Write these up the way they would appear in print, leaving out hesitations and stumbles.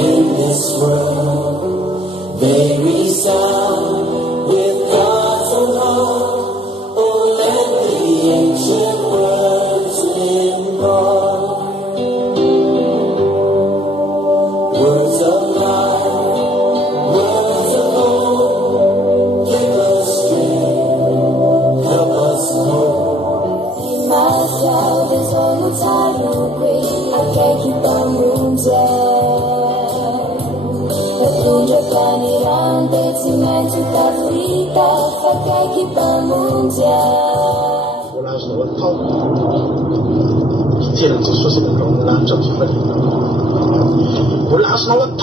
in this world, very sound with God's own heart. Oh, let the ancient words live on. Words of life, words of hope, give us strength, help us hope. In myself is all the time no great, I can't keep on moving.我拿着我的套，这样子说是能够拿着几分钟。我拿着我的套，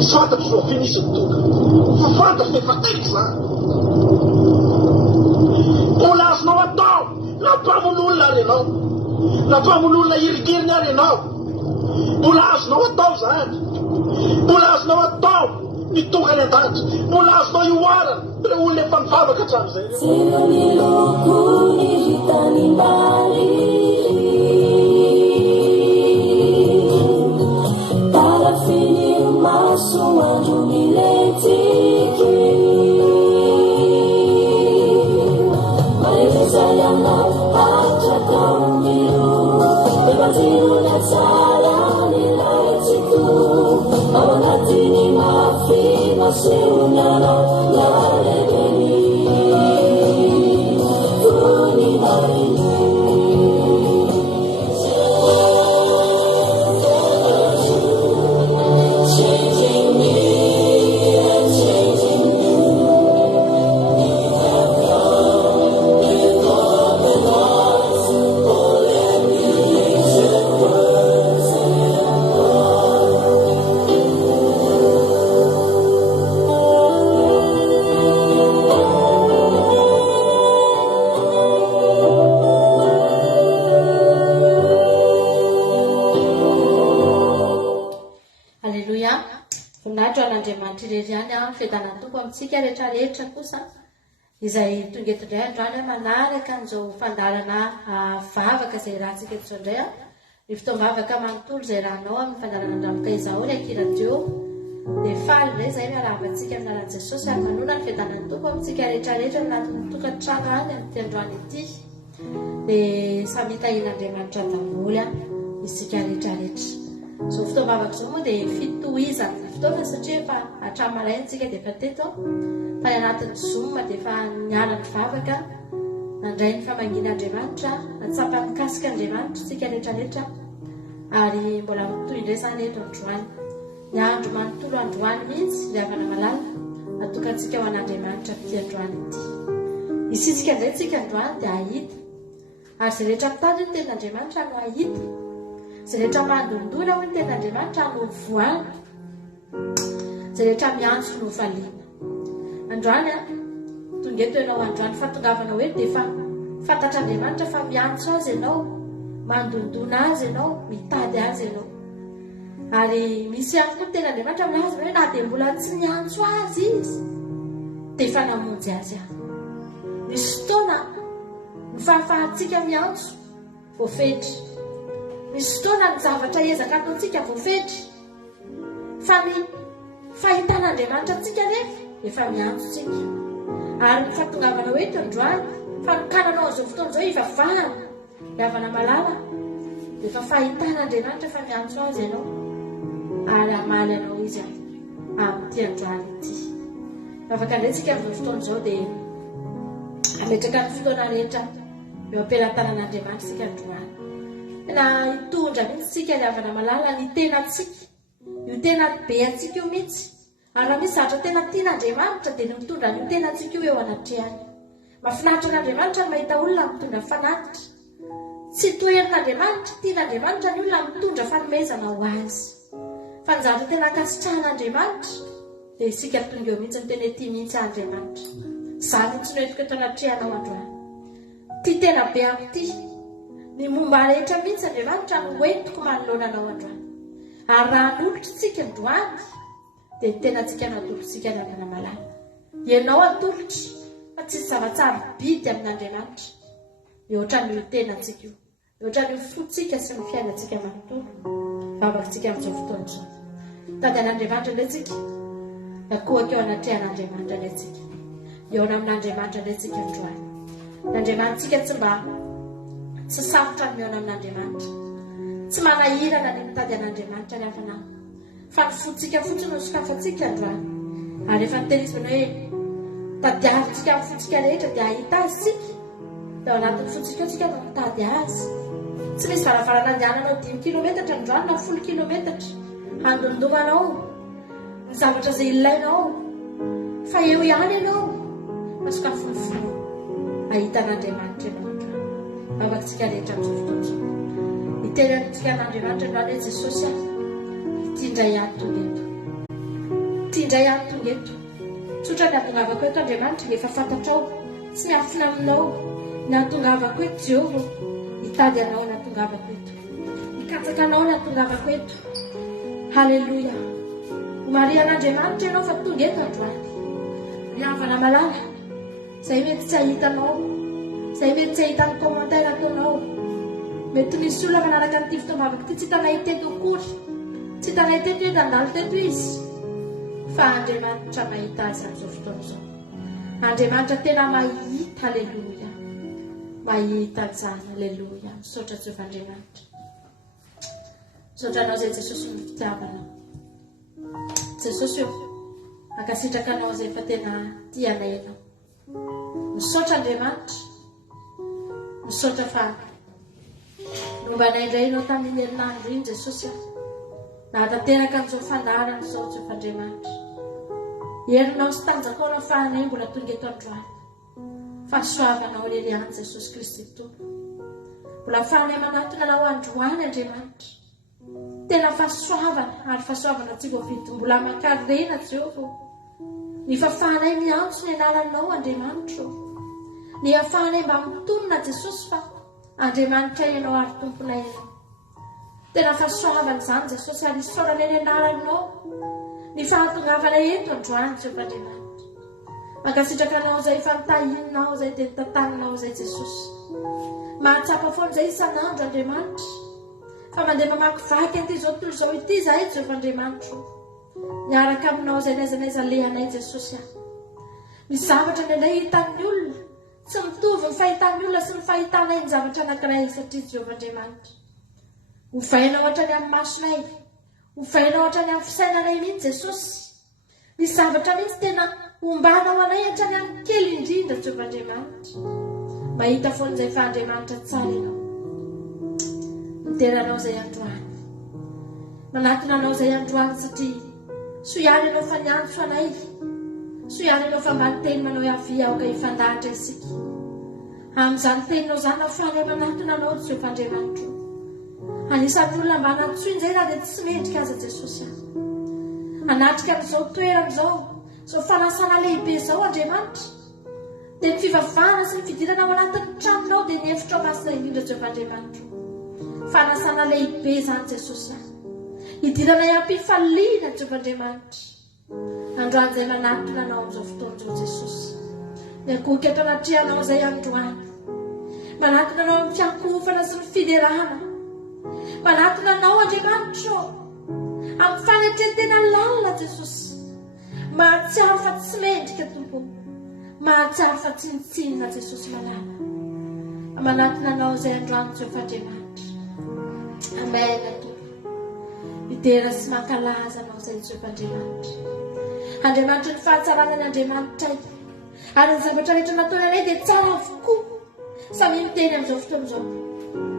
啥都说非你是多的，我反正没法对上。我拿着我的套，那把我弄来了，那把我弄来一个人来了。我拿着我的套噻，我拿着我的套。你多看点他，我拿手一挖了，不然我连放发都可长谁？Fetanatompoko amintsika rehetrarehetra kosa izay tonga eto indray androany manaraka an'izao fandarana vavaka izay rahantsika eto indray ny fotoam-bavaka manontolo izay rahanao amin'ny fandarana andramoka izao reky radio dia faly indray izay miaravantsika amin'ny anaran'i Jesosy ary manona ny fetanany tompo amintsika rehetrarehetra anatin'ny tokantrano any amin'ity androany ity dia samy hitahin'Andriamanitra daholo isika rehetrarehetra. So fotoam-bavaka izao moa dia fitohizana fotoana satria efa hatramin'maraintsika dia efa teto fa ny anatin'ny Zoom dia efa niala ny vavaka nandray ny famangin'Andriamanitra natsapa mikasika Andriamanitra isika rehetrarehetra ary mbola mitohy indray izany eto androany ny andro manontolo androany mihitsy ilay havana malala atokantsika ho an'Andriamanitra ity androany ity isitsika indray tsika androany dia ahita ary izay rehetra mitady ny tenin'Andriamanitra no ahita izay rehetra mandondona ho ny tenin'Andriamanitra no voana izay rehetra miantso no valiana androany tonga eto ianao androany fatongavana hoe dia efa fantatr'Andriamanitra fa miantso azy ianao mandondona azy ianao mitady azy ianao ary misy ihany koa ny tenin'Andriamanitra aminazy hoe na dia mbola tsy miantso azy izy dia efa namonjy azy misy fotoana ny fahafahantsika miantso voafetry misy fotoana ny zavatra ezaka ataontsika voafetry fa ny fahitan'Andriamanitra antsika rehefa efa miantso tsika ary ny fatongavana hoe eto androany fa nokananao izao fotoana izao ivavahana havana malala dia efa fahitan'Andriamanitra fa miantso azy ianao ary amaly ianao izy amin'ity androany ity afaka indray tsika amin'izao fotoana izao dia ametraka ny fotoana rehetra eo am-pelantanan'Andriamanitra tsika androany tena hitondra mihitsy tsika ny havana malala ny tenantsika io tena be antsika io mihitsy ary raha misy zavatra tena tian'Andriamanitra dia ny mitondra ny tenantsika io eo anatrehany mahafinaritra n'Andriamanitra ny mahita olona mitondra fanatitra tsy toerin'Andriamanitra tian'Andriamanitra ny olona mitondra fanomezana ho azy fa ny zavatra tena akasitrahan'Andriamanitra dia isika tonga eo mihitsy ny tena ety mihitsy Andriamanitra izany mihitsy no entiko eto anatrehanao androany ty tena be amin'ity ny momba rehetra mihitsy Andriamanitra no hoentiko manoloananao androany ary raha nolotra tsika androany dia tena tsika no atolotsika ny havana malala ianao atolotra fa tsisy zavatsara bidy amin'Andriamanitra mihoatra ny tenantsika io mihoatra ny fotsika sy ny fiainantsika manontolo vavakantsika amin'izao fotoana izao tady an'Andriamanitra indray tsika nakohaka eo anatrehan'Andriamanitra indray tsika eo amin'Andriamanitra indray tsika androany n'Andriamanitsika tsy mba tsy sarotra ny eo amin'Andriamanitra tsy manahirana ny mitady an'Andriamanitra ny hafana fa ny fotsika fotsiny no sokafantsika androany ary efa nitehirizina hoe tadiavintsika amin'ny fotsika rehetra dia ahita azy sika dia ao anatin'ny fotsika eo tsika no mitady azy tsy misy varavarana andehananao 5 kilometatra androany na 10 kilometatra handondomanao ny zavatra izay ilainao fa eo ihany ianao masokafonyfony ahita an'Andriamanitra ianao androany mamakintsika rehetra amin'izao fotoana iterantsika an'Andriamanitra androany hoe Jesosy tindray ato tonga eto tindray ato tonga eto tsotra ny atongavako eto Andriamanitra dia efa fantatrao tsy miafina aminao ny atongavako eto Jehova hitady anao ny atongavako eto hikatsaka anao ny atongavako eto halleluja homaria an'Andriamanitra ianao fa tonga eto androany ny havana malala izay mety tsy ahitanao izay mety tsy ahitany commentaire ataonao mety misy olona manaraka nyity fitombavako ty tsy hitanay teto akory tsy hitanay teto hoe dandalo teto izy fa Andriamanitra mahita azy amin'izao fotoana izao Andriamanitra tena mahita halleluja mahita izany halleluja misaotra Jehovah Andriamanitra misaotra anao izay Jesosy ny fitiavanao Jesosy eo ankasitraka anao izay efa tena tianay ianao misaotra Andriamanitra misaotra fa nomba naindray ianao tamin'ny herinandro iny Jesosy nahatanteraka an'izao fandarana izao Jehovah Andriamanitra herinao sy tanjakonao fahanay mbola tonga eto androany fahasoavanao lery any Jesosy Kristy tompo mbola fahanay manatona anao androany Andriamanitra tena fahasoavana ary fahasoavana tsy voavidy mbola makarena Jehova ny fahafahanay miantso ny anaranao Andriamanitra ny ahafahanay mba mitonona Jesosy fa Andriamanitra ianao ary tomponay ianao tena fahasoavana izany Jesosy ary isaoranay ny anaranao ny fahatongavana eto androany Jehovah Andriamanitra mankasitraka anao izay fantahinao izay dia nitantaninao izay Jesosy mahatsapa foana izay isan'andro Andriamanitra fa mandeha mamakivaky an'ity izao tontolo izao ity izahay Jehovah Andriamanitra miaraka aminao izay naizanaiza lehanay Jesosy ny zavatra indray hitan'ny olona tsy mitovy ny fahitan'ny olona sy ny fahitanay ny zavatra anankiray satria Jehovah Andriamanitra hovainao ohatrany amin'ny masonay hovainao ohatrany amin'ny fisainanay mihitsy Jesosy ny zavatra mihitsy tena hombanao anay hatrany amin'ny kely indrindra Jehovah Andriamanitra mahita foana izay fa Andriamanitra tsara ianao miteranao izay androany manatona anao izay androany satria so ihany ianao fa niantso anay so ihany ianao fa mba niteny manao avy aoka hifandahatra isika amin'izany teninao izany na fianay manatona anao Jehovah Andriamanitra anisan'ny olona mba nanatsoiny izay raha dia tsy mendrika aza Jesosy anatrika amin'izao toerana izao fanasana lehibe izao Andriamanitra dia ny fivavahana sy ny fidirana ao anatin'ny tranonao dia ny hevitra masina indrindra Jehovah Andriamanitra fanasana lehibe izany Jesosy hidirana am-pifaliana Jehovah Andriamanitra androany izay manatona anao amin'izao fotoana izao Jesosy miakohika eto anatrihanao izay androany manatona anao amin'ny fiankovana sy ny fiderana manatona anao Andriamanitra amin'ny fanetretena lalina Jesosy mahatsiaro fa tsy mendrika tompo mahatsiaro fa tsy mitsinina Jesosy malala manatona anao izay androany Jehovah Andriamanitra amen tompo midera sy mankalaza anao izay Jehovah Andriamanitra Andriamanitra ny fahatsarana ny Andriamanitra ary ny zavatra rehetra nataony anay dia tsara avokoa samy miteny amin'izao fotoana izao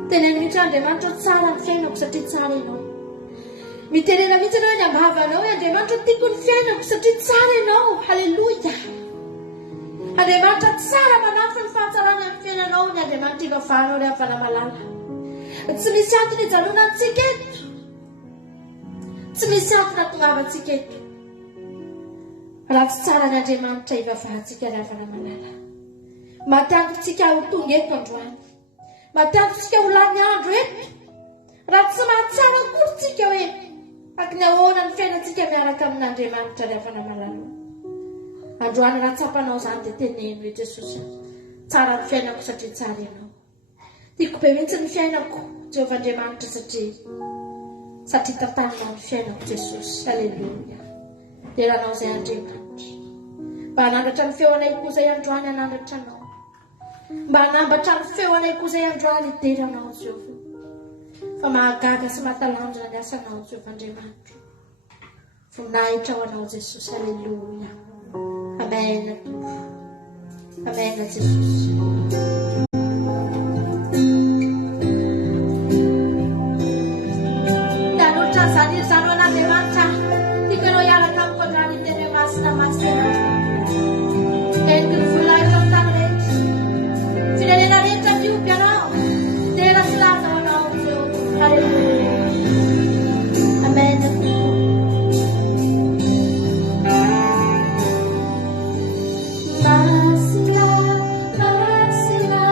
teneny mihitsy Andriamanitra tsara ny fiainako satria tsara ianao mitenena mihitsy ianao ny ambavanao Andriamanitra tiako ny fiainako satria tsara ianao halleluja Andriamanitra tsara manafo ny fahatsarana ny fiainanao ny Andriamanitra ivavanao ry havana malala tsy misy antony hijanona antsika eto tsy misy antony hatongavantsika eto raha tsy tsara ny Andriamanitra ivavahantsika ry havana malala matiantontsika ho tonga eto androany matiantontsika ho lany andro eto raha tsy mahatsara akorytsika hoe aky ny ahoana ny fiainantsika miaraka amin'Andriamanitra ry havana malala androany raha tsapanao izany dia teneno hoe Jesosy tsara ny fiainako satria tsara ianao tiako be mihitsy ny fiainako Jehovah Andriamanitra satria satria tantanao ny fiainako Jesosy. Aleloia. Deranao izay Andriamanitra. Mba hanandratra ny feo anay koa izay androany hanandratra anao. Mba hanambatra ny feo anay koa izay androany hideranao Jehovah. Fa mahagaga sy mahatalanjona ny asanao Jehovah Andriamanitra. Voninahitra ho anao Jesosy. Aleluia. Amen. Amen Jesosy. Masila,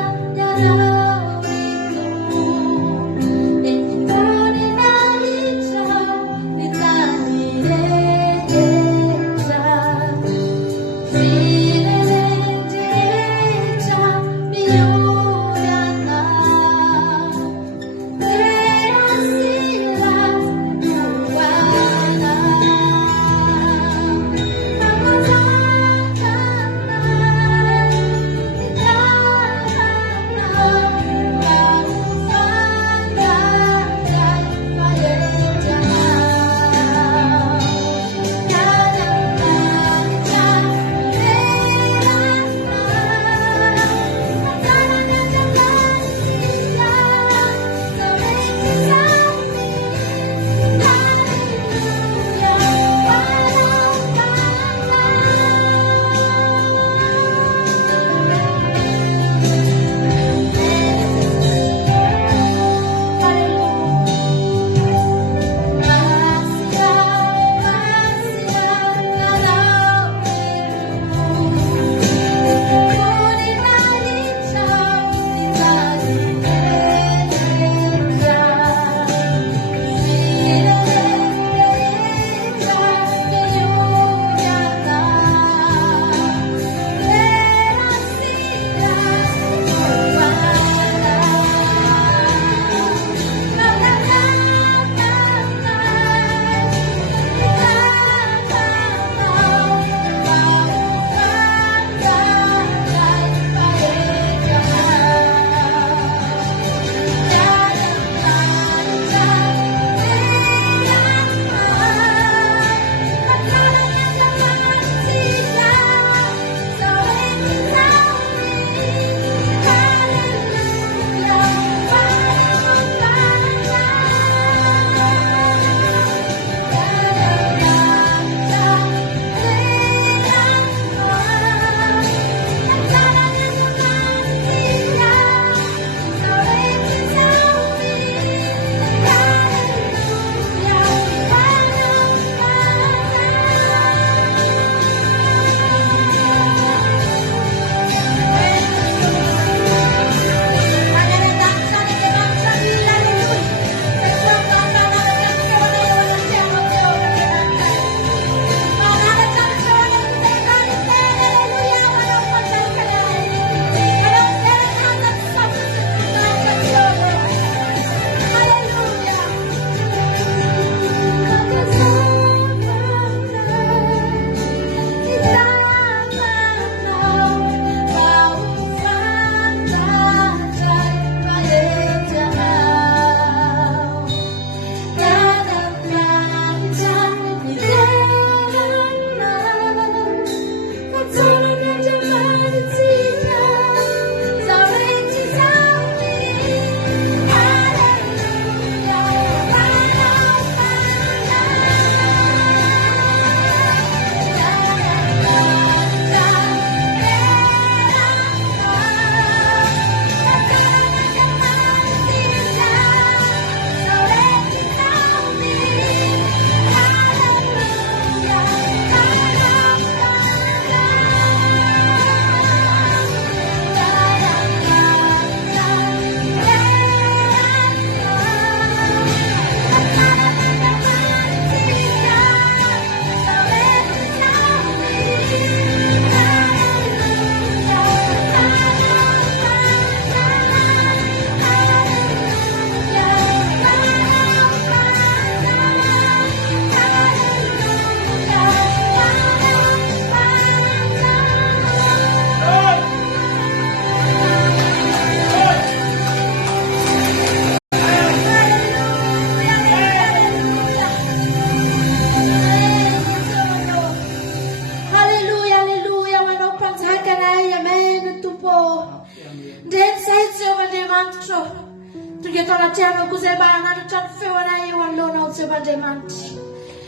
Jehovah Demanti.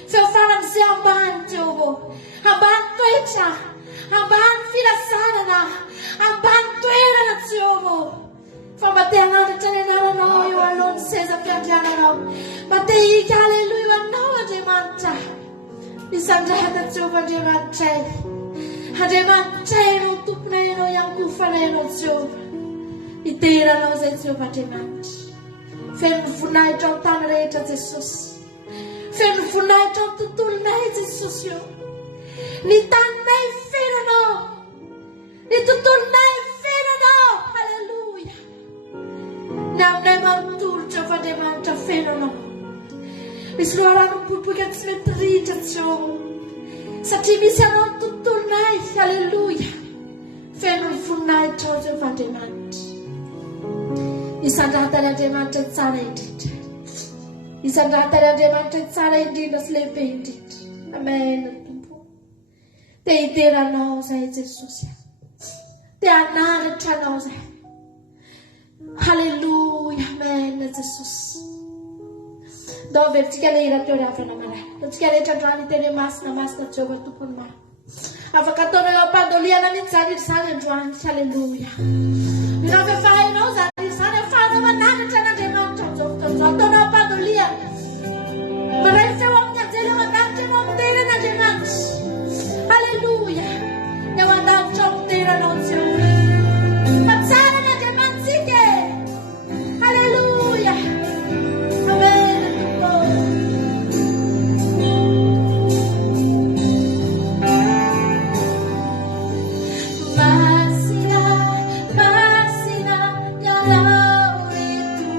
Feo farany izay ambany Jehovah. Ambany toetra. Ambany filasanana. Ambany toerana Jehovah. Fa mba te hanandratra ny anarana eo alohan'ny seza fiandriananao. Mba te hika haleluia anao Andriamanitra. Misandrehatra Jehovah Andriamanitra. Andriamanitra ianao tompona ianao ihany koa fanainao Jehovah. Iteranao izay Jehovah Andriamanitra. Feno ny voninahitra ao tany rehetra Jesosy. Feno ny voninahitra ao tontolonay Jesosy eo. Ny taninay feno anao. Ny tontolonay feno anao. Halleluja. Ny aminay manontolo Jehovah Andriamanitra feno anao. Misy loharano mipoipoika tsy mety ritra Jehovah. Satria misy anao ny tontolonay. Halleluja. Feno ny voninahitra ao Jehovah Andriamanitra. Isandrahatany Andriamanitra tsara indrindra. Isandrahatany Andriamanitra tsara indrindra sy lehibe indrindra. Amen. Tompo. Te hiteranao izay Jesosy. Te hanandratra anao izay. Halleluja. Amen Jesosy. Dao vertika lehira teo riavana maray. Antsika rehetra androany teny masina Jehovah tompony maro. Afaka ataonao eo am-pandoliana mihitsy izany androany. Halleluja. Mirafa fahainao izany izany ahafahanao manandratra n'Andriamanitra amin'izao fotoana izao. Ataonao am-pandoliana. Maray feo amin'ny anjely eo an-danitra ianao amin'ny teran'Andriamanitra. Halleluja. Eo an-danitra ao amin'ny teranao Jehovah. Fa tsara n'Andriamantsika. Halleluja. Amen. Masina, masina, nyalao itu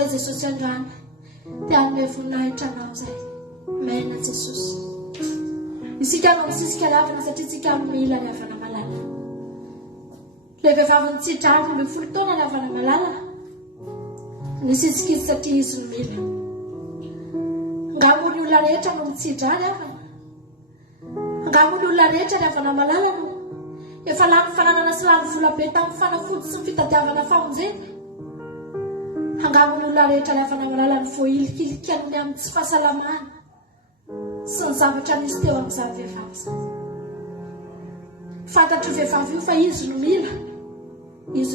zay Jesosy androany dia anome voninahitra anao zay maina Jesosy isika no misisika lavana satria isika mila ny havana malala le vehivavy nitsidrany 10 taona ny havana malala nisisika izy satria izy no mila ngamo ny olona rehetra no mitsidrany havana ngamo ny olona rehetra ny havana malala no efa lany fananana sy lany vola be tamin'ny fanafody sy ny fitadiavana famonjena angamo ny olona rehetra ny havana malala ny voailikilikany amin'ny tsy fahasalamana sy ny zavatra nisy teo amin'izany vehivavy zany fantatro vehivavy io fa izy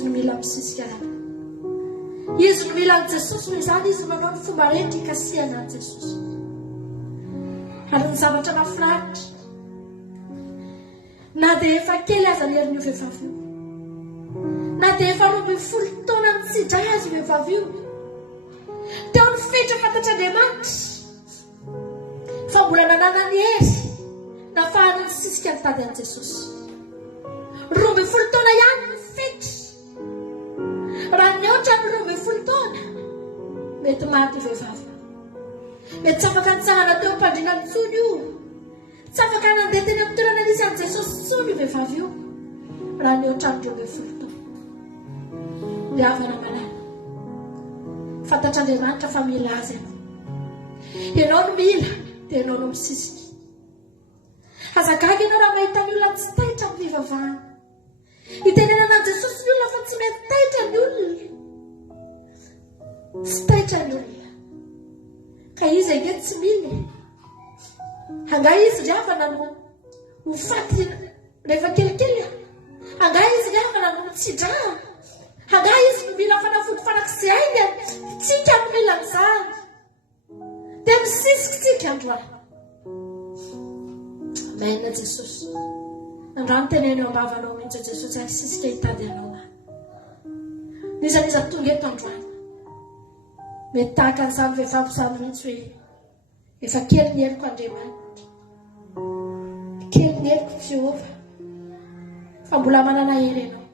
no mila misisika rana izy no mila ny Jesosy noho izany izy manao ny fomba rehetra ikasiana ny Jesosy ary ny zavatra mahafinaritra na dia efa kely aza ny herin'io vehivavy io na dia efa 10 taona mitsidra azy vehivavy io teo ny fetra fantatr'Andriamanitra fa mbola nanana ny hery nafahany nisisika ny tady an'i Jesosy 10 taona ihany ny fetra raha ny ohatra ny 10 taona mety maty vehivavy mety tsy afaka nitsahana teo mpandriana ny tsony io tsy afaka nandeha teny amin'ny toerana nisy an'i Jesosy tsony vehivavy io raha ny ohatra ny 10 taona ny havana malala fantatr'Andriamanitra fa mila azy ianao no mila dia ianao no misisika azagaga ianao raha mahita ny olona tsy taitra amin'ny fivavahana itenenana an'i Jesosy ny olona fa tsy mety taitra ny olona tsy taitra ny olona ka izy ange tsy mila angah izy ry havana no mifaty rehefa kelikely angah izy ry havana no mitsidra angah izy no mila fanafody fanakizay ainy tsika no mila n'izany dia misisika tsika androany maina Jesosy androany teneny eo ambavanao mihitsy Jesosy asisika hitady anao nizaniza tonga eto androany mety tahaka an'izany vehivavy izany mihitsy hoe efa kely ny heriko Andriamanitra kely ny heriko Jehova fa mbola manana hery ianao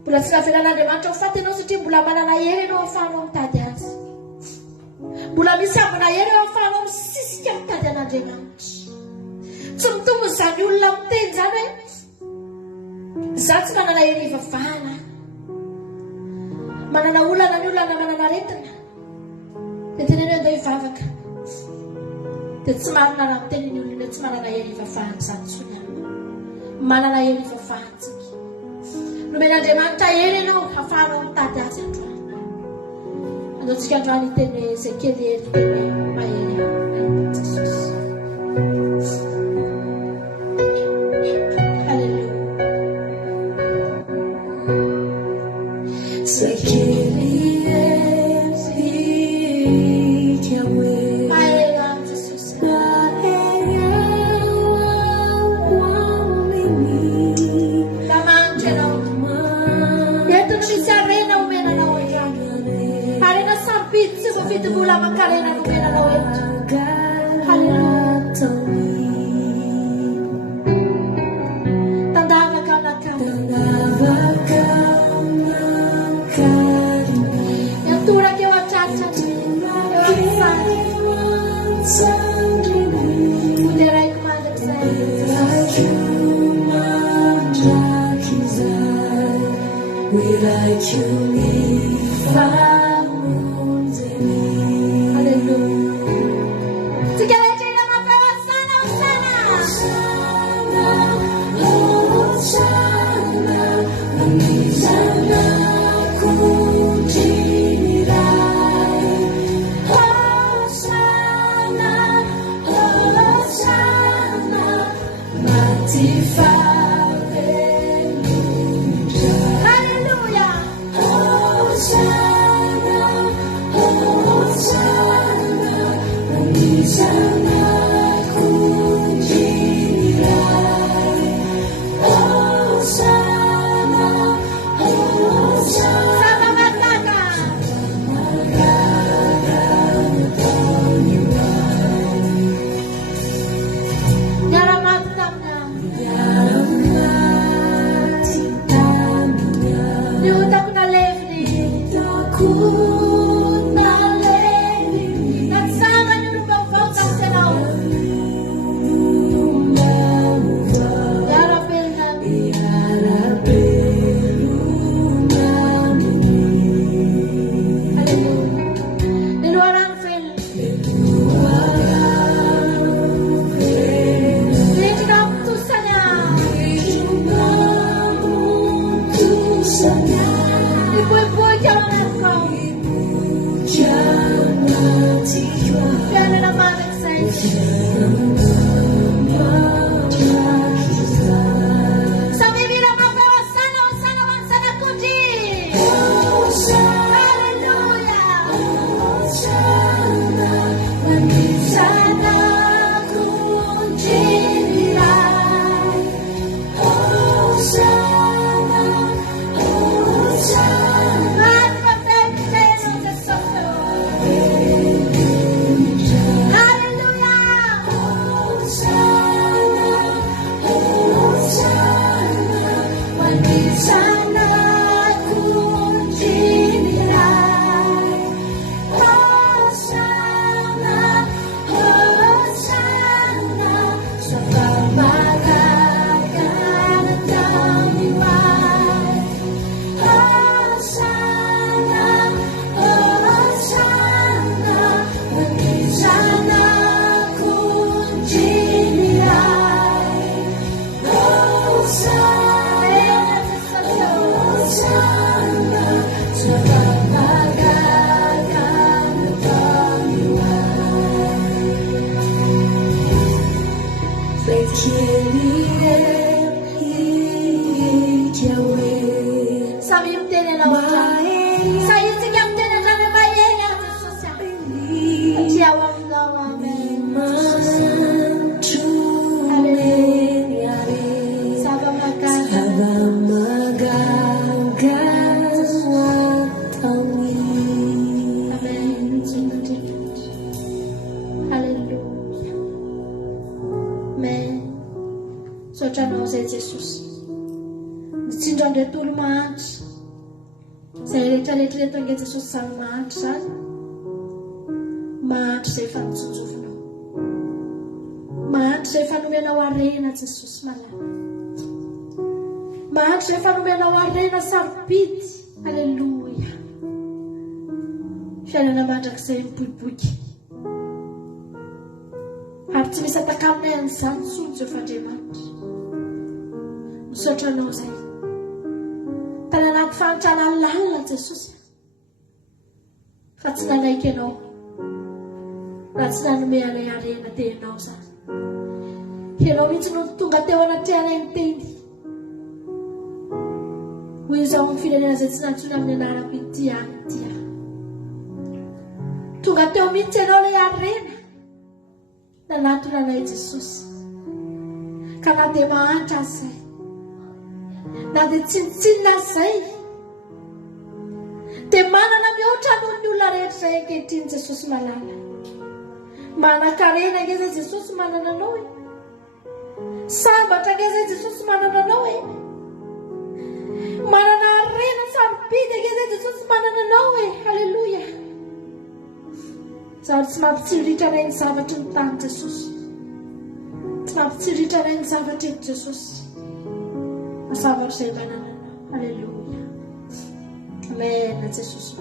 mbola tsy navelan'Andriamanitra ho faty ianao satria mbola manana hery ianao ahafahanao mitady azy mbola misy ambina hery eo ahafahanao misisika mitady an'Andriamanitra tsy mitombo izany olona miteny izany hoe za tsy manana hery hivavahana manana olana ny olana manana retina dia teneny hoe ndao hivavaka dia tsy marina raha miteny ny olona hoe tsy manana hery hivavahana izany tsony manana hery hivafahantsika nomen'Andriamanitra hery ianao hahafahanao mitady azy androany andaontsika androany hiteny hoe izay kely hery teny mahery Jesosy halleluia izay kely fitebola makarena no menanao eto halleluia tandavaka miatoraka eo atratratra eo am'izany moderaiko mandrakizay Hallelujah. Sampai bilang apa wasana wasana kunci. Haleluya. Sana kunci nilai. Sotranao zay Jesosy, nitsindroandre tolo mahantra, izay rehetrarehetra reto ange Jesosy samy mahantra zany, mahantra izay fanotsinjovinao, mahantra izay fanomenao harena Jesosy malala, mahantra izay fanomenao harena sarobidy. Aleluia. Fiainana mandrakizay miboiboiky, ary tsy misy atakaminay an'izany tsony Jehovah-Andriamanitra. Misotranao zay tany anaty fanitrana lalina Jesosy, fa tsy nanaiky ianao raha tsy nanome anay harena tenao zany. Ianao mihitsy no tonga teo anatrehanay ny teny ho izao amin'ny firenena izay tsy nantsona amin'ny anarako ity any ity. Tonga teo mihitsy ianao ilay harena nanatona anay Jesosy, ka na dia mahantra azy zay, na dia tsinitsinina azy zay, dia manana mihoatra noho ny olona rehetra izay ankehitriny Jesosy malala. Manan-karena ange zay Jesosy manana anao e, sambatra ange zay Jesosy manana anao e, manana harena sarobidy ange zay Jesosy manana anao e. Haleluia. Zaho tsy mampitsiriritra anay ny zavatra ny tany Jesosy, tsy mampitsiriritra anay ny zavatra eto Jesosy, ny zavatra izay manana anao. Haleluia. Amen. Jesosy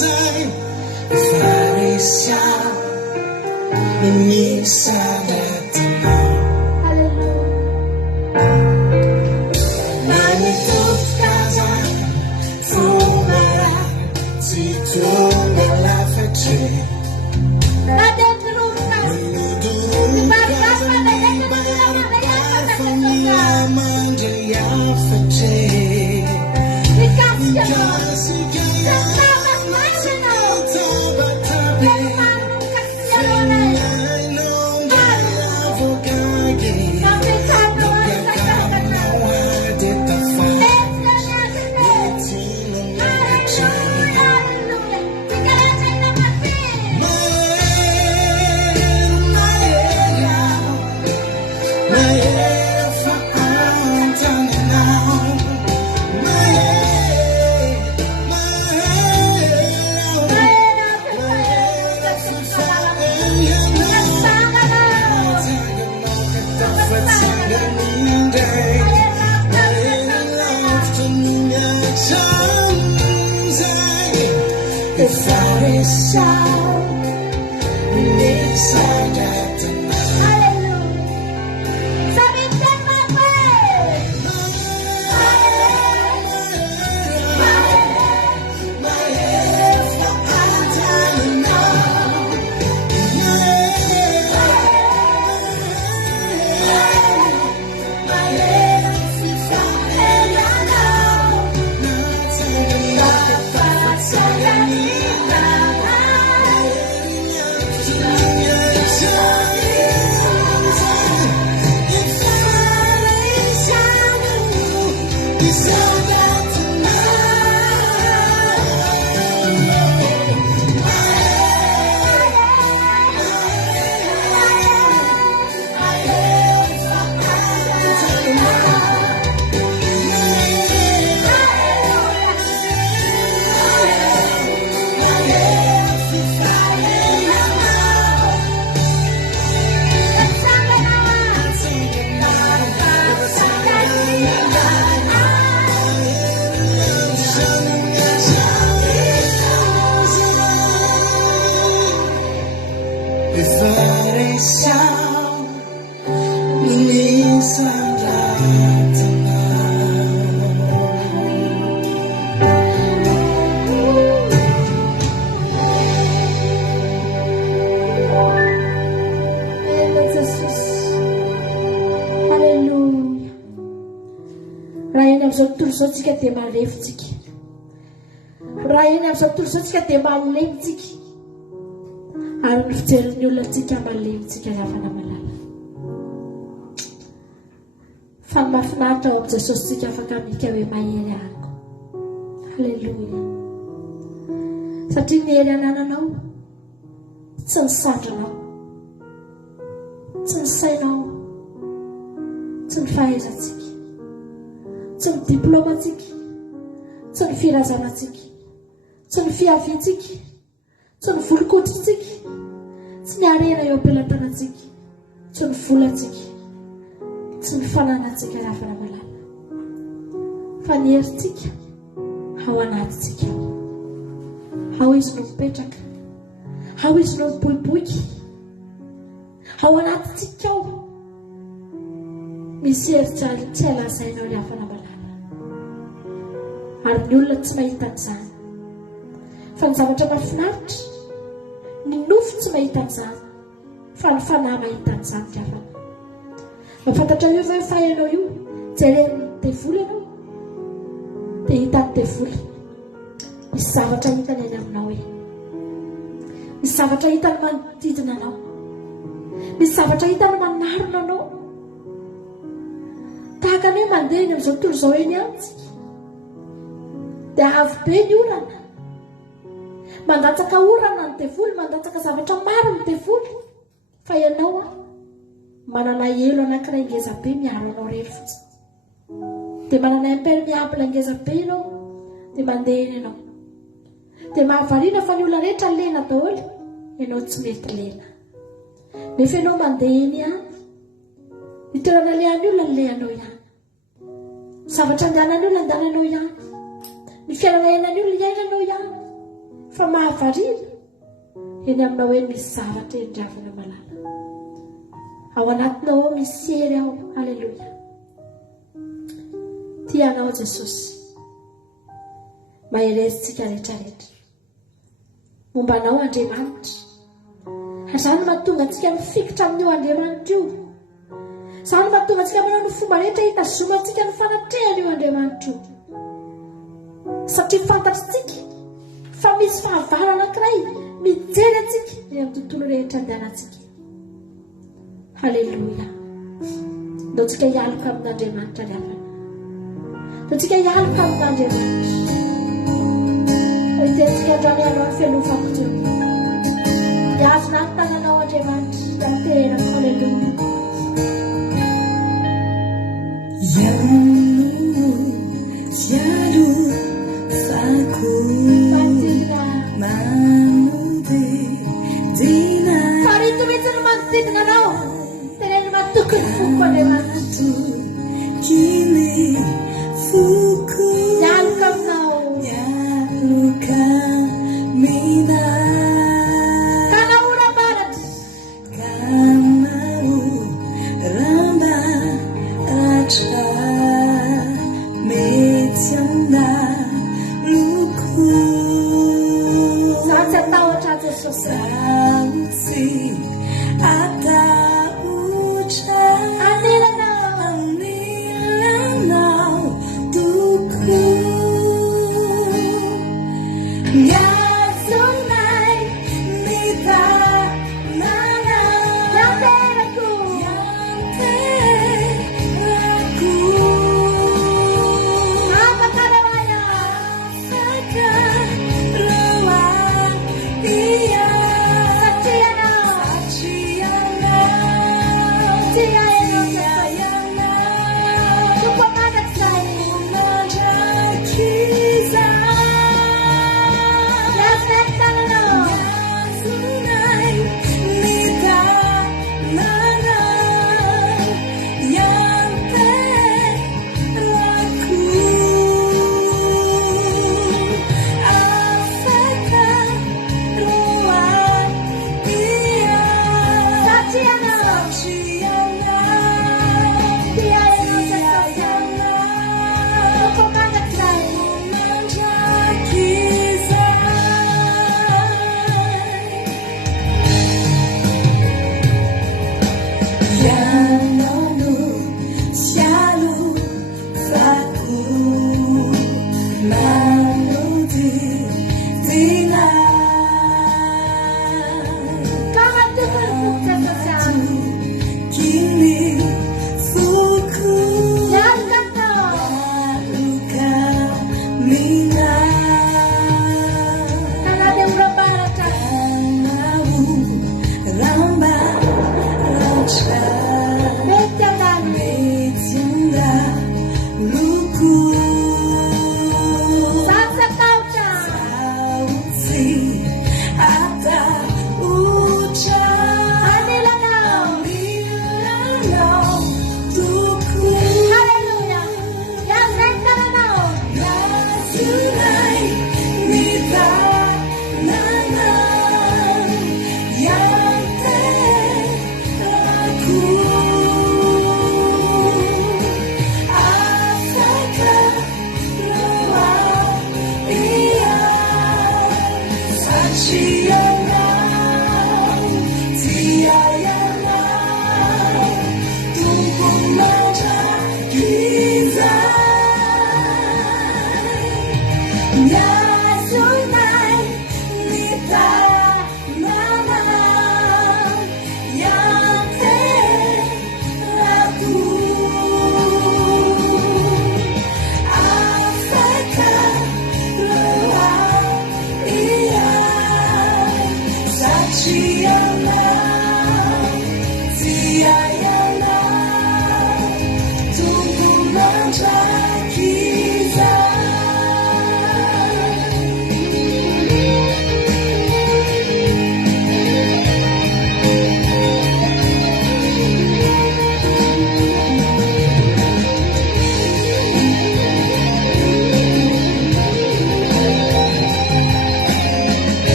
Saya Tsika dia marefitsika raha eny amin'izao tontolo izao tsika dia malemitsika ary ny fijerin'ny olona tsika malemitsika lavana malala fa mahafinaritra ao amin'i Jesosy tsika afaka mika hoe mahery ahako. Halleluja. Satria ny hery anananao tsy ny sandranao, tsy ny sainao, tsy ny fahaizantsika, tsy ny diplomatsika, tsy ny firazanatsika, tsy ny fiaviantsika, tsy ny volokotrintsika, tsy ny arena eo am-pelantanantsika, tsy ny volantsika, tsy ny fananantsika ravana malala, fa ny herintsika ao anatintsika ao izy no mipetraka, ao izy no miboiboiky, ao anatintsika ao misy heritrary tsy alazainao ny ravana malala. Ary ny olona tsy mahita an'izany, fa ny zavatra mahafinaritra ny nofo tsy mahita an'izany, fa ny fanahy mahita an'izany ravana. Mafantatra io fa fa ianao io jeren'ny devoly ianao dia hitan'ny devoly misy zavatra hitany any aminao e, misy zavatra hitany manodidina anao, misy zavatra hitany manarona anao. Tahaka ny hoe mandeha eny amin'izao tontolo izao eny antsika dia avo be ny orana, mandatsaka orana ny devoly, mandatsaka zavatra maro ny devoly, fa ianao manana elo anankiray ngeza be miaro anao rery fotsiny, dia manana imperméable ngeza be ianao dia mandeha eny ianao, dia mahavariana fa ny olona rehetra lena daholo, ianao tsy mety lena. Nefa ianao mandeha eny ihany, ny toerana lehan'ny olona lehanao ihany, zavatra andehanan'ny olona andehananao ihany, ny fiainana iainan'ny olona iainanao ihany, fa mahavariana eny aminao hoe misy zavatra eny ravana malala, ao anatinao ao misy hery ao. Halleluja. Tianao Jesosy, maherezitsika rehetrarehetra momba anao Andriamanitra, izany mahatonga antsika mifikitra amin'io Andriamanitra io, Izany mahatonga antsika manao ny fomba rehetra hitazomantsika ny fanatrehany io Andriamanitra. Satria fantatritsika fa misy fahavarana anankiray mijery antsika eny amin'ny tontolo rehetra andehanantsika. Halleluja. Ndao tsika hialoka amin'Andriamanitra ry havana. Ndao tsika hialoka amin'Andriamanitra. Hoitentsika androany ialohan'ny fialovako. Hiazona ny tananao Andriamanitra tanteraka. Halleluja. Faritubitsano manodidina anao. Teneny matokony foko Andriamanitra. Hialoka aminao.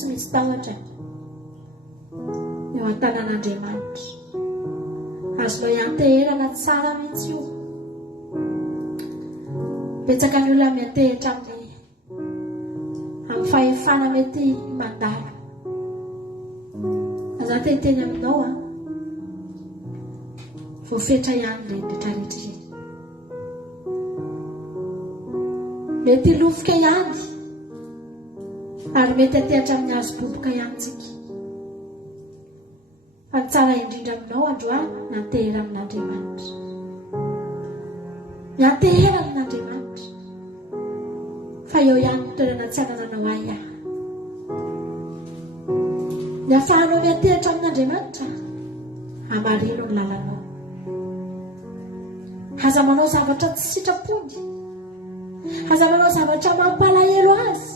tsy misy tahotra eo an-tanan'Andriamanitra. Azonao ianteherana tsara mihitsy io. Betsaka ny olona miantehitra amin'ny fahefana mety mandalo. Aza teteny aminao voafetra ihany rehetrarehetra. Mety lofoka ihany ary mety atehatra amin'ny hazo boboka ihany tsika. Fa tsara indrindra aminao androany nantehera amin'Andriamanitra. Miantehera amin'Andriamanitra. Fa eo ihany toerana tsy anananao ahy. Ny ahafahanao miantehitra amin'Andriamanitra, amarino ny lalanao. Aza manao zavatra tsy sitrapony. Aza manao zavatra mampalahelo azy.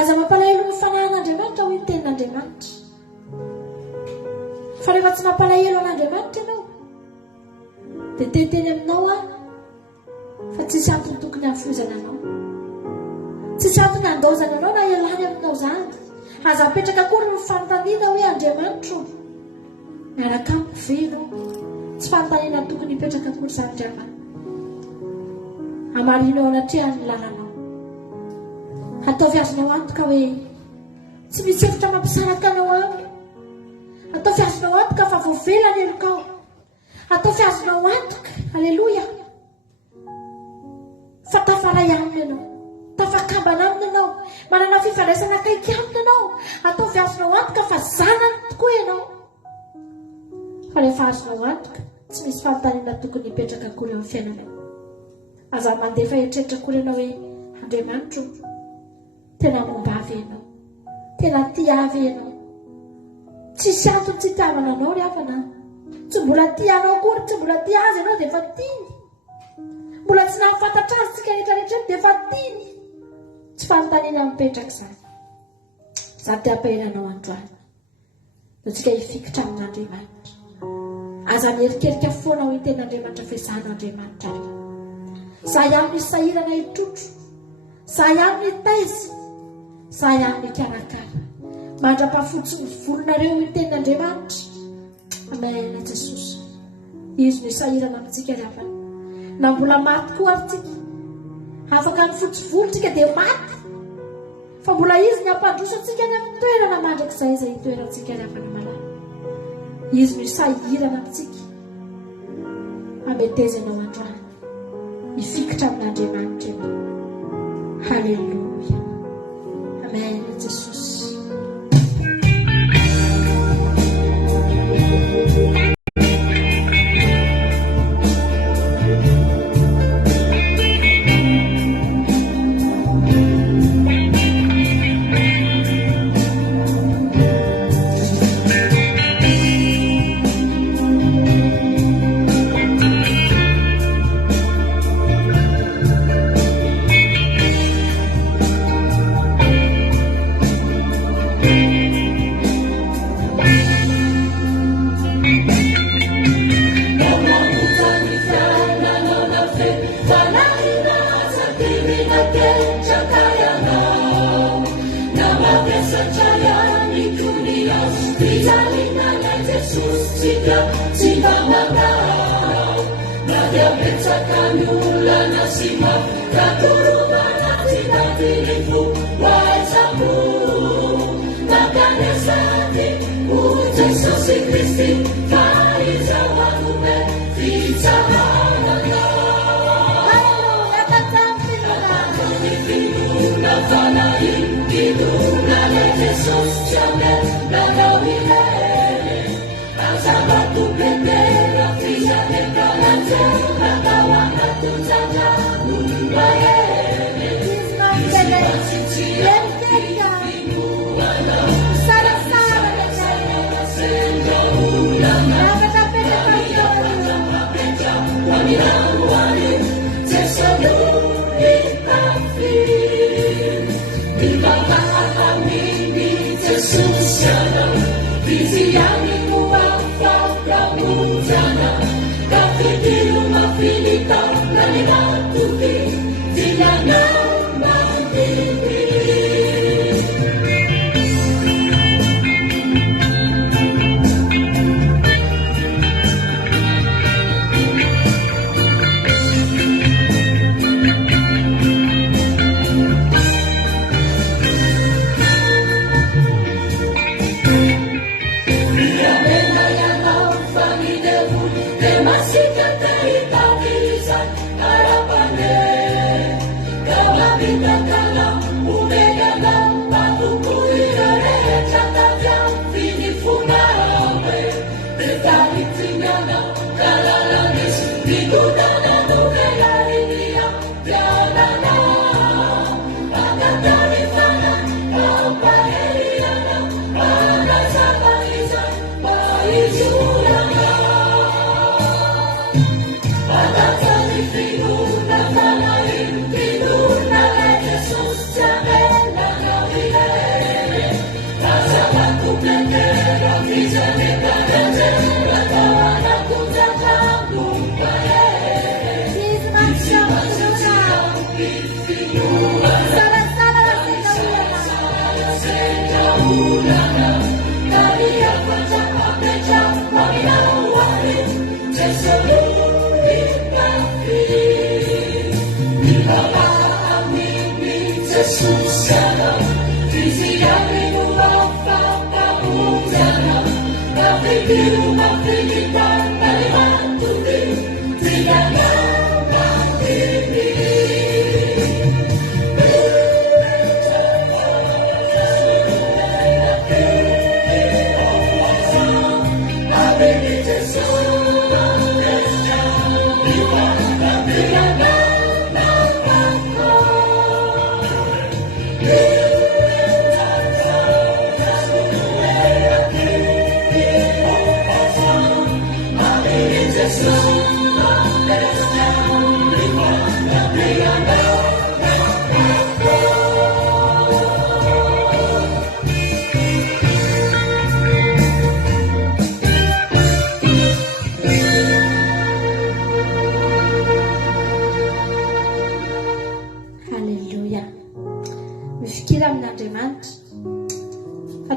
Aza mampalahelo ny fanahin'Andriamanitra ho ny tenin'Andriamanitra. Fa rehefa tsy mampalahelo an'Andriamanitra ianao, dia teteny aminao fa tsisy antony tokony hafozana anao. Tsisy antony handaozana anao na ialany aminao zany. Aza apetraka akory ny fanontaniana hoe Andriamanitra miaraka amiko ve ianao. Tsy fanontaniana tokony hipetraka akory zany Andriamanitra. Amarino ao anatrehan'ny lalanao. Ataovy azonao antoka hoe tsy misy hevitra mampisaraka anao aminy. Ataovy azonao antoka fa voavelany elokao. Ataovy azonao antoka, aleloia, fa tafaray aminy ianao, tafakambana aminy ianao, manana fifandraisana akaiky aminy ianao. Ataovy azonao antoka fa zanany tokoa ianao. Fa rehefa azonao antoka, tsy misy fanontaniana tokony hipetraka akory eo amin'ny fiainanao. Aza mandefa eritreretra akory ianao hoe Andriamanitra tena momba avy ianao, tena tia avy ianao. Tsisy antony tsy itiavana anao ry havana. Tsy mbola tia anao akory, tsy mbola tia azy ianao dia efa tiany. Mbola tsy nahafantatra azy tsika rehetrarehetra dia efa tiany. Tsy fanontaniana mipetraka izany. Za te hampaheranao androany. Tsika hifikitra amin'Andriamanitra. Aza mierikerika foana ho iten'Andriamanitra fiasana Andriamanitra ary. Za ihany ny sahirana hitrotro. Za ihany ny taizy. Za ihany ny karakara. Mandrapahafotsy ny volonareo ho iten'Andriamanitra. Amen, Jesosy. Izy ny sahirana amintsika rehefa. Na mbola maty koa ary tsika. Afaka ny fotsy volontsika dia maty. Fa mbola izy ny ampandroso antsika any amin'ny toerana mandrakizay izay hitoerantsika rehefa ny malala. Izy ny sahirana amintsika. Ametezanao androany. Hifikitra amin'Andriamanitra ianao. Halleluja. Amen, Jesosy. Jesus.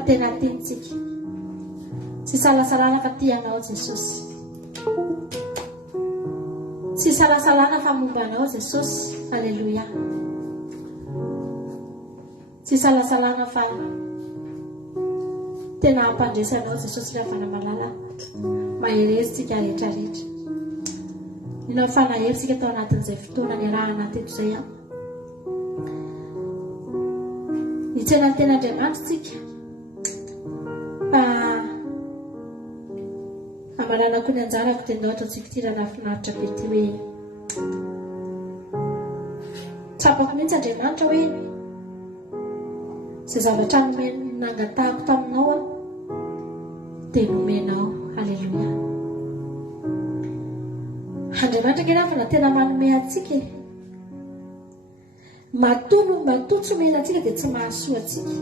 Tena tiantsika tsy salasalana fa tianao Jesosy, tsy salasalana fa mombanao Jesosy. Alleluia. Tsy salasalana fa tena ampandresanao Jesosy rehefa namalala maherezitsika rehetrarehetra. Inao fanaheritsika tao anatin'izay fotoana ny rahana teto izay hitsena tena Andriamanitra fa amanana koa ny anjarako tendao ataontsika ty raha nafinaritra be ty hoe tsapako mihitsy Andriamanitra hoe izay zavatra nangatahako taminao dia nomenao. Alleluia. Andriamanitra ngenafa na tena manome atsika matoa tsy omena atsika dia tsy mahasoa atsika.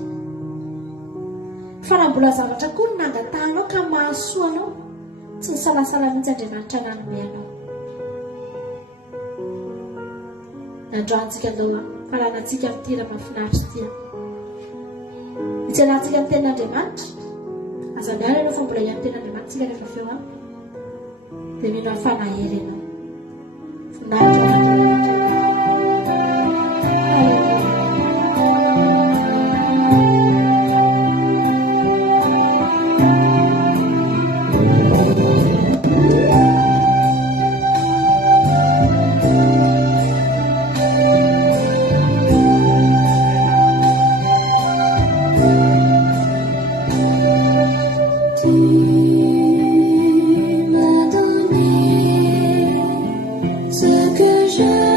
Fa raha mbola zavatra koa ny nangatahanao ka mahasoanao, tsy ny salasala mihitsy Andriamanitra nanome anao. Androantsika aloha falanantsika amin'ny tira mahafinaritra tia hitsenantsika amin'ny ten'Andriamanitra azadary ianao fa mbola ihany ten'Andriamanitra tsika rehefa feo dia mino afanahery ianao finaritra ce que je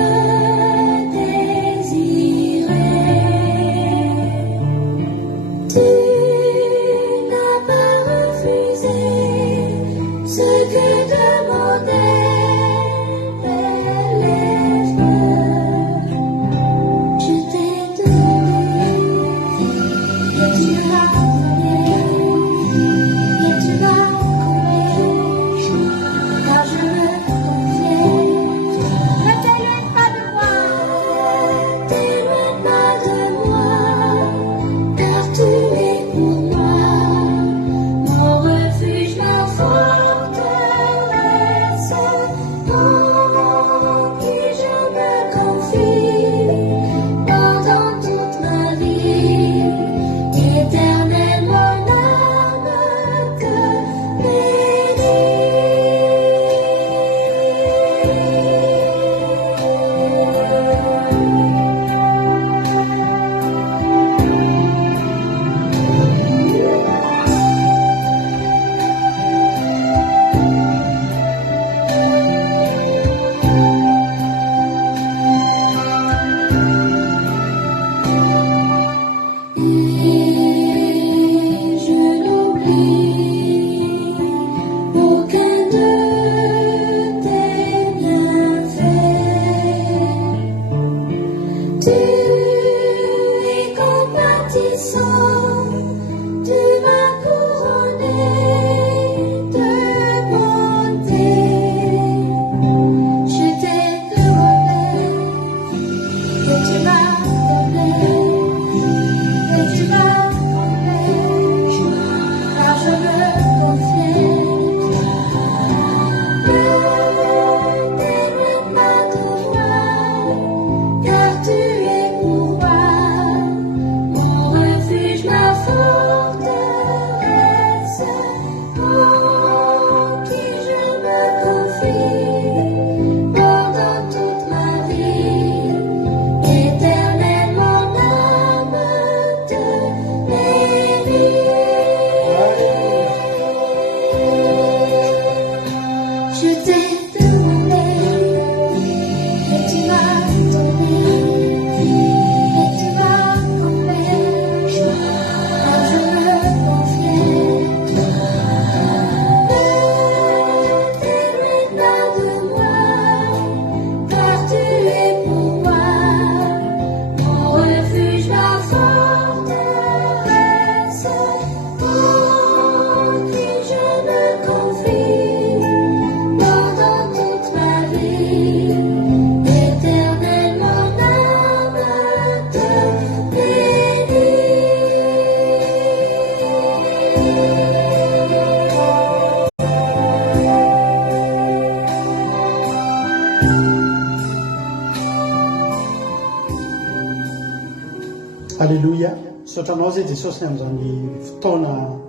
Halleloia. Sotranao zay Jesosy amin'izany fotoana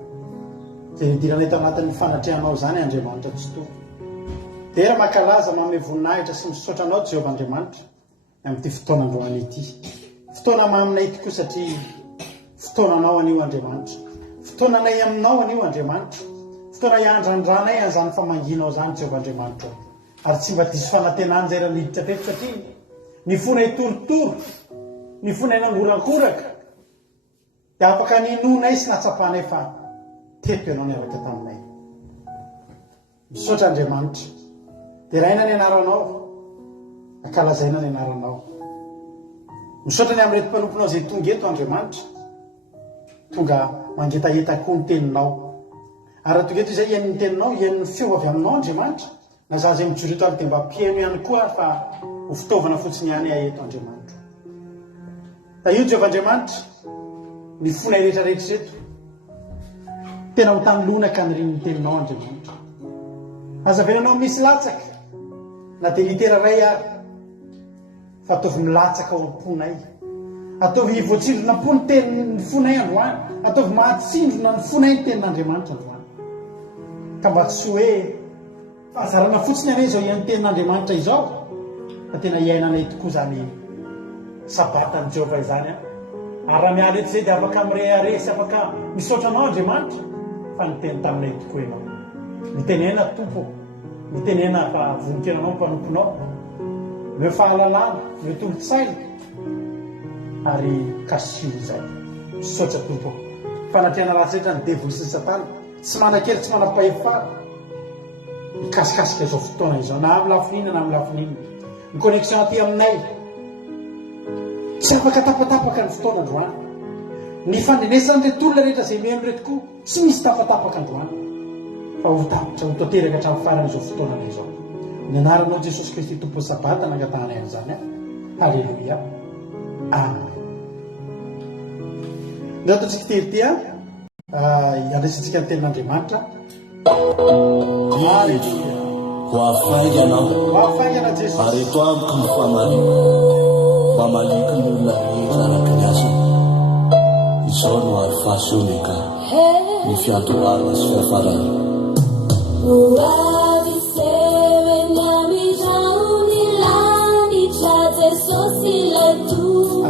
zay idiranay tanatin'ny fanatrehanao zany Andriamanitra tsy toa. Dia raha mankalaza manome voninahitra sy misotranao Jehovah Andriamanitra amin'ity fotoana androany ity. Fotoana maminay tokoa satria fotoananao anio Andriamanitra. Fotoananay aminao anio Andriamanitra. Fotoana iandrandranay an'izany famanginao zany Jehovah Andriamanitra. Ary tsy mba diso fanantenana zay raha liditra teto satria ny fonay torotoro, ny fonay nangorakoraka dia afaka ninonay sy natsapanay fa teto ianao niaraka taminay. Misaotra Andriamanitra. Dia raina ny anaranao, akalazaina ny anaranao. Misaotra ny amin'ny retim-panomponao zay tonga eto Andriamanitra, tonga mangetaheta koa ny teninao. Ary tonga eto izay iain'ny teninao, iain'ny feo avy aminao Andriamanitra, na za zay mijoro eto ary dia mba mpiaino ihany koa fa ho fitaovana fotsiny ihany eto Andriamanitra. Da io Jehovah Andriamanitra, ny fonay rehetrarehetra eto, tena ho tanolonaka ny rin'ny teninao Andriamanitra. Azavenanao misy latsaka, na dia litera ray ary, fa ataovy milatsaka ao am-ponay. Ataovy voatsindrona ny tenin'ny fonay androany. Ataovy mahatsindrona ny fonay ny tenin'Andriamanitra androany. Ka mba tsy hoe fahazarana fotsiny ane izao ian'ny tenin'Andriamanitra izao, fa tena iainanay tokoa zany sabatany Jehovah izany. Ary raha miala eto izay dia afaka mirehare sy afaka misaotra anao Andriamanitra, fa niteny taminay tokoa ianao. Nitenena tompo, nitenena fa voninkenanao mpanomponao, meo fahalalana, meo tolotsaina, ary kasio izay. Misaotra tompo. Fanatriana ratsy rehetra ny devoly sy ny satana, tsy manan-kely, tsy manam-pahefara, mikasikasika izao fotoana izao, na amin'ny lafinina na amin'ny lafinina. Ny connexion aty aminay, tsy afaka tapatapaka ny fotoana androany. Ny fandrenesana reto olona rehetra izay miheno reto koa, tsy misy tapatapaka androany. Fa ho tapitra, ho toteraka hatramin'ny farany izao fotoanana izao. Ny anaranao Jesosy Kristy tompo sabata nangatahana an'izany. Halleluia. Amen. Ny ataontsika tery andraisantsika ny tenin'Andriamanitra. Halleluia. Ho afainganao. Ho afaingana Jesosy. Ary eto amiko ny famaliko ny olona rehetra araka ny asany. Izao no ary fahasoleka ny fiantohana sy fiafarana.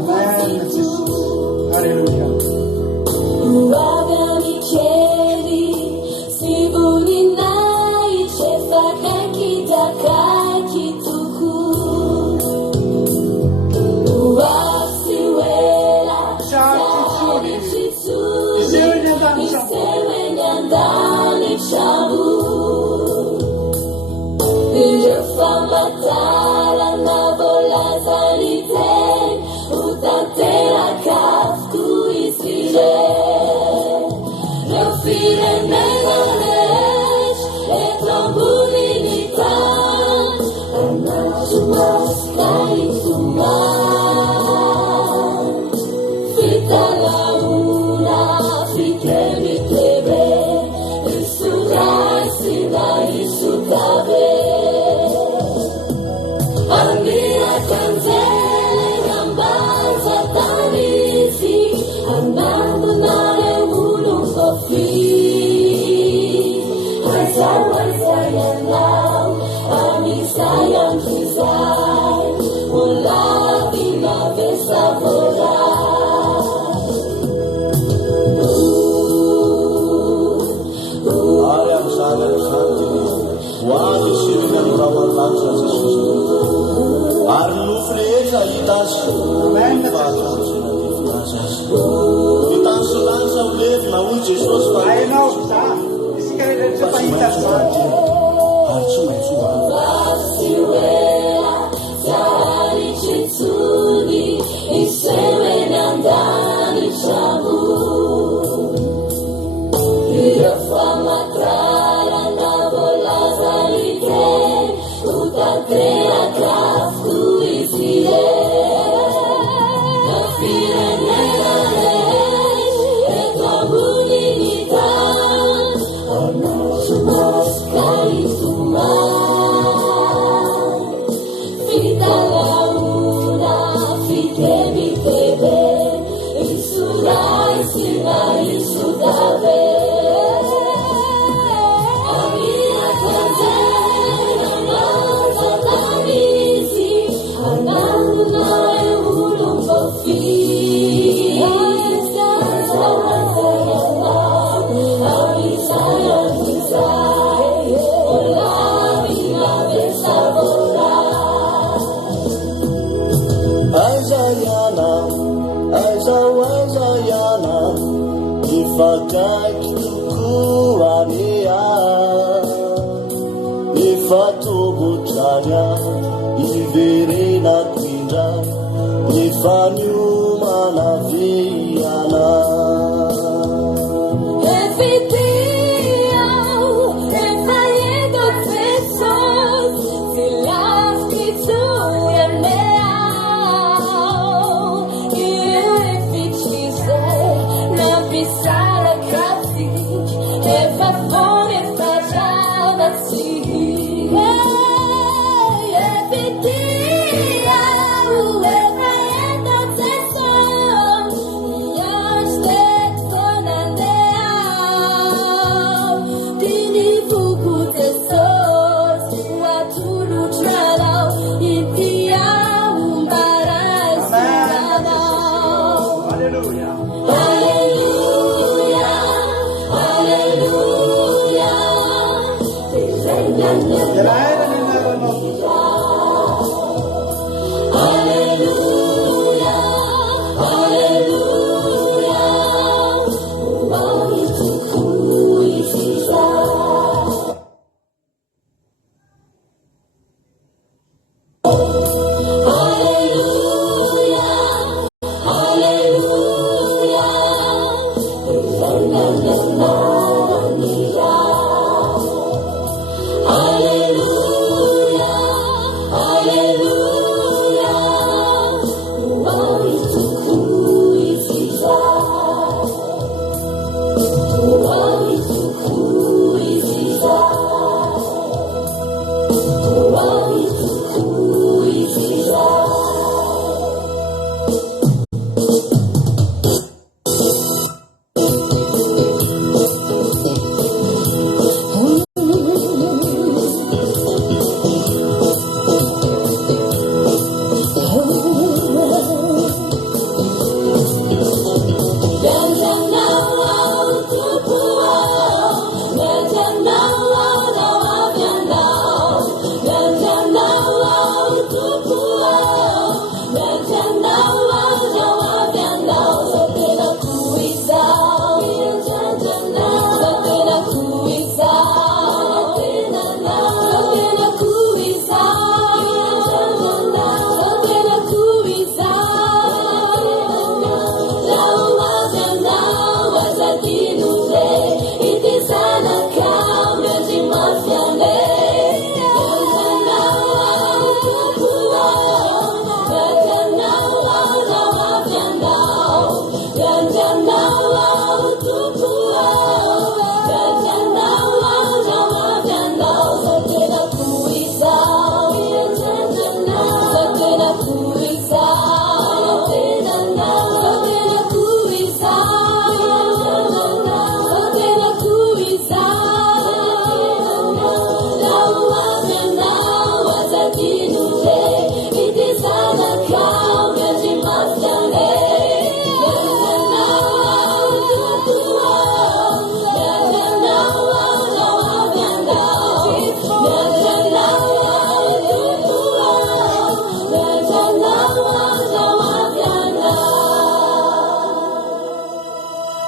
Amen, Jesús. Aleluya. Fita la una, fite mi tebe, Fataki tukuania ifatubuchanya iverena kwindra ifanyumana viana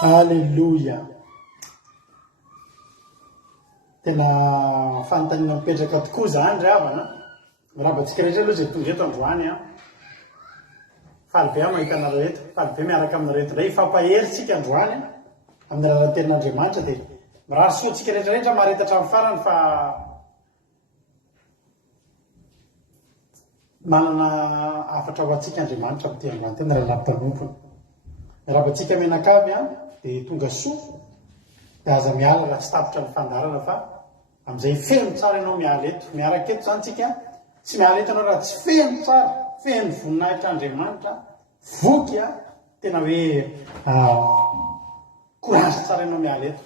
Alleluia. Tena fanontaniana mipetraka tokoa zany ry havana. Rabantsika rehetra aloha zay tonga eto androany a. Faly be aho mahita anareo eto, faly be miaraka aminareo eto. Ndray ifampaheritsika androany amin'ny alalan'ny tenin'Andriamanitra dia mirary soatsika rehetrarehetra maharetatra amin'ny farany fa manana afatra ho antsika Andriamanitra amin'ity androany tena raha nampanompony. Rabantsika menakavy dia tonga soa dia aza miala raha tsy tapitra ny fandarana fa amin'izay feno tsara ianao miala eto. Miaraka eto zany tsika tsy miala eto ianao raha tsy feno tsara, feno voninahitra Andriamanitra, voky tena hoe korazy tsara ianao miala eto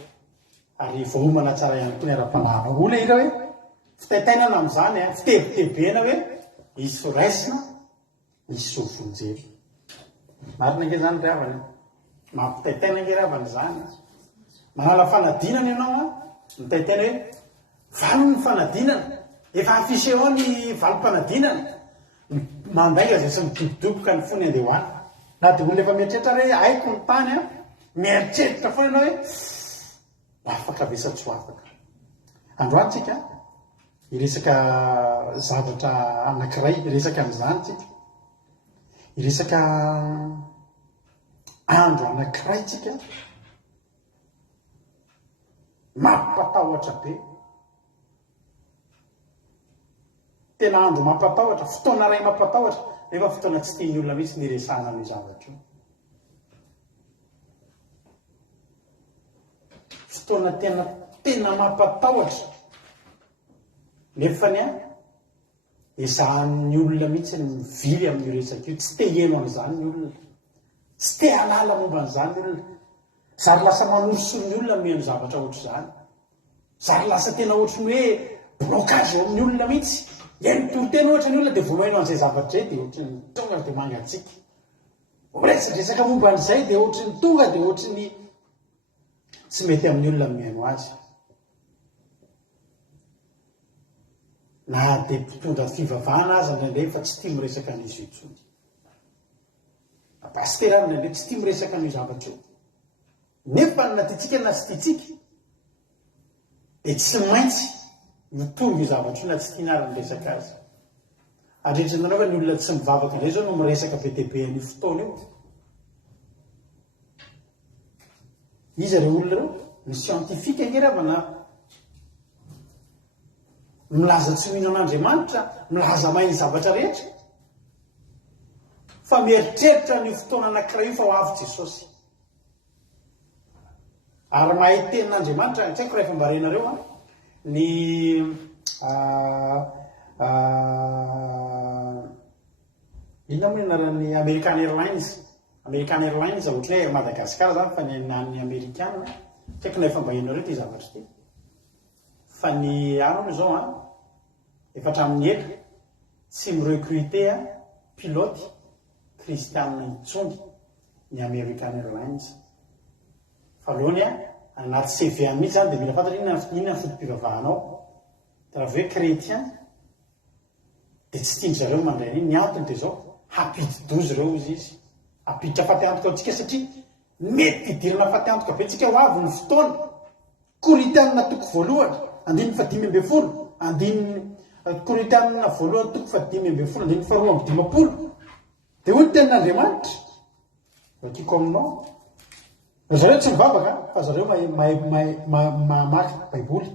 ary voaomana tsara ihany koa ny ara-panahana ola ira hoe fitaitainana am'izany a fitebitebena hoe isy raisina misy sovonjely marina ange zany ry havany mampitaitaina ange ry havany zany manala fanadinana ianao a mitaitaina hoe valo ny fanadinana efa afiseo ny valom-panadinana mandainga zay sy midobodoboka ny fony andeha hoany na de olona efa mieritreritra re aiko ny tany a mieritreritra foana ianao hoe afaka vesatsy ho afaka androantsika iresaka zavatra anankiray iresaka am'izany tsika iresaka andro anankiray tsika mampatahotra be tena andro mampatahotra fotoana ray mampatahotra nefa fotoana tsy tiany olona mihitsy niresahana ny zavatra io fotoana tena mampatahotra nefany a ezahan'ny olona mihitsy mivily amin'ny resaka io tsy te heno an'izany ny olona tsy te halala momba an'izany ny olona zary lasa manosony olona mihaino zavatra ohatr' zany zary lasa tena ohatrany hoe blocage eo amin'ny olona mihitsy ianotorotena ohatra ny olona de vomaino an'izay zavatra zay de ohatrany tonga de mangatsika resaka momba an'izay de ohatrany tonga de ohatrany tsy mety amin'ny olona mihaino azy na de mpitondra fivavahana azy ndraindray fa tsy tia miresaka an'izy io tsony pastera ndraindray tsy tia miresaka an'io zavatra io nefa na titsika na tsy titsika de tsy maintsy mitonga io zavatra io na tsy tianary miresaka azy adretranareo fa ny olona tsy mivavaka indray zao no miresaka be deabe an'io fotoana io izy reo olona reo ny scientifika angeravana milaza tsy mino an'Andriamanitra milaza mahay ny zavatra rehetra fa mieritreritra ny fotoana anankiray io fa ho avy Jesosy ary mahay tenin'Andriamanitra tsy haiko raha efa mbarenareo a ny inona moa anaran'ny American Airlines ohatry hoe Madagasikara zany fa ny nan'ny Amerikana tsy haiko na efa mbahenareo ty zavatra ty fa ny ano zao a efa hatramin'ny ela tsy mirecruté a pilote kristianina intsony ny American Airlines fa aloany a anaty CV mihitsy zany de mila fantatra inona ny fotom-pivavahanao de raha hoe chrétien de tsy tiany zareo mandray ny antony de zao hampidi-dozy reo izy hampiditra faty antoka atsika satria mety idirana faty antoka be tsika ho avy ny fotoana koritianina toko voalohany 550 koritianina voalohany toko 550 550 de hoy tenin'Andriamanitra tiako aminao zareo tsy mivavaka fa zareo mamaky baiboly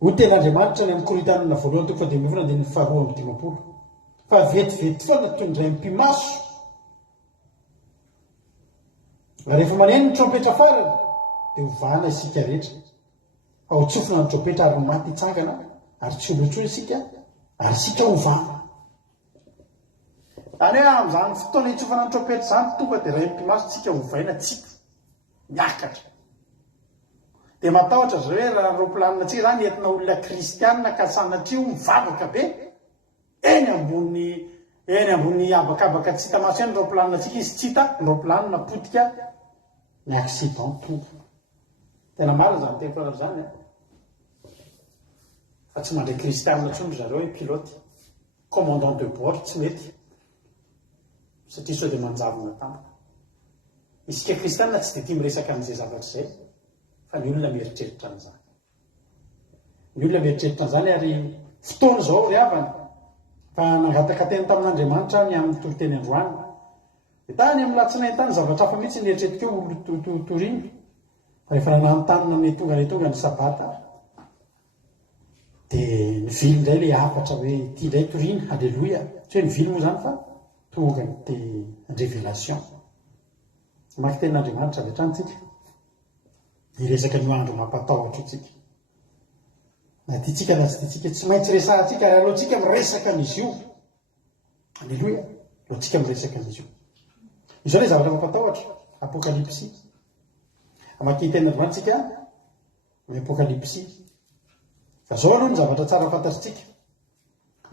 hoy tenin'Andriamanitra ny amin'ny koritianina voalohany toko 550 fa vetivety foana toy ndray mpimaso rehefa maneno ny trompetra farany de hovana isika rehetra fa ho tsofina ny trompetra ary maty hitsangana ary tsy olotsony isika ary isika hovana zany hoe am'izany fotoana hitsofana ny trompetra zany tonga de ray mpimaso tsika hovaina tsika miakatra de matahotra zao hoe raha roplanina tsika zany entina olona kristianina ka sanatria mivavaka be eny ambony abakabaka tsy hita maso eny roplanina tsika izy tsy hita roplanina potika ny accident tonga tena maro zany tena zany fa tsy mandray kristianina tsondro zareo hoe pilote commandant de bord tsy mety satria sao de manjavona tampoka isika kristianina tsy de tia miresaka amin'izay zavatra zay fa ny olona mieritreritra an'izany ny olona mieritreritra an'izany ary fotoana zao ry havana fa nangataka teny tamin'Andriamanitra ny amin'ny toroteny androany de tany amin'ny latsinainy tany zavatra hafa mihitsy nieritretika olo toriny fa rehefa nananotanina ny tonga ny sabata de ny vily indray le afatra hoe ty indray toriny halleloia tsy hoe ny vily moa zany fa tonga de révélation maky tenin'Andriamanitra avy hatranytsika iresaka ny andro mampatahotra tsika na tiatsika na tsy tiatsika tsy maintsy resahantsika ary alohantsika miresaka an'izy io halleloia alohantsika miresaka an'izy io izao le zavatra mampatahotra apokalipsy Amaky tenandroantsika ny apokalipsy. Fa zao aloha ny zavatra tsara fantatritsika.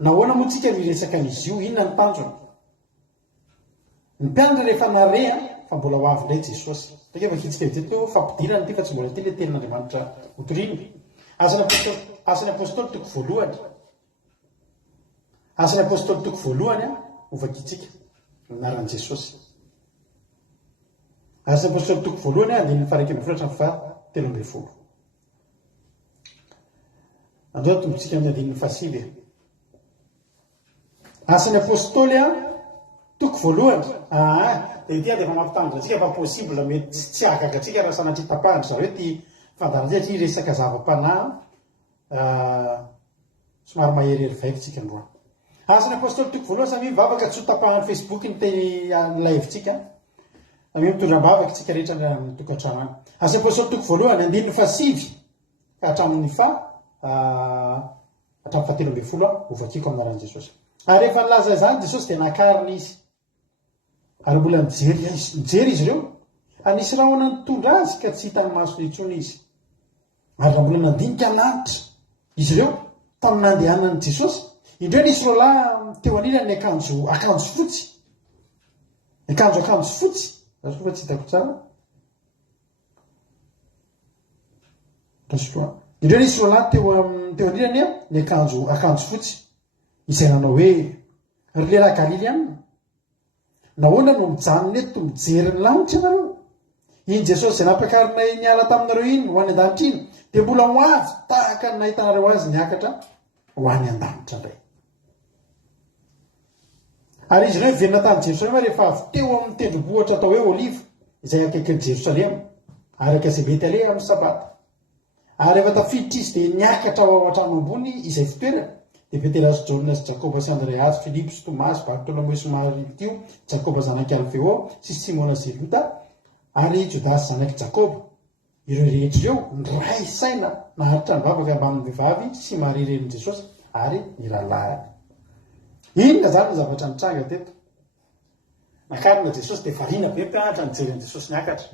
Nahoana moa tsika miresaka an'izy io, inona ny tanjony? Ny mpianatra rehefa narea fa mbola ho avy indray Jesosy. Teka efa hitsika eto fampidirana ty fa tsy mbola ty le tenin'Andriamanitra hotoriana. Asan'ny apôstôly toko voalohany. Asan'ny apôstôly toko voalohany ho vakitsika anaran'i Jesosy. Asan'ny apôstôly toko voalohany andininy faha 1 fa 13. Andao tombontsika amin'ny andininy fasivy. Asan'ny apôstôly toko voalohany. Dia ity dia efa mampitandrina antsika fa possible mety tsy ahagaga antsika raha sanatria tapahany zareo ty fandarantsika satria resaka zava-panahy somary maherihery vaikitsika androany. Asan'ny apôstôly toko voalohany samy mivavaka tsy ho tapahany Facebook ny teny live-tsika. Samy mitondram-bavaka tsika rehetra ny tokantrano any. Asan'ny apôstôly toko voalohany andininy fasivy ka hatramin'ny hatramin'ny 17 ho vakiko aminaran'i Jesosy. Ary rehefa nilaza izany Jesosy dia nakarina izy. Ary mbola nijery izy ireo. Anisy rahona nitondra azy ka tsy hitany masony intsony izy. Ary raha mbola nandinika lanitra izy ireo tamin'ny nandehanan'i Jesosy. Indreo nisy roalahy teo anilany ny akanjo fotsy. Akanjo fotsy. Fa tsy hitako tsara. Indreo nisy roalahy teo anilany ny akanjo fotsy. Izay nanao hoe ry lehilahy Galiliana, nahoana no mijanona eto mijery ny lanitra ianareo? Iny Jesosy izay nampakarinay niala taminareo iny ho any an-danitra iny, dia mbola ho avy tahaka ny nahitanareo azy niakatra ho any an-danitra indray. Ary izy ireo hiverina tany Jerosalema rehefa avy teo amin'ny tendrombohitra atao hoe Oliva, izay akaikin'i Jerosalema, ary akaiza Betaleha amin'ny sabata. Ary rehefa tafiditra izy dia niakatra ao an-trano ambony izay fitoerana. Dia Petera sy Jôna sy Jakoba sy Andreas, Filipo sy Tomasy, Bartolomeo sy Mario, Jakoba zanaky Alfeo sy Simona Zelota, ary Jodasy zanaky Jakoba. Ireo rehetra ireo niray saina naharitra ny vavaka ambanin'ny vehivavy sy Maria renin'i Jesosy ary nirahalahy. Inona zany ny zavatra nitranga teto? Nakarina Jesosy dia variana be mpianatra nijery Jesosy niakatra.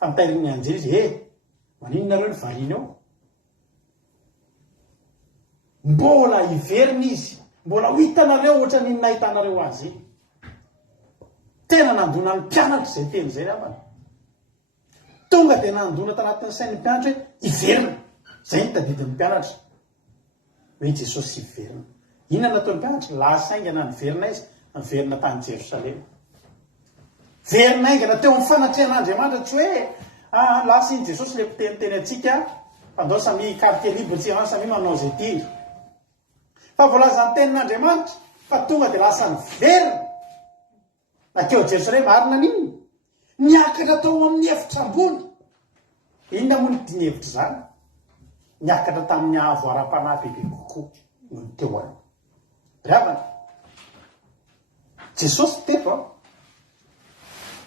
Fa nitairiny anjery izy, maninona ireo ny variana eo? Mbola hiverina izy, mbola ho hitanareo ohatra ny nahitanareo azy. Tena nandona ny mpianatra izay teny izay namana. Tonga dia nandona tanatin'ny sain'ny mpianatra hoe hiverina. Izay ny tadidin'ny mpianatra. Hoe Jesosy hiverina. Inona nataon'ny mpianatra? Lasa aingana niverina izy, niverina tany Jerosalema. Verina aingana teo amin'ny fanatrehan'Andriamanitra tsy hoe lasa iny Jesosy le mpiteniteny antsika, pandao samy quartier libre tsy samy manao izay tiany. Fa voalaza ny tenin'Andriamanitra fa tonga dia lasa niverina. Nakeo Jerosalema ary nanino? Niakatra tao amin'ny efitra ambony. Inona moa ny diny hevitra izany? Niakatra tamin'ny avo ara-panahy bebe kokoa no teo any. Ravana. Jesosy teto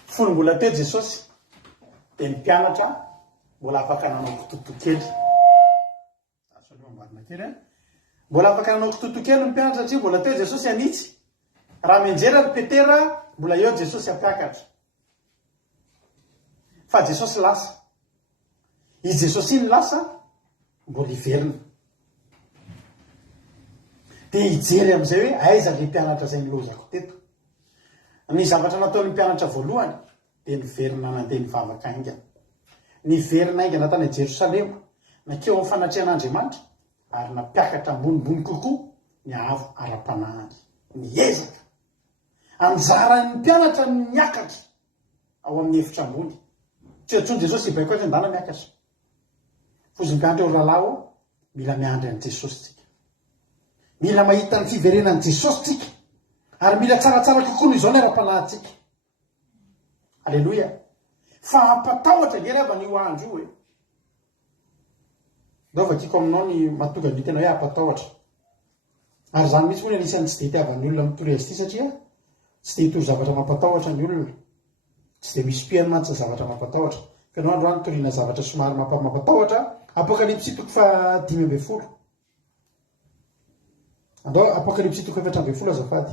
fony mbola teo Jesosy dia ny mpianatra mbola afaka nanao kitoto-kely. Mbola afaka nanao kitoto-kely ny mpianatra satria mbola teo Jesosy anitsy. Raha mianjera ny Petera, mbola eo Jesosy ampiakatra. Fa Jesosy lasa. Izy Jesosy iny lasa, mbola hiverina. Dia hijery amin'izay hoe aiza le mpianatra izay nilozako teto. Ny zavatra nataon'ny mpianatra voalohany dia niverina nandeha nivavaka aingana. Niverina aingana tany Jerosalema, nakeo amin'ny fanatrehan'Andriamanitra, ary nampiakatra ambonimbony kokoa ny avo ara-panahy. Niezaka. Anjaran'ny mpianatra niakatra ao amin'ny efitra ambony. Tsy atsony Jesosy ibaiko hoe andana miakatra. Fozony mpianatra eo rahalahy mila miandry an'i Jesosy tsika. Mila mahita ny fiverenan'i Jesosy tsika. Ary mila tsaratsara kokoa noho izao ny ara-panahintsika. Alleloia. Fa ampatahotra le rava ny andro io. Dao vakiko aminao ny mahatonga ny tena hoe ampatahotra. Ary zany mitsy moa ny anisan'ny tsy dia itiavan'ny olona mitory azy ity satria tsy dia hitory zavatra mampatahotra ny olona. Tsy dia misy piany mantsy zavatra mampatahotra. Ka no andro toriana zavatra somary mampatahotra. Apokalipsy toko fa 5:10. Andao Apokalipsy toko 4:10 azafady.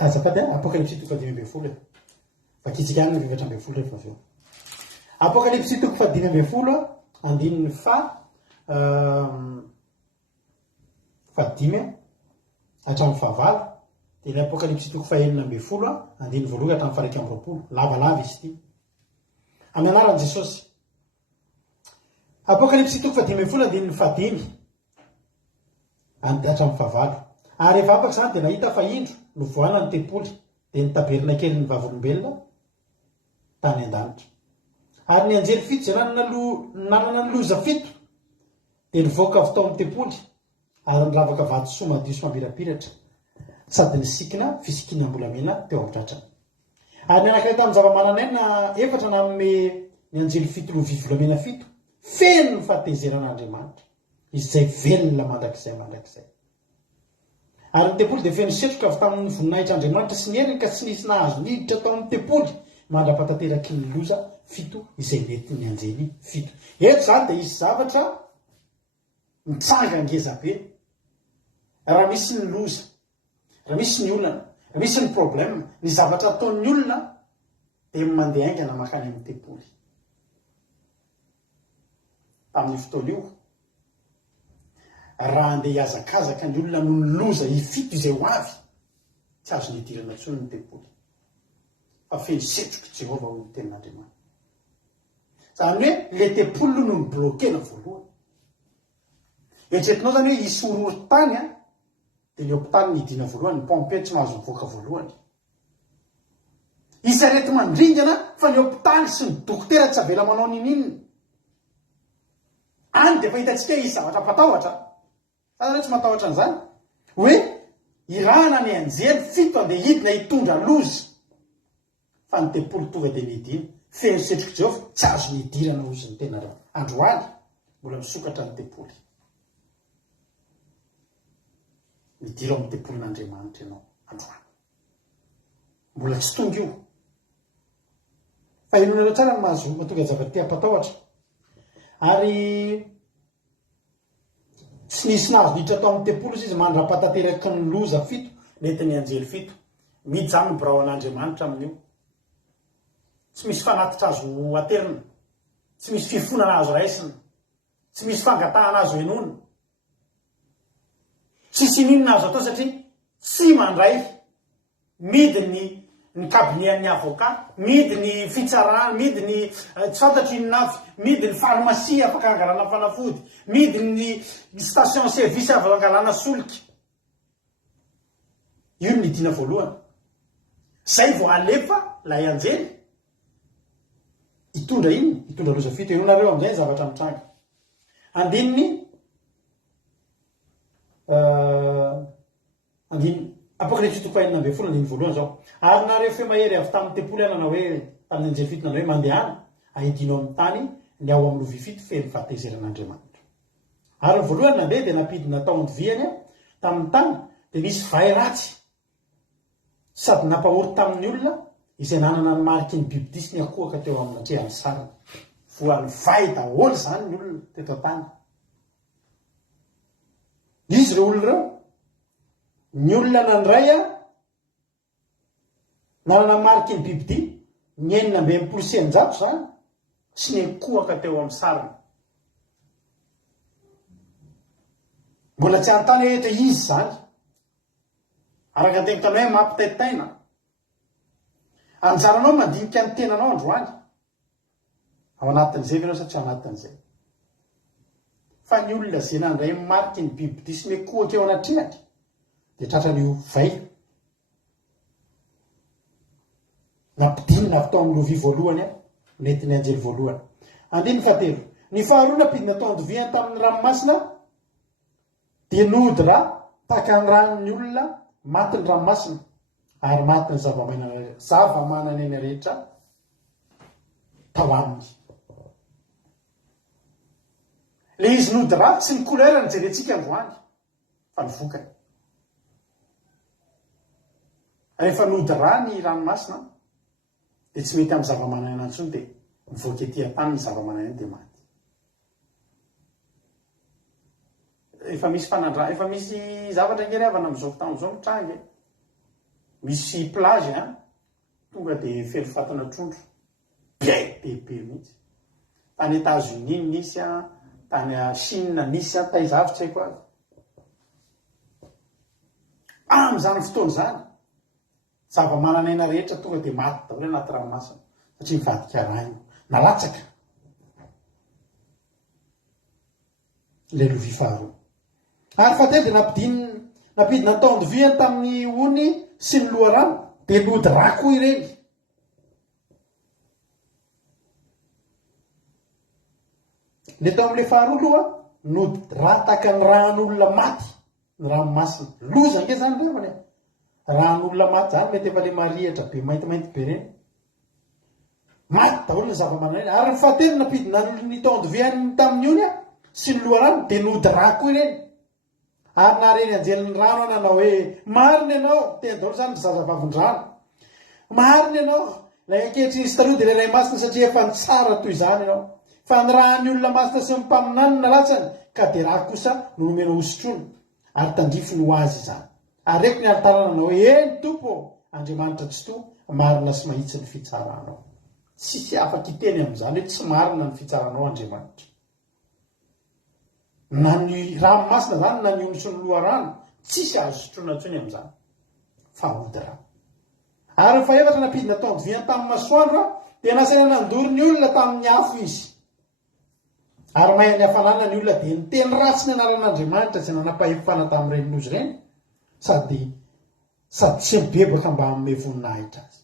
Azafady Apokalipsy toko 5:10. vakitsika any ny 7 rehefa avy eo. Apokalipsy toko 5 andininy fadimy hatramin'ny fahavalo. Dia ny apokalipsy toko 6 andininy 1 hatramin'ny 120. Lavalava izy ity. Amin'ny anaran'i Jesosy. Apokalipsy toko 5 andininy 5 hatramin'ny fahavalo. Ary rehefa afaka izany dia nahita fa indro novoana ny tempoly dia ny taberna kely ny vavolombelona tany an-danitra. Ary ny anjely fito izay nanana ny loza fito dia nivoaka avy tao amin'ny tempoly ary niravaka vato soa madio sy mamirapiratra sady nisikina fisikinam-bolamena teo amin'ny tratrany. Ary ny anankiray tamin'ny zava-manan'aina efatra nanome ny anjely fito lovia volamena fito feno ny fahatezeran'Andriamanitra izay velona mandrakizay. Ary ny tempoly dia feno setroka avy tamin'ny voninahitr'Andriamanitra sy ny heriny ka tsy nisy nahazo niditra tao amin'ny tempoly mandra-patateraky ny loza fito izay mety ny anjely fito. Eto izany dia isy zavatra mitsanga ngezabe. Raha misy ny loza, raha misy ny olana, raha misy ny problème, ny zavatra ataon'ny olona dia mandeha aingana makany amin'ny tempoly. Tamin'ny fotoana io, raha andeha hiazakazaka ny olona no ny loza hifito izay ho avy, tsy azo nidirana intsony ny tempoly. Fa feno setroky Jehova ho ny tenin'Andriamanitra. Zany hoe, le tempoly no nibloquena voalohany. Eritreretinao zany hoe hisy horohorontany dia ny hopitaly nidina voalohany, ny pompier tsy mahazo mivoaka voalohany. Isy arety mandringana fa ny hopitaly sy ny dokotera tsy avela manao nin'inona. Any dia fa hitantsika isy zavatra mpatahotra. Sady tsy matahotra an'izany. Hoe irahana ny anjely fito andeha hidina hitondra loza. Fa ny tempoly tonga dia nidina. Feno setroky Jehova tsy azo nidirana ozy ny tena androany. Mbola misokatra ny tempoly. Midira ao amin'ny tempolin'Andriamanitra ianao androany. Mbola tsy tonga io. Fa inonareo tsara ny mahazo mahatonga zavatra tia mpatahotra. Ary tsy nisy nahazo niditra tao amin'ny tempoly izy mandra-patateraky ny loza fito nety ny anjely fito. Midy zany ny birao an'Andriamanitra amin'io. Tsy misy fanatitra azo aterina, tsy misy fifonana azo raisina, tsy misy fangatahana azo enona, tsy sininona azo atao satria tsy mandray. Midy ny kabinean'ny avoka, midy ny fitsarana, midy ny tsy fantatry inona avy, midy ny farmasia afaka angalana fanafody, midy ny station service afaka angalana solika. Io ny dina voalohany. Zay vao alefa lay anjely hitondra inona? Hitondra loza fito. Enonareo amin'izay ny zavatra mitranga. Andininy Apokalipsy toko 4 andininy voalohany zao. Ary nareo fe mahery avy tamin'ny tempoly anana hoe tamin'ny anjely fito nanao hoe mandehana ahidinao amin'ny tany ny ao amin'ny lovia fito feno fahatezeran'Andriamanitra. Ary ny voalohany nandeha dia nampidina taon'ny viany tamin'ny tany dia nisy vai ratsy sady nampahory tamin'ny olona izay nanana ny mariky ny biby sy ny akohaka teo amin'ny atrehan'ny sarany. Voan'ny vai daholo zany ny olona teto an-tany. Izy ireo olona ireo, ny olona nandray nanana mariky ny biby ny 900 zany sy ny akohaka teo amin'ny sarany. Mbola tsy antany eto izy zany. Araka an-tegna hoe mampitaitaina. Anjaranao mandinika ny tenanao androany. Ao anatin'izay ve satria anatin'izay. Fa ny olona izay nandray mariky ny biby sy ny akohaka eo anatrehany dia tratran'io vai. Nampidinina avy tao amin'ny lovia voalohany nety ny anjely voalohany. Andininy 7. Ny faharoa nampidina tao andoviany tamin'ny ranomasina dia nody ra tahaka ny ranon'ny olona maty ny ranomasina ary maty ny zava-manan'aina rehetra tao aminy. Le izy nody ra tsy ny couleur ny jerentsika androany fa ny vokany. Rehefa nody ra ny ranomasina dia tsy mety amin'ny zava-manan'aina intsony dia mivoaka etỳ an-tany ny zava-manan'aina dia maty. Efa misy fanandra, efa misy zavatra kely avana amin'izao fotoana izao mitrangy. Misy plage tonga dia felo fatana trondro bebe mihitsy. Tany États-Unis nisy a, tany Chine nisy a, taizavy tsy haiko azy. Amin'izany fotoana izany zava-manan'aina rehetra tonga dia maty daholo anaty ranomasina satria mivadika rano nalatsaka. Ilay lovia faharoa. Ary fahatelo dia napidina taondiviany tamin'ny ony sy ny loharano dia lody rà koa ireny. Ny tao amin'ilay faharoa aloha nody rà tahaka ny ran'olona maty ny ranomasina. Loza nge zany revany ran'olona maty zany mety efa le marihatra be maintimainty be reny. Maty daholo ny zava-manan'aina. Ary ny fahatelo napidina ny taondiviany tamin'ny ony sy ny loharano dia nody rà koa ireny. Ary nareny anjelin'ny rano anao hoe marina ianao, tena daholo zany zazavavin-drano. Marina ianao, ilay ankehitriny sy taloha dia ilay ray masina satria efa ny tsara toy izany ianao. Fa ny raha ny olona masina sy mpaminany na latsany ka dia raha kosa no nomena hosotrony ary tandrifo no azy izany. Ary reko ny antarana anao hoe eny tompo Andriamanitra tsy to marina sy mahitsy ny fitsaranao. Tsisy afaka hiteny amin'izany hoe tsy marina ny fitsaranao Andriamanitra. Na ny ranomasina zany na ny ony sy ny loharano tsisy azo sotroina intsony amin'izany fa ody rà. Ary ny fahaefatra napidina taondiviany tamin'ny masoandro dia nasaina nandory ny olona tamin'ny afo izy. Ary mahay ny hafanana ny olona dia niteny ratsy ny anaran'Andriamanitra izay nanapahefana tamin'ireny lozy ireny sady tsy mibebaka mba hanome voninahitra azy.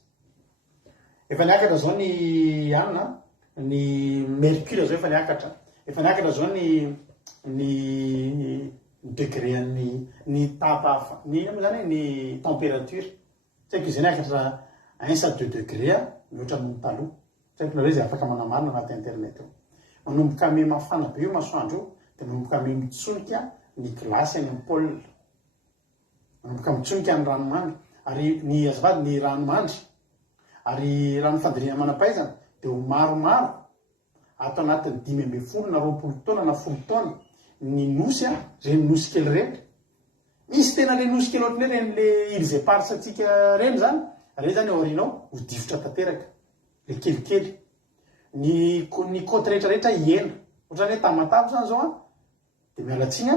Efa niakatra zao ny anina ny mercure zao efa niakatra zao ny degré ny tapafa ny zany ny température tsy haiko izay niakatra 1 à 2 degré mihoatra amin'ny taloha tsy haiko nareo izay afaka manamarina anaty internet eo. Manomboka ame mafana be io masoandro dia manomboka ame mitsonika ny glasy any amin'ny pôle, manomboka mitsonika ny ranomandry ary ny azavady ny ranomandry ary rano fandiriana manam-pahaizana dia ho maromaro ato anatin'ny 5 na 20 taona na 10 taona ny nosy reny nosy kely reny. Misy tena le nosy kely ohatrany reny le ilizay parisatsika reny zany zany aorinao ho difotra tanteraka le kelikely. Ny côte rehetrarehetra hiena ohatrany hoe tamatavo zany zao dia mialatsiny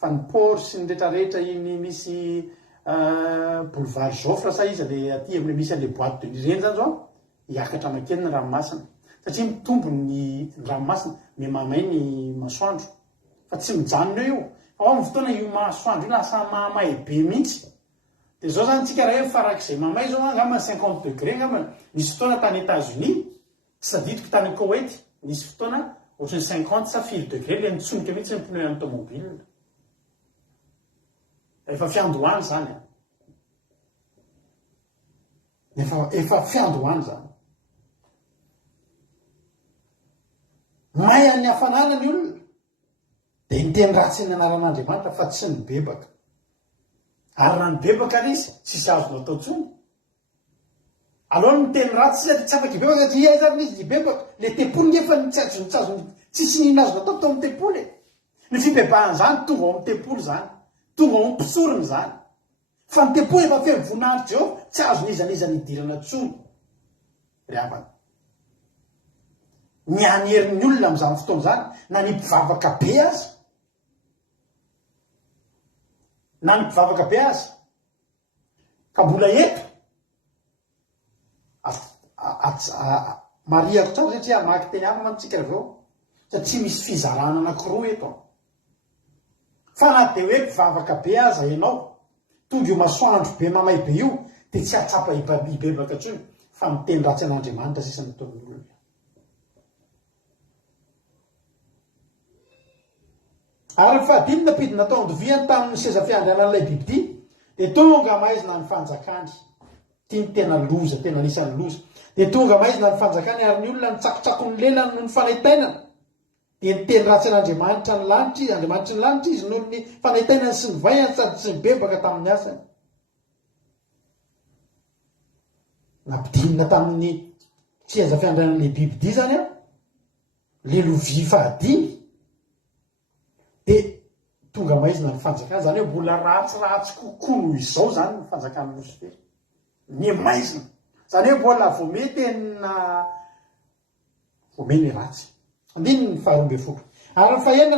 fa ny port sy ny rehetrarehetra iny misy boulevard Joffre sa izy le aty amile misy an'le boîte de nuit reny zany zao hiakatra makeny ny ranomasina satria mitombo ny ranomasina mihamamay ny masoandro fa tsy mijanona eo fa ao amin'ny fotoana io masoandro io lasa mahamay be mihitsy. Dia zao zany tsika raha farak'izay mamay zao angamba 50 degré angamba misy fotoana tany États-Unis sadidiko tany Koweït nisy fotoana ohatrany 50 sa 50 degré le nitsonika mihitsy ny pneu amin'ny tomobile. Efa fiandohany zany efa fiandohany zany. May any hafanana ny olona dia niteny ratsy ny anaran'Andriamanitra fa tsy ny bebaka. Ary na ny bebaka izy tsisy azonao atao tsony. Aloha miteny ratsy tsy afaka hibebaka satria zany izy hibebaka le tepony nefa tsisy nina azonao atao tao amin'ny tepoly. Ny fibebahana zany tonga ao amin'ny tepoly zany, tonga ao amin'ny mpisorony zany. Fa ny tepoly efa feno voninahitra Jehovah tsy azon'izan'izany hidirana tsony. Ryavana. Ny anherin'ny olona amin'izany fotoana zany na ny mpivavaka be azy ka mbola eto mariako tsara satria amaky teny hafa mantsika aveo satria misy fizarana anankiroa eto. Fa na dia hoe mpivavaka be aza ianao tonga io masoandro be mamay be io dia tsy atsapa hibebaka tsony fa miteny ratsy an'Andriamanitra sisa nataon'ny olona. Ary ny fahadimy napidina taondiviany tamin'ny seza fiandrianan'ilay bibidia dia tonga maizina ny fanjakany. Tia ny tena loza, tena anisan'ny loza. Dia tonga maizina ny fanjakany ary ny olona nitsakotsako ny lelany noho ny fanaitainana. Dia niteny ratsy an'Andriamanitra ny lanitra izy, Andriamanitra ny lanitra izy noho ny fanaitainany sy ny vainy sady tsy mibebaka tamin'ny asany. Nampidinina tamin'ny seza fiandrianan'ilay bibidia zany le lovia fahadimy. Dia tonga maizina ny fanjakana zany hoe mbola ratsiratsy kokoa noho izao zany ny fanjakan'ny Lucifer. Ny maizina zany hoe mbola vometenina vomeny ratsy andiny ny faharoambe folo ary ny fahenina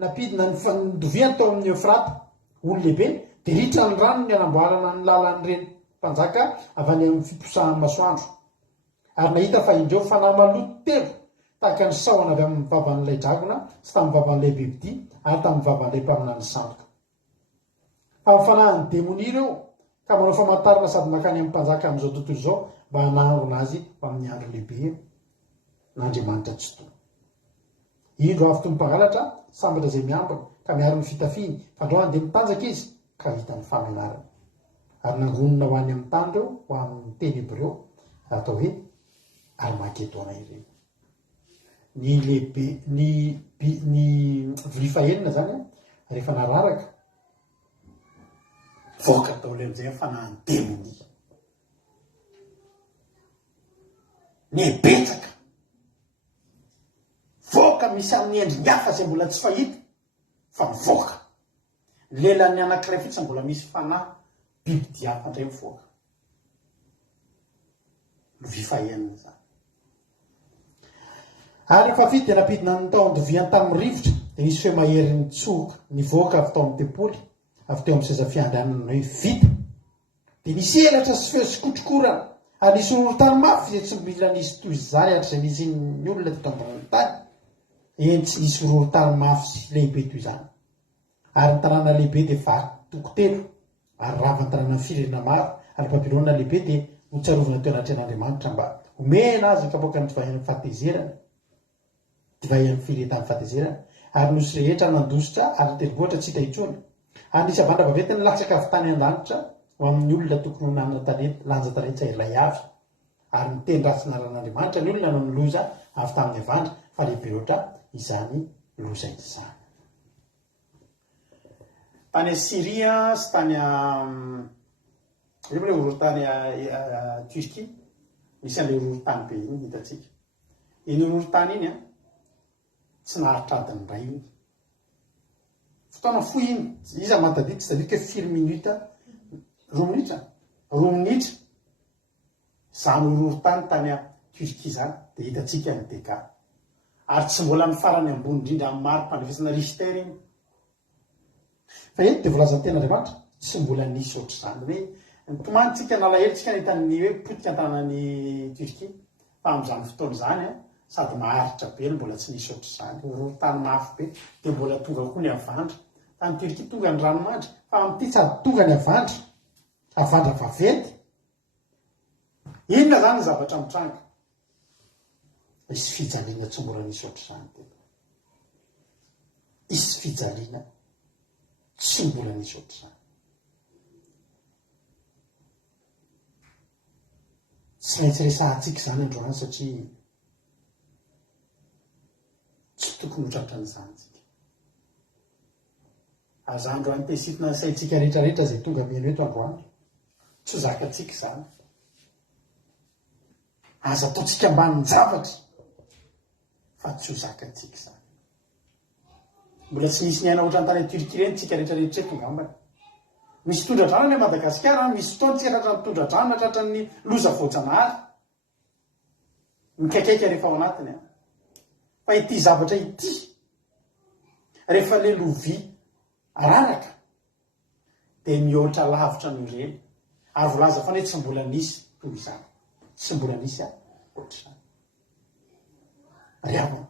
napidina nidoviany tao amin'ny Eufrata olo lehibe de ritra ny rano ny anamboarana ny lalan'ireny mpanjaka avy any amin'ny fiposahan'ny masoandro ary nahita fa indreo fanahy maloto telo tahaka ny sahona avy amin'ny vavan'ilay dragona sy tamin'ny vavan'ilay bibidi ary tamin'ny vavan'ilay mpaminany sandoka fa mifanahany demoni ireo ka manao famantarana sady makany amin'ny mpanjaka amin'izao tontolo izao mba hanangona azy amin'ny andro lehibe n'Andriamanitra tsy toa indro avy to mpangalatra sambatra izay miambina ka miaro ny fitafiny fandroany dia mitanjaka izy ka hita ny famenarana ary nangonina ho any amin'ny tany reo ho amin'ny teny hebreo atao hoe armagedona ireny ny lehibe ny vili fahenina zany rehefa nararaka voaka taole amizay fanahany demoni ny betsaka voaka misy amin'ny endriny hafa zay mbola tsy fahita fa mivoaka lelan'ny anankiray fitsy mbola misy fanahy biby diafa indray mivoaka lovia fahenina zany ary efa fito dia napidina ny tao andoviany tamin'ny rivotra dia nisy fe mahery ny tsoka nivoaka avy tao amin'ny tempoly avy teo amin'ny seza fiandrianana hoe vita dia nisy elatra sy feo sy kotrokorana ary nisy orohon-tany mafy zay tsy mila nisy toy zany hatr'izay nisy ny olona teto ambonin'ny tany eny tsy nisy orohon-tany mafy sy lehibe toy izany ary ny tanàna lehibe dia vaky toko telo ary rava ny tanàna firenena maro ary Babilôna lehibe dia hotsarovana teo anatren'Andriamanitra mba omena azy kapoaka ny divahian'ny fahatezerana divahian'ny firetan'ny fahatezerana ary nosy rehetra nandositra ary teliboatra tsy hita intsony ary nisy avandra vavety ny latsaka avy tany an-danitra ho amin'ny olona tokony ho nanana talenta lanja talenta ilay avy ary miteny ratsy naran'Andriamanitra ny olona no ny loza avy tamin'ny avandra fa lehibe loatra izany loza izany tany Syria sy tany le horohon-tany Turquie misy an'ilay horohon-tany be iny hitatsika iny horohon-tany iny tsy naharitra adiny ray iny fotoana fo iny iza mantadity tsy tadika hoe firy minute roa minitra zany horohon-tany tany Turquie zany dia hitatsika ny dega ary tsy mbola ny farany ambony indrindra amin'ny mari-pandrefesana Richter iny fa eny dia volazan'ny ten'Andriamanitra tsy mbola nisy ohatr'izany hoe nitomanitsika nalahelytsika nahitany hoe potika an-tanànany Turquie fa amin'izany fotoana izany sady maharitra be ny mbola tsy nisy ohatr'izany horohon-tany mafy be dia mbola tonga koa ny avandra fa ny Turquie tonga ny ranomandry fa amin'ity sady tonga ny avandra vavety inona zany ny zavatra mitranga isy fijaliana tsy mbola nisy ohatr'izany isy fijaliana tsy mbola nisy ohatr'izany tsy maintsy resahantsika zany androany satria tsy tokony hotratra n'izany tsika aza androany tesitona ny saintsika rehetrarehetra zay tonga meno eto androany tsy ho zakatsika zany aza ataotsika ambanin'ny zavatra fa tsy ho zakatsika zany mbola tsy nisy ny aina ohatrany tany Turquie reny tsika rehetrarehetra eto ngambany misy tondra-drano ny Madagasikara misy fotoana tsika tratran'ny tondra-drano tratran'ny loza voajanahary mikaikaika rehefa ao anatiny fa ity zavatra ity rehefa le lovia araraka dia mihoatra lavitra no ireny ary volaza fa hoe tsy mbola nisy toy izany tsy mbola nisy ohatr'izany riavana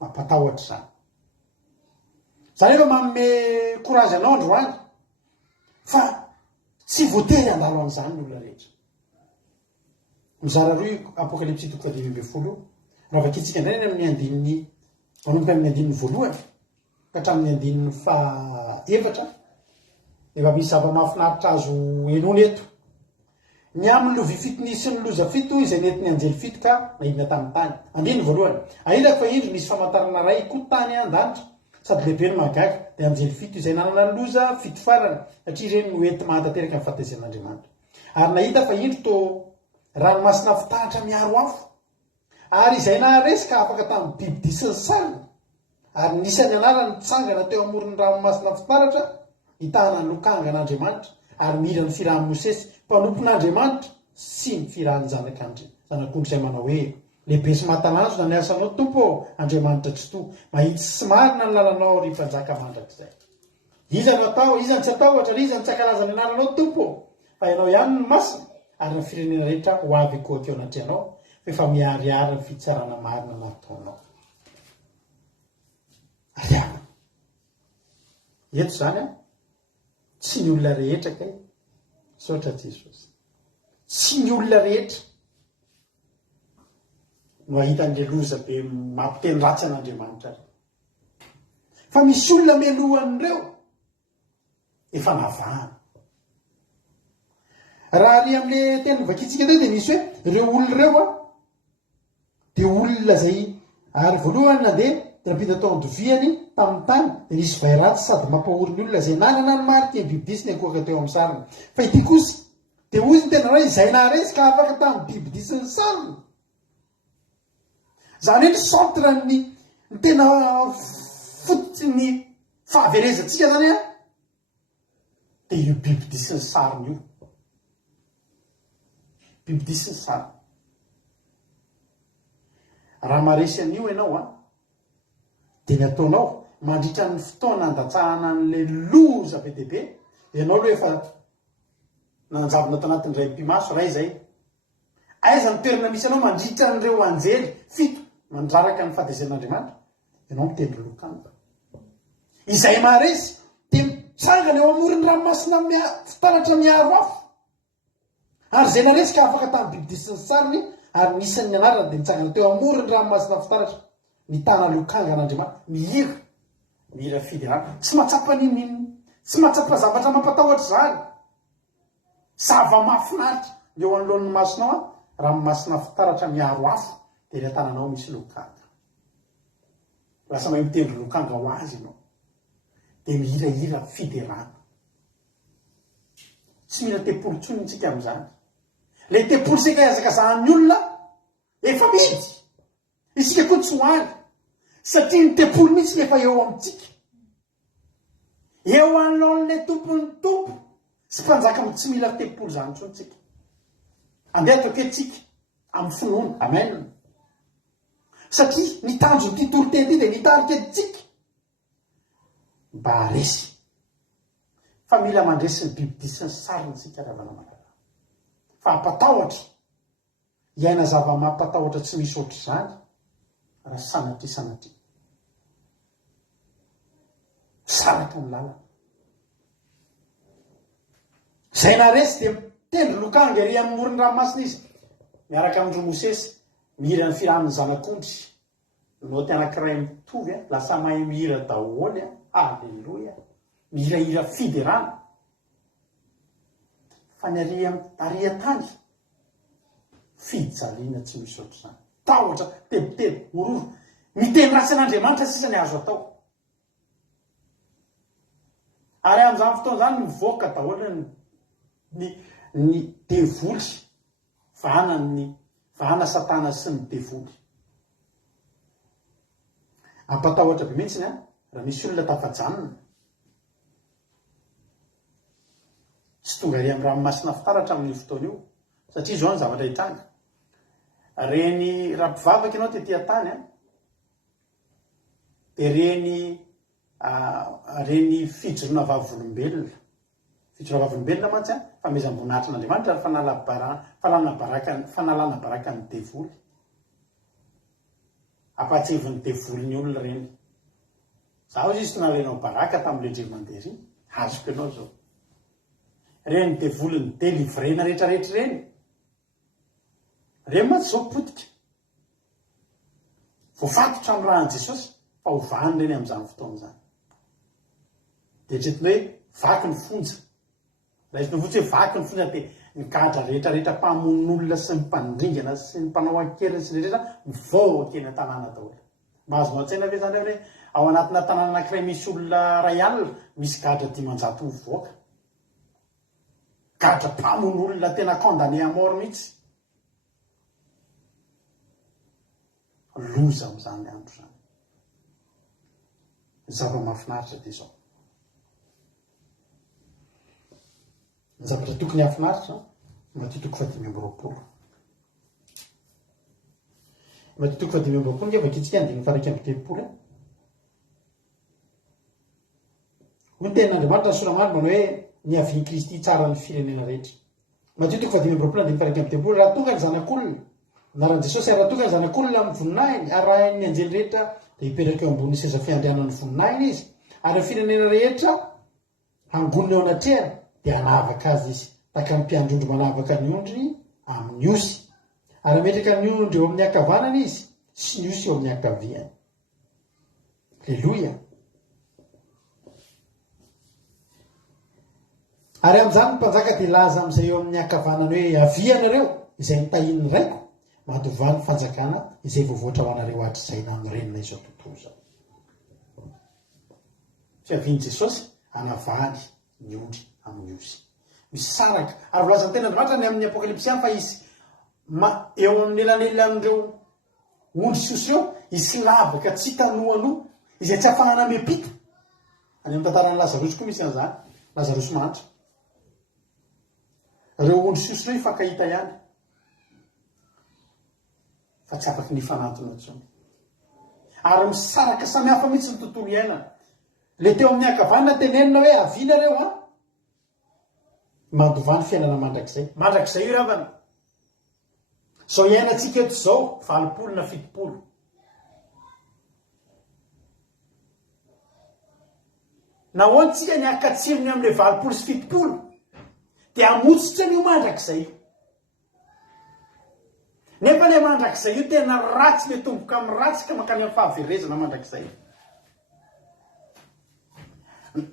mampatahotra izany zany efa manome korazy anao androany fa tsy voatery andalo an'izany ny olona rehetra mizara roy apokalypsy 3:20 raha vakitsika indray amin'ny andininy manomboka amin'ny andininy voalohany ka hatramin'ny andininy fahaefatra efa misy zava-mahafinaritra azo enony eto ny amin'ny lovia fito nisy ny loza fito izay nentiny anjely fito ka nahidina tamin'ny tany andininy voalohany ahitako fa indro nisy famantarana ray koa tany an-danitra sady lehibe ny mahagaga dia anjely fito izay nanana ny loza fito farany satria ireny no enti mahantanteraka amin'ny fahatezen'Andriamanitra ary nahita fa indro to ranomasina fitahatra miaro afo ary izay naharesika afaka tamin'ny biby dia sy ny sariny ary nisy any anarany mitsangana teo amoron'ny ranomasina fitaratra hitahana ny lokanga an'Andriamanitra ary mihira ny firahan'i Mosesy mpanompon'Andriamanitra sy ny firahan'ny zanak'ondry izay manao hoe lehibe sy mahatalanjona ny asanao tompo Andriamanitra tsy to mahitsy sy marina ny lalanao ry mpanjaka mandrakizay. Iza no atao, iza ny tsy atao ohatra iza ny tsy ankalaza ny anaranao tompo fa ianao ihany ny masina ary ny firenena rehetra ho avy koa anaty ianao fa efa miariary ny fitsarana marina nataonao. Ariana eto zany tsy ny olona rehetra kay saotra Jesosy, tsy ny olona rehetra no ahitan'le loza be mampiteny ratsy an'Andriamanitra re, fa misy olona mialohan'ireo efa navahana. Raha ry amin'le teny vakitsika teo dia misy hoe ireo olona ireo dia olona zay ary voalohany nandeha dia nampita tao andoviany tamin'ny tany dia nisy vairatsy sady mampahoriny olona zay nanana ny marika ny bibidisy ny ankoaka teo amin'ny sariny. Fa ity kosa dia ozy ny tena ray izay naharesy ka afaka tamin'ny bibidisy ny sariny. Zany hoe ny centre ny tena fotsiny fahaverezantsika zany dia io bibidisy ny sariny io. Bibidisy ny sariny. Raha maresy an'io ianao dia ny ataonao mandritra ny fotoana andatsahana an'le loza be dia be, ianao aloha efa nanjavona tao anatin'ny ray mpimaso ray zay. Aiza ny toerana misy anao mandritra n'ireo anjely fito mandraraka ny fahatezen'Andriamanitra, ianao mitendry lokanga. Izay maharesy dia mitsangana eo amoron'ny ranomasina fitaratra miaro afo. Ary zay naresy ka afaka tamin'ny bibidisy ny sariny ary nisan'ny anarana dia mitsangana teo amoron'ny ranomasina fitaratra mitana lokanga an'Andriamanitra, mihira fidirana, tsy mahatsapa ninnininy, tsy mahatsapa zavatra mampatahotra zany. Zava-mahafinaritra eo anoloan'ny masonao ranomasina fitaratra miaro afo dia ilay tananao misy lokanga. Lasa mahay mitendry lokanga ho azy ianao dia mihirahira fidirana. Tsy mila tepolo tsony tsika amin'izany. Le tepolo sika iazakazahan'ny olona efa midy, isika koa tsy ho any satria ny tepolo mihitsy efa eo amintsika. Eo anoloan'le tompony tompo sy mpanjaka amin'ny tsy mila tepolo zany tsony tsika. Andeha atao ketsika amin'ny finoana, amen. Satria ny tanjo ny titolo teny dia nitarika tsika mba haresy. Fa mila mandresy ny bibidisy ny sariny tsika ravana malala. Fa hampatahotra, iaina zava-mampatahotra tsy misy ohatr' izany raha sanatria. Saraka ny lalana. Zay naharesy dia mitendry lokanga ery amin'ny moron-dranomasina izy. Miaraka amin'ireo Mosesy mihira ny firahan'ny zanak'ondry. Noty anankiray mitovy lasa mahay mihira daholo. Alleluia. Mihirahira fiderana. Fa ny aria tany fijaliana tsy misy ohatr' izany. Tahotra, tebotebo, ororo. Miteny ratsy an'Andriamanitra sisa ny azo atao. Ary amin'izany fotoana zany mivoaka daholo ny devoly vahana Satana sy ny devoly. Ampatahotra be mihitsy raha misy olona tafajanona. Tsy tonga ary amin'ny ranomasina fitaratra amin'ny fotoana io satria izao ny zavatra hitranga. Reny raha mpivavaka ianao tetỳ tany dia reny fijoroana vavolombelona. Fijoroana vavolombelona mantsy famezam-boninahitry n'Andriamanitra ary fanalana baraka ny devoly. Ampatsevon'ny devoly ny olona reny. Zaho izy tsy naharenao baraka tamin'ilay ndre mandeha ry, azoko ianao zao. Reny devoly ny delivrena rehetrarehetra reny. Reny mantsy zao potika. Voafatotra amin'ny rahan'i Jesosy fa hovany reny amin'izany fotoana izany. Dia tretiny hoe vaky ny fonja. Raha izy novotsy hoe vaky ny fonja dia ny gadra rehetrarehetra mpamonin'olona sy ny mpandringana sy ny mpanao ankeriny sy ny rehetra mivoaka eny an-tanàna daholo. Mahazonao an-tsaina ve zany hoe ao anatina tanàna anankiray misy olona ray alina misy gadra 500 mivoaka. Gadra mpamonin'olona tena condamné à mort mihitsy. Loza amin'izany andro zany. Zava-mahafinaritra dia izao. ny zavatra tokony hafinaritra matitoko 5 matitoko 5 nge vakitsika andiny faraika amby 3 hoy ten'Andriamanitra ny solamandry manao hoe niaviny Kristy tsara ny firenena rehetra. Matitoko 5 andiny faraika amby 3 raha tonga ny zanak'olona naran'i Jesosy raha tonga ny zanak'olona amin'ny voninahiny arahin'ny anjely rehetra dia hipetraka eo ambony seza fiandrianan'ny voninahiny izy ary ny firenena rehetra angonina eo anatrehany dia hanavaka azy izy taka ny mpiandrondro manavaka ny ondry amin'ny osy ary ametraka ny ondry eo amin'ny ankavanana izy sy ny osy eo amin'ny ankaviany. Aleloia. Ary amin'izany ny mpanjaka dia laza amin'izay eo amin'ny ankavanana hoe avianareo izay mitahin'ny raiko mahatovany fanjakana izay voavoatra ho anareo hatrizay na mirenina izao tontolo izao. Fiavian'i Jesosy hanavahany ny ondry amin'ny osy misy saraka ary volazan'ny ten'Andriamanitra ny amin'ny apokalipsy fa izy eo amin'ny elanelan'ireo ondry sy osy eo isy lavaka tsy tanoano izay tsy hafahana mepita. Any amin'ny tantaran'ny Lazarosy koa misy an'izany, Lazarosy manitra. Ireo ondry sy osy ireo hifankahita ihany fa tsy afaka ny fanantona intsony. Ary misaraka samihafa mihitsy ny tontolo iainana. Le teo amin'ny ankavanana tenenina hoe avianareo mandovany fiainana mandrakizay io ravana. Zao iainantsika eto zao 20 na 70. Nahoantsika ny akatsirony amin'ilay 20 sy 70 dia hamotsitra an'io mandrakizay io. Nefa ilay mandrakizay io tena ratsy le tomboka amin'ny ratsy ka mankany amin'ny fahaverezana mandrakizay io.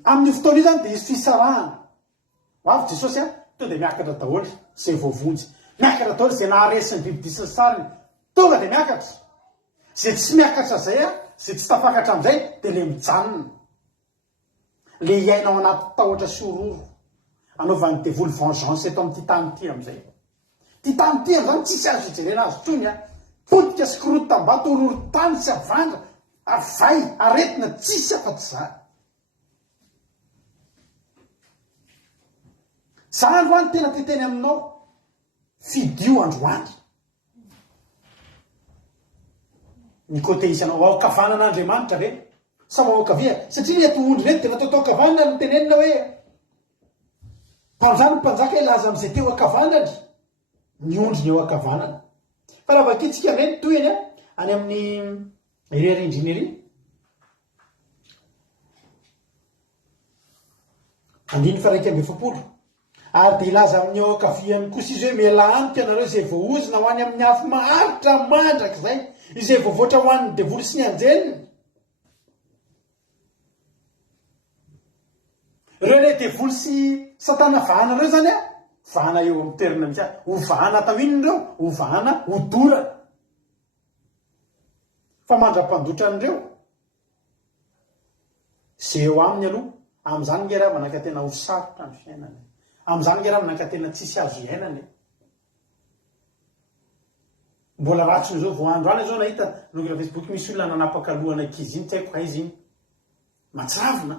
Amin'ny fotoana io zany dia isy fisarahana. Avy Jesosy tonga dia miakatra daholo izay voavonjy. Miakatra daholo izay naharesy ny biby disy ny sariny. Tonga dia miakatra. Izay tsy miakatra izay izay tsy tafakatra amin'izay dia le mijanona. Le iainao anaty tahotra sy ororo. Anaovany devoly vengeance eto amin'ity tany ity amin'izay. Ty tany ity amin'izany tsisy azo ijerena azy tsony. Potika sy koroty tambato ororo tany sy avandra. Avay, aretina tsisy afa-tsy zany. Za androany tena teteny aminao fidio androany. Ny côté isanao ao kavanan'Andriamanitra ve? Sa maokavia satria ny atoondry reto dia natao kavanana no tenenina hoe panjany mpanjaka ilaza amin'izay teo akavanany ny ondry eo akavanana. Fa raha vakitsika reny toy any amin'ny irerindrinery 9:7 ary dia ilaza amin'ny eo akaviany kosa izy hoe miala antoka ianareo izay voaozina ho any amin'ny afo maharitra mandrakizay izay voavoatra ho an'ny devoly sy ny anjeliny. Ireo le devoly sy satana vahana ireo zany vahana eo amin'ny toerana misy ho vahana atao inona ireo? Ho vahana ho dorana. Fa mandra-pandotra an'ireo izay eo aminy aloha amin'izany nge raha manaka tena ho sarotra ny fiainana. Amin'izany nge raha manaka tena tsisy azo iainana. Mbola ratsy zao voandro any zao nahita nogela Facebook misy olona nanapaka lohana ankizy iny tsy haiko aiza iny. Matsiravina.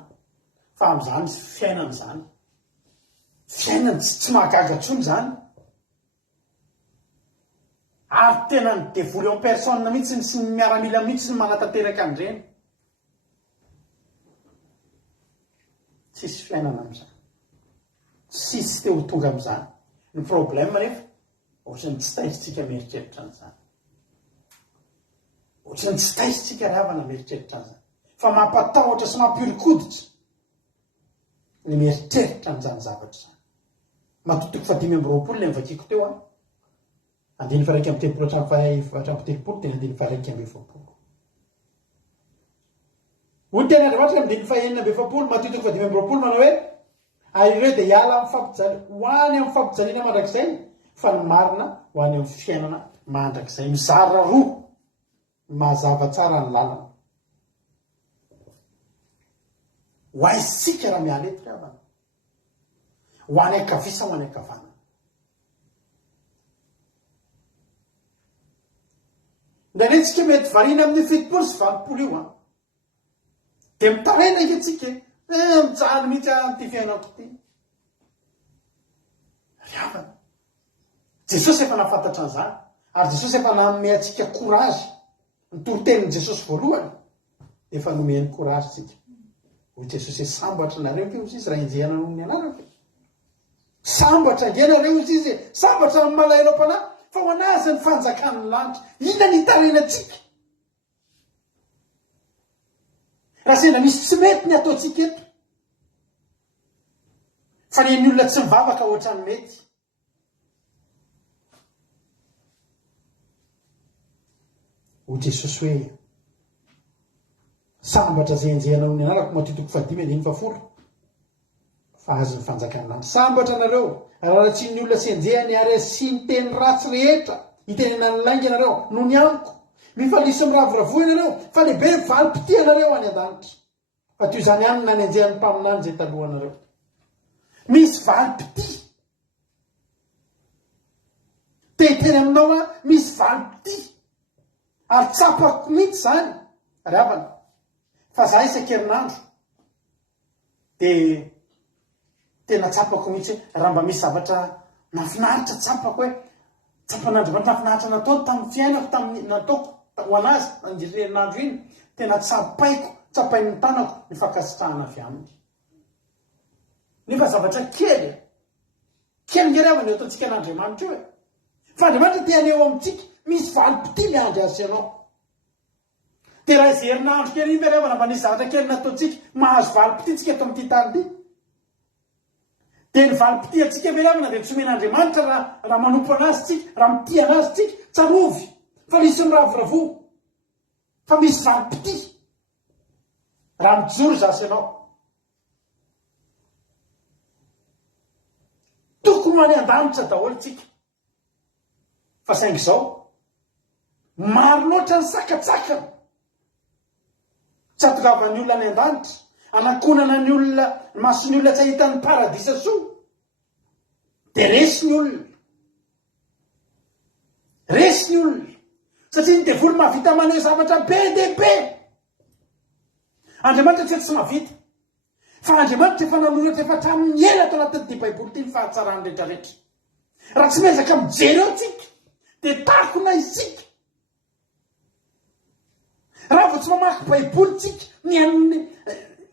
Fa amin'izany izy fiainana izany. Fiainana tsy mahagaga tsony zany. Ary tena ny devoly en personne mihitsy sy ny miaramila mihitsy ny manatanteraka an'ireny. Tsisy fiainana amin'izany. Tsisy teo tonga amin'izany. Ny problème rehefa ohatrany tsy taisitsika mieritreritra an'izany. Ohatrany tsy taisitsika ravana mieritreritra an'izany. Fa mampatahotra sy mampiholikoditra ny mieritreritra an'izany zavatra izany. Matotoko 5:20 ilay mivakiko teo 9:3 hatramin'ny 7 dia 9:20. Hoy tena Andriamanitra amin'ny 9:7 matotoko 5:20 manao hoe ary ireo dia hiala ho any amin'ny fampijaliana mandrakizay fa ny marina ho any amin'ny fiainana mandrakizay. Mizara roa mazava tsara ny lalana. Ho aisika raha miala eto ravana. Ho any ankavisa ho any ankavana. Ndrainetsika mety variana amin'ny 70 sy 80 io dia mitaraina itsika mijaly mihitsy ty fiainako ty. riavana jesosy efa nafantatra an'izany ary jesosy efa nanome antsika korazy nitorotenin'i jesosy voalohany efa nomeny korazy tsika hoy jesosy hoe sambatra nareo ke ozy izy raha enjehana noho ny anarako sambatra ngenareo izy izy sambatra ny malaelo am-panahy fa ho anazy ny fanjakan'ny lanitra inona ny hitarenantsika raha sendra misy tsy mety ny ataontsika eto fa ny olona tsy mivavaka ohatrany mety hoy jesosy hoe sambatra zay enjehana noho ny anarako matitoko 5:10 fa azy ny fanjakana lanitra sambatra nareo raha tsy ny olona tsy enjehany ary sy ny teny ratsy rehetra hitenena ny lainga ianareo no ny amiko mifaliso miravoravo ianareo fa lehibe valim-piti anareo any an-danitra fa toy izany aminy na ny enjehan'ny mpaminany zay talohanareo misy valim-piti teteny aminao a misy valim-piti ary tsapako mihitsy zany ry havana fa za isan-kerinandro dia tena tsapako mihitsy raha mba misy zavatra mafinaritra tsapako hoe tsapan'andriamanitra mafinaritra natao tamin'ny fiainako tamin'ny nataoko ho anazy anjerinandro iny tena tsapaiko tsapain'ny tanako ny fankasitrahana avy aminy nefa zavatra kely ngeravana eo ataontsika an'andriamanitra io e fa andriamanitra te aneo amintsika misy valim-piti ny andry azy ianao dia raha izay herinandro kely iny veravana mba nisy zavatra kely nataontsika mahazo valim-piti tsika eto amin'ity tany ity dia ny valim-piti antsika veravana dia tsomen'andriamanitra raha manompo anazy tsika raha miti anazy tsika tsarovy fa misy miravoravo fa misy valim-piti raha mijoro zasy ianao tokony ho any an-danitra daholo tsika fa saingy izao maro loatra ny sakatsakana tsy atongavany olona any an-danitra anakonana ny olona masony olona tsy ahitany paradisa soa dia resy ny olona satria ny devoly mahavita maneho zavatra be dia be andriamanitra tsy eto tsy mahavita fa andriamanitra efa nanoratra efa hatramin'ny ela ato anatin'ity baiboly ity ny fahatsarany rehetrarehetra raha tsy mezaka mijery eo tsika dia takona isika raha vao tsy mamaky baiboly tsika ny amin'ny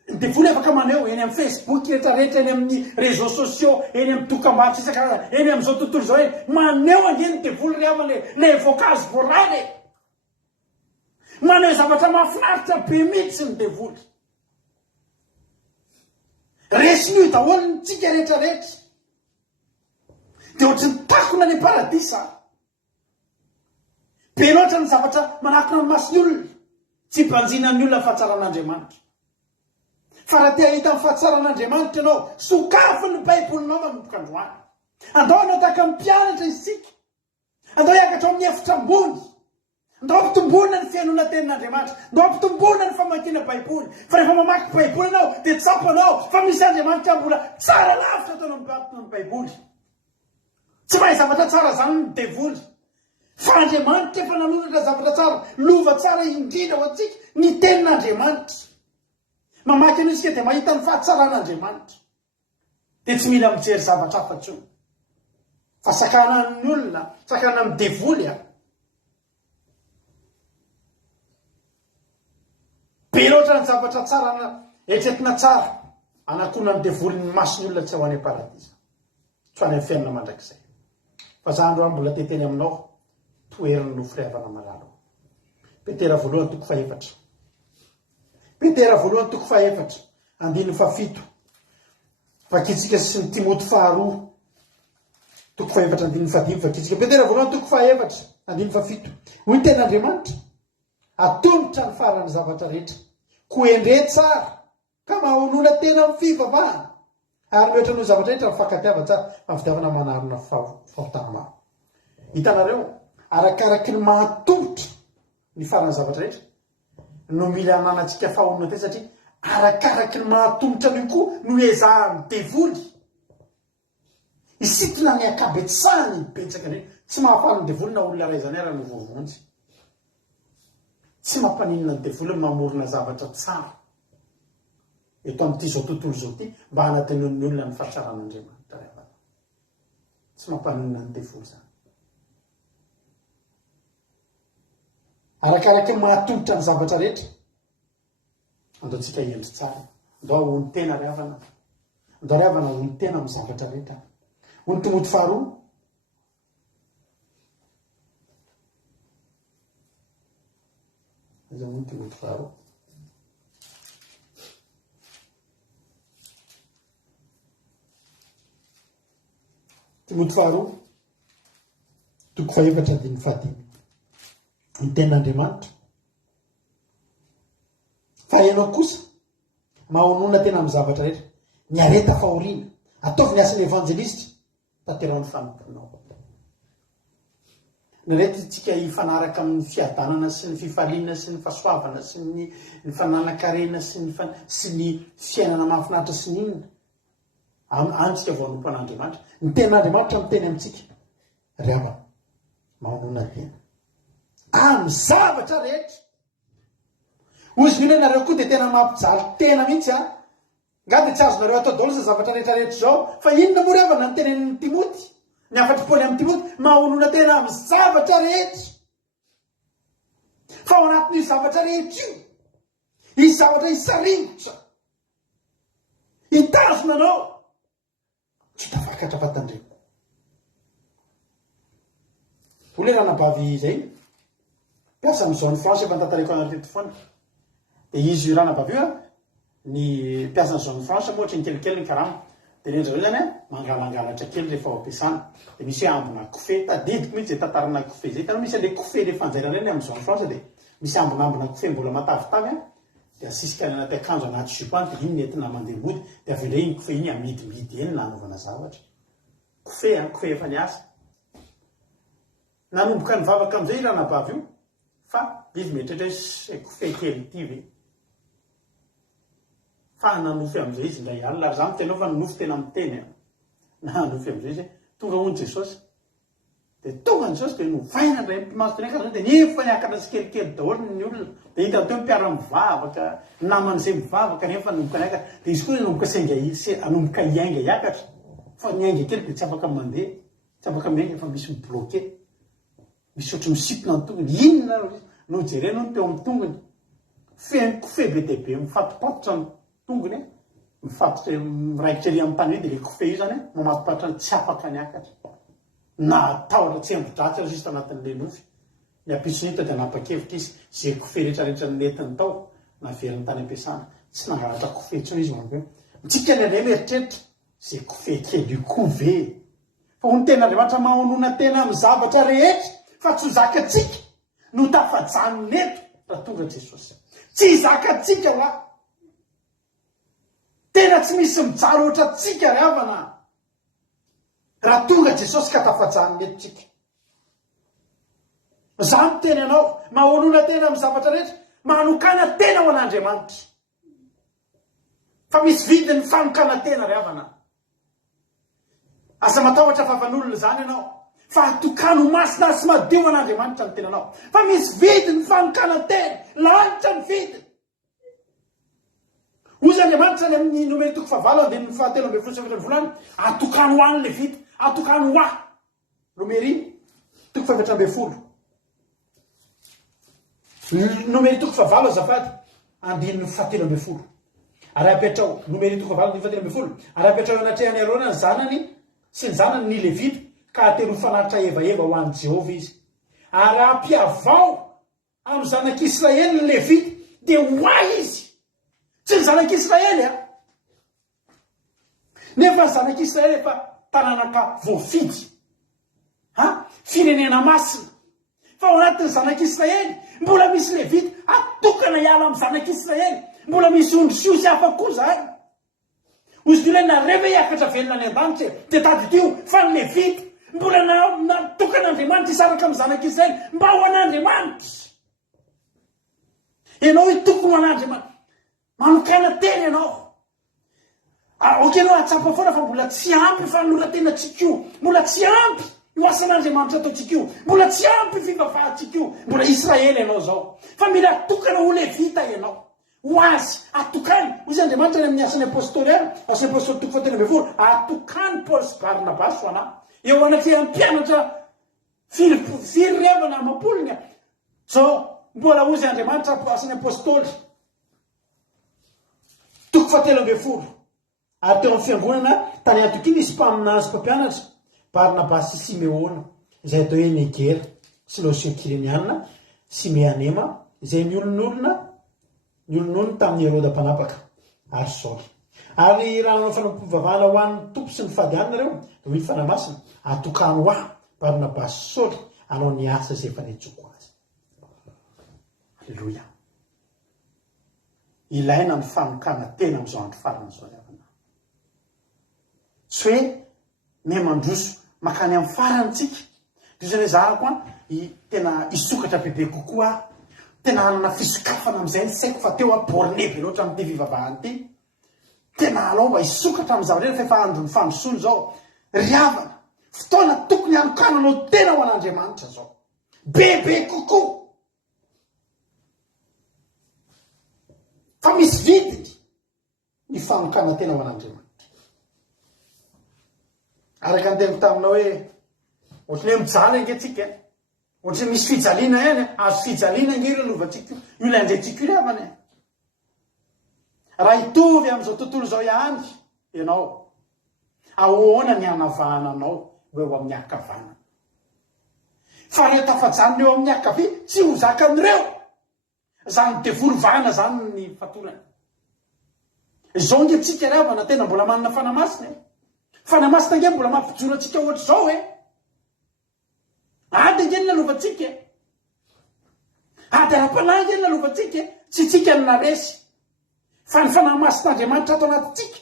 devoly afaka maneho eny amin'ny facebook rehetrarehetra eny amin'ny réseaux sociaux eny amin'ny dokam-barotra isan-karazany eny amin'izao tontolo izao eny maneho angeny devoly ry havana le voankazo voarany maneho zavatra mahafinaritra be mihitsy ny devoly resiny daholo ny tsika rehetrarehetra dia ohatry ny takona ny paradisa be loatra ny zavatra manakona ny masony olona tsy banjinan'ny olona ny fahatsaran'andriamanitra fa raha te ahita ny fahatsaran'andriamanitra ianao sokafo ny baibolinao manomboka androany andao anao tahaka mpianatra isika andao hiakatra amin'ny efitra ambony andao ampitomboana ny fianona tenin'andriamanitra andao ampitomboana ny famakiana baiboly fa rehefa mamaky baiboly ianao dia tsapanao fa misy andriamanitra mbola tsara lavitra ataonao mipatona ny baiboly tsy mahay zavatra tsara zany ny devoly fa andriamanitra efa nanoratra zavatra tsara lova tsara indrindra ho antsika ny tenin'andriamanitra mamaky anao isika dia mahita ny fahatsaran'andriamanitra dia tsy mila mijery zavatra hafa-tso fa sakana ny olona sakana amin'ny devoly a be loatra ny zavatra tsara etretina tsara anakona ny devoly ny masony olona tsy ho any paradisa tsy ho any amin'ny fiainana mandrakizay fa za andro any mbola teteny aminao toeriny no firiavana malalo petera voalohany toko 4 petera voalohany toko 4 andiny 7 vakitsika sy ny timoty 2 toko 4 andiny 5 vakitsika petera voalohany toko 4 andiny 7 hoy ten'andriamanitra atombotra ny farany zavatra rehetra ko endre tsara ka mahonona tena amin'ny fivavahana ary mihoatra noho zavatra rehetra mifankatiava tsara mafitiavana manarona fahotana maro hitanareo arakaraky ny mahatombotra ny farany zavatra rehetra no mila ananantsika fahonona te satria arakaraky ny mahatombotra ny koa no ezahan'ny devoly isikina ny akabetsahany betsaka ny tsy mahafaly ny devoly na olona ray zany ara no vovonjy tsy mampaninona ny devoly mamorona zavatra tsara eto amin'ity zao tontolo zao ty mba hanatenon'ny olona ny fahatsaran'andriamanitra rehefa tsy mampanonina ny devoly zany. Arakaraka mahatolotra ny zavatra rehetra andao tsika endry tsara, andao ho ny tena ry havana, andao ry havana ho ny tena amin'ny zavatra rehetra. Ho ny Timoty faharoa iza ho ny Timoty faharoa Timoty faharoa toko 4:15 ny tenin'Andriamanitra. Fa ianao kosa mahonona tena amin'ny zavatra rehetra, ny areta fahoriana, ataovy ny asan'ny evanjelistra, tanterahony fanompoanao. Ny retintsika hifanaraka amin'ny fiadanana sy ny fifaliana sy ny fahasoavana sy ny fananakarena sy ny fiainana mahafinaritra sy n'inona antsika vao hanompo an'Andriamanitra. Ny tenin'Andriamanitra miteny amintsika ry havana, mahonona tena amin'ny zavatra rehetra. Ozy mino ianareo koa dia tena mampijaly tena mihitsy a. Nga dia tsy azonareo atao daholo izay zavatra rehetrarehetra zao. Fa inona moa ry havana ny tenen'ny Timoty, ny afatry Paoly amin'ny Timoty, mahonona tena amin'ny zavatra rehetra. Fa ao anatin'io zavatra rehetra io, izy zavatra hisarivotra, hitazona anao, tsy tafakatra fa tandremo. Olerana bavy izay mpiasa amin'izao ny Fransy efa tantareko anateto foana. Dia izy io rana bavy io ny mpiasa amin'izao ny Fransy moa ohatry ny kelikely ny karama. Dia ny zareo zany mangalangalatra kely rehefa ao ampiasana. Dia misy hoe ambona kofehy, tadidiko mihitsy zay tantarana kofehy zay. Tanao misy an'ilay kofehy le fanjairana reny amin'izao ny Fransy dia misy ambonambona kofehy mbola matavitavy a. Dia asisika ny anaty akanjo anaty jupe any, dia iny nentina mandeha mody. Dia avy indray iny kofehy iny amidibidy eny nanaovana zavatra. Kofehy kofehy efa niasa. Nanomboka ny vavaka amin'izay rana bavy io, fa izy metratra hoe kofehy kely ity ve. Fa nanofy amin'izay izy indray alina, ary zany tenao fa nanofy tena miteny. Nanofy amin'izay izy tonga hono Jesosy. Dia tonga ny Jesosy dia novaina indray mpimaso tena akatra, dia nefa niakatra sy kelikely daholo ny olona. Dia hita teo mpiara-mivavaka, naman'izay mivavaka nefa nomboka niakatra. Dia izy koa nomboka nomboka hiainga hiakatra. Fa niainga kely dia tsy afaka mandeha, tsy afaka miainga fa misy mibloqué. Misy ohatry misipona ny tongony. Inona no jerena no teo amin'ny tongony? Kofehy be dia be mifatopatotra ny tongony, mifatotra miraikitra ery amin'ny tany hoe dia ilay kofehy io zany mamatopatotra ny tsy afaka niakatra. Natahotra tsy embodratsy izy tanatin'ilay nofy. Ny ampisonita dia napa-kevitra izy izay kofehy rehetrarehetra netiny tao naveriny tany ampiasana. Tsy nangalatra kofehy intsony izy manko. Mitsika ny indray mieritreritra izay kofehy kely io koa ve. Fa ho ny tenin'Andriamanitra mahonona tena amin'ny zavatra rehetra, fa tsy ho zakatsika no tafajanony neto raha tonga Jesosy. Tsy zakatsika raha. Tena tsy misy mijaly ohatra tsika ry havana raha tonga Jesosy ka tafajanony neto tsika. Zany teny ianao, mahonona tena amin'ny zavatra rehetra, manokana tena ho an'Andriamanitra. Fa misy vidiny fanokana tena ry havana. Aza matahotra favan'olona zany ianao, fa atokano masina sy madio an'Andriamanitra ny tenanao. Fa misy vidiny fanokana tena, lanitra ny vidiny. Ozy Andriamanitra ny amin'ny nomero toko 9 dia ny 7:17 atokano ho an'ilay vita, atokano ho ahy. Nomeri toko 7:10. Nomeri toko 9 azafady, 7:10. Ary apetrao, nomeri toko 9 7:10. Ary apetrao anatrehany Arona ny zanany sy ny zanany ny Levita, ka atero fanatitra evaeva ho an'i Jehovah izy. Ary ampiavao amin'ny zanak'Israely ny Levita, dia ho ahy izy. Tsy ny zanak'Israely a. Nefa ny zanak'Israely efa tanànaka voafidy. Firenena masina. Fa ao anatin'ny zanak'Israely, mbola misy Levita atokana hiala amin'ny zanak'Israely. Mbola misy ondrosyio sy hafa koa zany. Ozy io na reva hiakatra velona any an-danitra dia taditio fa ny Levita mbola natokan'Andriamanitra hisaraka amin'ny zanak'Israely mba ho an'Andriamanitra. Ianao hitokony ho an'Andriamanitra. Manokana tena ianao. Oka ianao atsapa foana fa mbola tsy ampy fanolora-tena tsika io. Mbola tsy ampy io asan'Andriamanitra ataotsika io. Mbola tsy ampy fivavahantsika io. Mbola Israely ianao zao. Fa mila atokana ho Levita ianao. Ho azy atokany. Ozy Andriamanitra ny amin'ny asan'ny apôstôly any, asan'ny apôstôly toko 7:10, atokany Paoly sy Barnabasy ho anahy. eo anatria ny mpianatra firy revana amam-polony zao mbola ozy Andriamanitra asiny apôstôly toko 17 ary teo amin'ny fiangonana tany Antokiny isy mpaminazy mpampianatra Barnabasy sy Simeona izay atao hoe Negera sy Losio Kireniana sy Meanema izay niolon'olona tamin'ny Heroda mpanapaka ary Saoly. Ary raha nanao fanampivavahana ho an'ny tompo sy ny fadianina reo dia hoy fanamasina atokano ho ahy Barnabasy sy Saoly hanao ny asa izay efa nitsoko azy. Halleloia. Ilaina ny fanokana tena amin'izao andro farana izao avana. Tsy hoe mihamandroso makany amin'ny farantsika. Dia izany zahako tena isokatra bebe kokoa, tena hanana fisokafana amin'izay ny saiko fa teo bornebe loatra amin'ity fivavahana ity. Tena alao mba isokatra amin'ny zavatra fa efa andro ny fandrosoana zao. Riavana, fotoana tokony hanokananao tena ho an'Andriamanitra zao. Bebe kokoa. Fa misy vidiny ny fanokana tena ho an'Andriamanitra. Araka ny teny taminao hoe ohatry ny mijaly angetsika, ohatry misy fijaliana ihany, azo fijaliana ngery lovantsika io ilay andraitsika io riavana. Raha hitovy amin'izao tontolo izao ihany ianao, ahoana ny hanavahana anao eo amin'ny akavana. Fa reo tafajanona eo amin'ny akavia tsy ho zakan'ireo. Zany devolovana zany ny fatorana. Izao nge tsika riavana tena mbola manana fanamasina. Fanamasina nge mbola mampijoro antsika ohatry zao ady nge nalovantsika. Ady ara-panahy nge nalovantsika. Tsy tsika ny naresy. Fa ny fanamasin'Andriamanitra ato anatintsika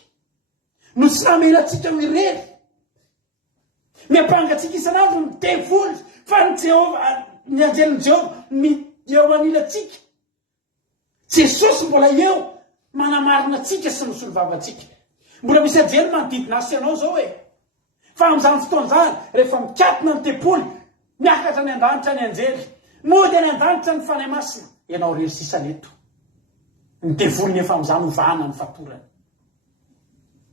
no tsy namerantsika ho irery. Miapangatsika isan'andro ny devoly fa ny Jehova, ny anjelin'i Jehova eo anilantsika. Jesosy mbola eo manamarina atsika sy misolovavantsika. Mbola misy anjely manodidina azy ianao zao fa amin'izany fotoana zany rehefa mikatona ny tempoly miakatra ny an-danitra ny anjely mody any an-danitra ny fanahy masina ianao rery sisa eto. Ny devoly nefa amin'izany ovahana ny fatorany.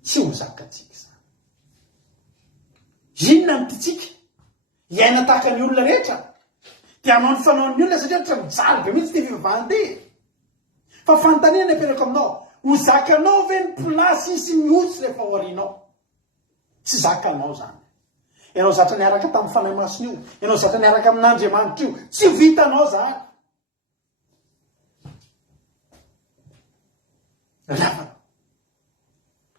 Tsy ho zakatsika zany. Inona mititsika? Iaina tahaka ny olona rehetra. Dia hanao ny fanaon'ny olona satria ohatra mijaly be mihitsy ty fivavahana ty. Fa fanontaniana apetraka aminao, ho zakanao ve ny plasy sy ny otsy rehefa aorianao? Tsy zakanao zany. Ianao zatra niaraka tamin'ny fanahy masina io, ianao zatra niaraka amin'Andriamanitra io, tsy vitanao zany. Ravana.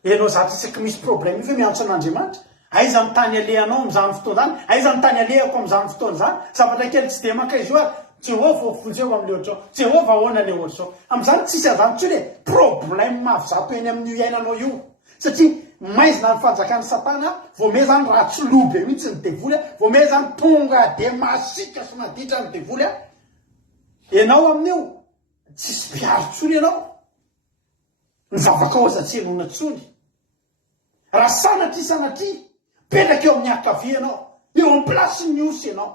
Ianao zatra isaky misy problème fa miantso an'Andriamanitra. Aiza ny tany alehanao amin'izany fotoana zany? Aiza ny tany alehako amin'izany fotoana zany? Zavatra kely tsy dia maka izy io ary Jehova ofonjeo amin'ilay ohatrao. Jehova ahoana ilay ohatrao. Amin'izany tsisy azany tsy hoe problème mavzato eny amin'ny iainanao io. Satria maizina ny fanjakan'ny Satana, voame zany ratsy lobe mihitsy ny devoly, voame zany tonga de masika sy maditra ny devoly. Ianao amin'io tsisy mpiaro tsony ianao. Ny vavaka ao zatsy enona tsony. Raha sanatry petraka eo amin'ny akavia ianao, eo amin'ny plasy ny osy ianao.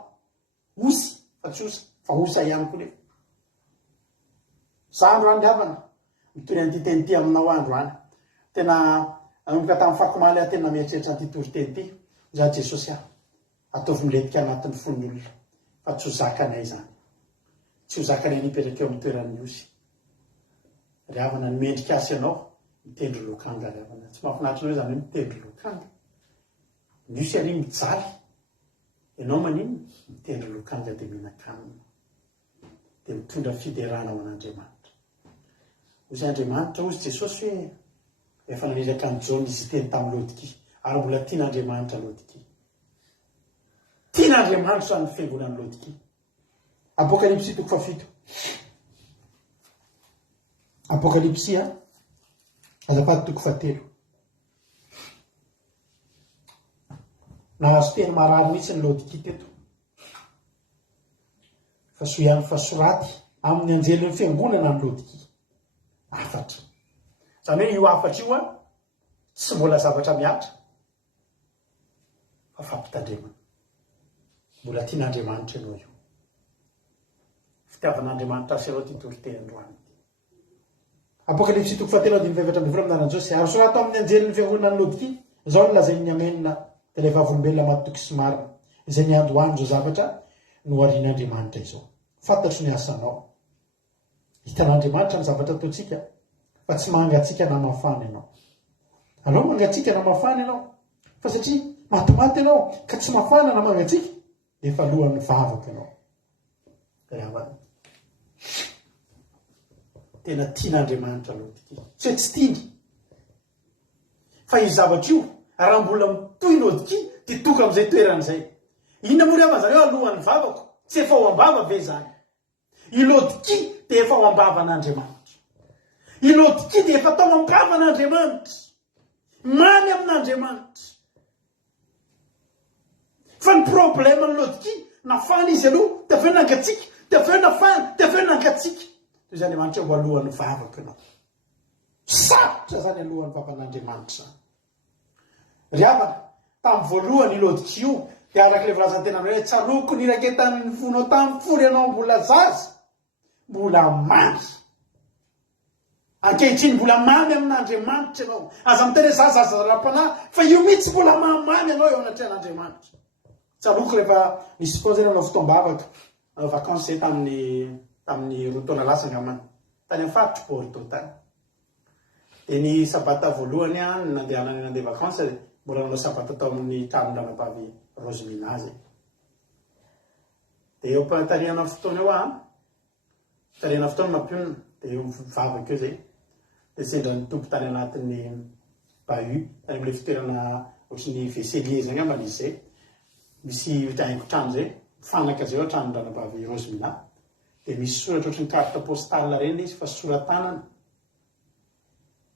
Osy, fa tsy osy, fa osa ihany koa nefa. Za andro andriavana, mitory an'ity teny ity aminao andro any. Tena anomboka tamin'ny fakomaly tena mieritreritra an'ity tory-teny ity. Za Jesosy ataovy miletika anatin'ny fon'ny olona. Fa tsy ho zakanay zany. Tsy ho zakanay nipetraka eo amin'ny toeran'ny osy. Riavana ny mendrika asy ianao, mitendry lokanga riavana. Tsy mahafinaritra hoe zany hoe mitendry lokanga. Ny osy ary mijaly. Ianao manino mitendry lokanga dia mihinan-kanina. Dia mitondra fiderana ho an'Andriamanitra. Ozy Andriamanitra, ozy Jesosy hoe efa naniraka ny Jaona izy teny tamin'ny Laodikia. Ary mbola tian'Andriamanitra Laodikia. Tian'Andriamanitra ny fiangonan'ny Laodikia. Apokalipsy toko 7. Apokalipsy azafady toko 7. Nahazo teny marary mihitsy ny Laodikia teto. Fa so ihany fa soraty amin'ny anjelin'ny fiangonana ny Laodikia. Afatra. Zany hoe io afatra io tsy mbola zavatra miatra. Fa fampitandremana. Mbola tian'Andriamanitra ianao io. Fitiavan'Andriamanitra sy ianao ty tory-teny androany. Apokalipsy toko 7 ary soraty amin'ny anjelin'ny fiangonana ny Laodikia. Zao ny lazain'ny amenina de le vavolombelona matoky sy marina izay miandohany zao zavatra no arian'Andriamanitra izao. Fantatro ny asanao. Hitan'Andriamanitra ny zavatra ataontsika fa tsy mangatsika na mafana ianao. Alao mangatsika na mafana ianao fa satria matimaty ianao ka tsy mafana na mangatsika dia efa alohan'ny vavaka ianao. Ravana. Tena tian'Andriamanitra aloha tiky. Tsy hoe tsy tiany. Fa io zavatra io raha mbola mitohy lodiky dia toka amin'izay toeran'izay. Inona moa ry avan'izareo alohan'ny vavako? Tsy efa ho ambava ve zany? I lodiky dia efa ho ambavan'Andriamanitra. I lodiky dia efa tao ambavan'Andriamanitra. Mamy amin'Andriamanitra. Fa ny problème ny lodiky nafana izy aloha dia aveo nangatsika, dia aveo nafana, dia aveo nangatsika. Toy izany Andriamanitra ho alohan'ny vavaka ianao. Sarotra zany alohan'ny vavan'Andriamanitra. Ry havana, tamin'ny voalohany lodiky io dia araka ilay volazan'ny tena hoe tsaloko ny raketan'ny fonao tamin'ny folo ianao mbola zaza, mbola mamy. Ankehitriny mbola mamy amin'Andriamanitra ianao. Aza miteny hoe zaza ra-panahy fa io mihitsy mbola mamamy ianao eo anatrehan'Andriamanitra. Tsaloko rehefa nisy foana zany anao fotoam-bavaka vakansy tamin'ny roa taona lasa angamany tany amin'ny faritry Porto tany. Dia ny sabata voalohany nandeha vakansy mbola nanao sabata tao amin'ny tranon-dranam-pavy Rosemina zay. Dia eo tarihana fotoana eo tarihana fotoana mampionona dia eo mivavaka eo zay. Dia sendra nitompo tany anatin'ny bahut tany amin'ilay fitoerana ohatran'ny vaisselier zay angamba izy zay. Misy haingo-trano zay fanaka zay ao tranon-dranam-pavy Rosemina. Dia misy soratra ohatran'ny carte postale reny izy fa soratanana.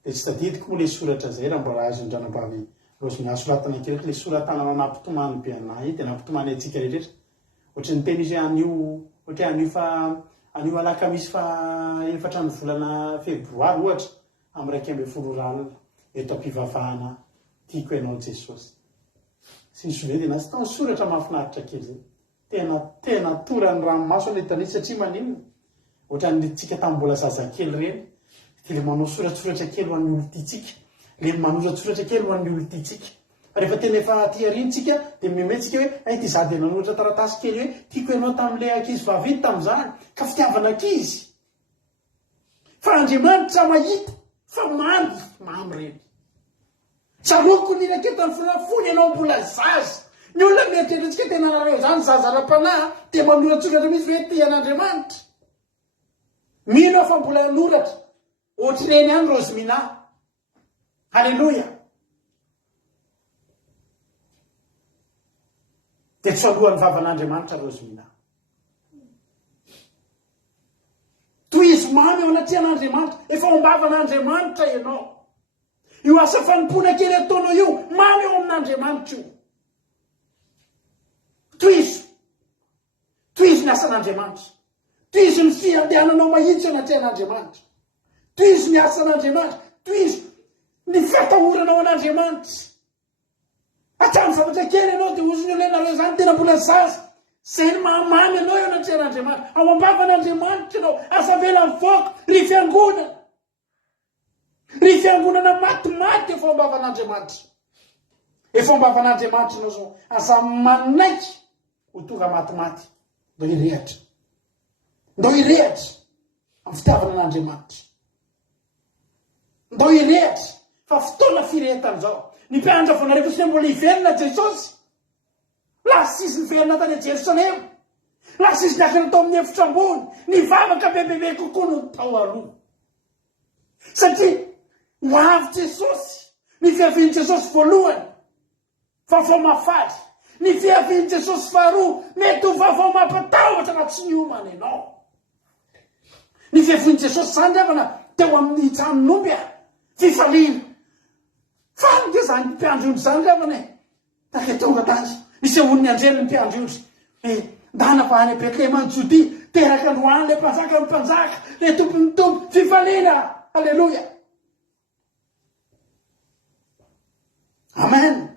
Dia tsy tadidiko moa ilay soratra zay raha mbola azon'ny dranam-pavy Rosemina soratana kely ilay soratanana nampitomany be anahy dia nampitomany antsika rehetra. Ohatran'ny teny izy anio alakamisy fa 4 ny volana febroary ohatra amin'ny 12 eto am-pivavahana tiako ianao Jesosy. Sy ny sove dia nasy tao soratra mahafinaritra kely zay. Tena torany ranomaso ny tanitsy satria maninona ohatran'ntsika tamin'ny mbola zazakely reny dia le manao soratsoratra kely ho an'ny olotiantsika, le manoratsoratra kely ho an'ny olotiantsika. Rehefa tena efa aty arintsika dia memetsika hoe ay ty za dia nanoratra taratasy kely hoe tiako ianao tamin'ilay ankizy vavity tamin'izany ka fitiavana ankizy. Fa Andriamanitra mahita fa mamy reny. Tsaloko ny raketany fonafony ianao mbola zaza. Ny olona mieritreritsika tena nareo zany zaza ra-panahy dia manoratsoratra mihitsy hoe ty an'Andriamanitra. Mino fa mbola noratra ohatr'ireny any Rosemina. Halleloja. Dia tsy alohan'ny vavan'Andriamanitra Rosemina. Toy izy mamy ao anatrehan'Andriamanitra, efa ao ambavan'Andriamanitra ianao. Io asa fanimpona kely ataonao io, mamy ao amin'Andriamanitra io. Toy izy ny asan'Andriamanitra. Toy izy ny fiandehananao mahitsy anatrehan'Andriamanitra. Toy izy ny asan'Andriamanitra. Toy izy ny fatahoranao an'Andriamanitra. Hatramin'ny zavatra kely ianao dia ozony olena nareo zany tena mbola zaza. Izay ny mahamamy ianao eo anatrehan'Andriamanitra. Ao ambavan'Andriamanitra ianao. Asa vela mivoaka ry fiangonana. Ry fiangonana matimaty efa ao ambavan'Andriamanitra. Efa ao ambavan'Andriamanitra ianao zao. Asa manaiky ho tonga matimaty. Ndao hirehatra. Ndao hirehatra amin'ny fitiavana an'Andriamanitra. Ndao hirehatra fa fotoana firehetana zao. Ny mpianatra voanareo sy mbola hiverina Jesosy. Lasa izy niverina tany Jerusalema. Lasa izy niakatra tao amin'ny efitra ambony. Ny vavaka bebebe kokoa no tao aloha. Satria ho avy Jesosy. Ny fiavian'i Jesosy voalohany vaovao mafaly. Ny fiavian'i Jesosy faharoa mety ho vaovao mampatahotra na tsy niomana ianao. Ny fiavian'i Jesosy zany avana teo amin'ny tranomby fifaliana. Fa dia zany mpiandro-ondry zany ravana e. Take tonga tany. Nisehon'ny andreny ny mpiandro-ondry. Ndana fa any Betlehema ny Jodia. Teraka ny hoany le mpanjaka ny mpanjaka. Le tompony tompo. Fifaliana. Halleloja. Amen.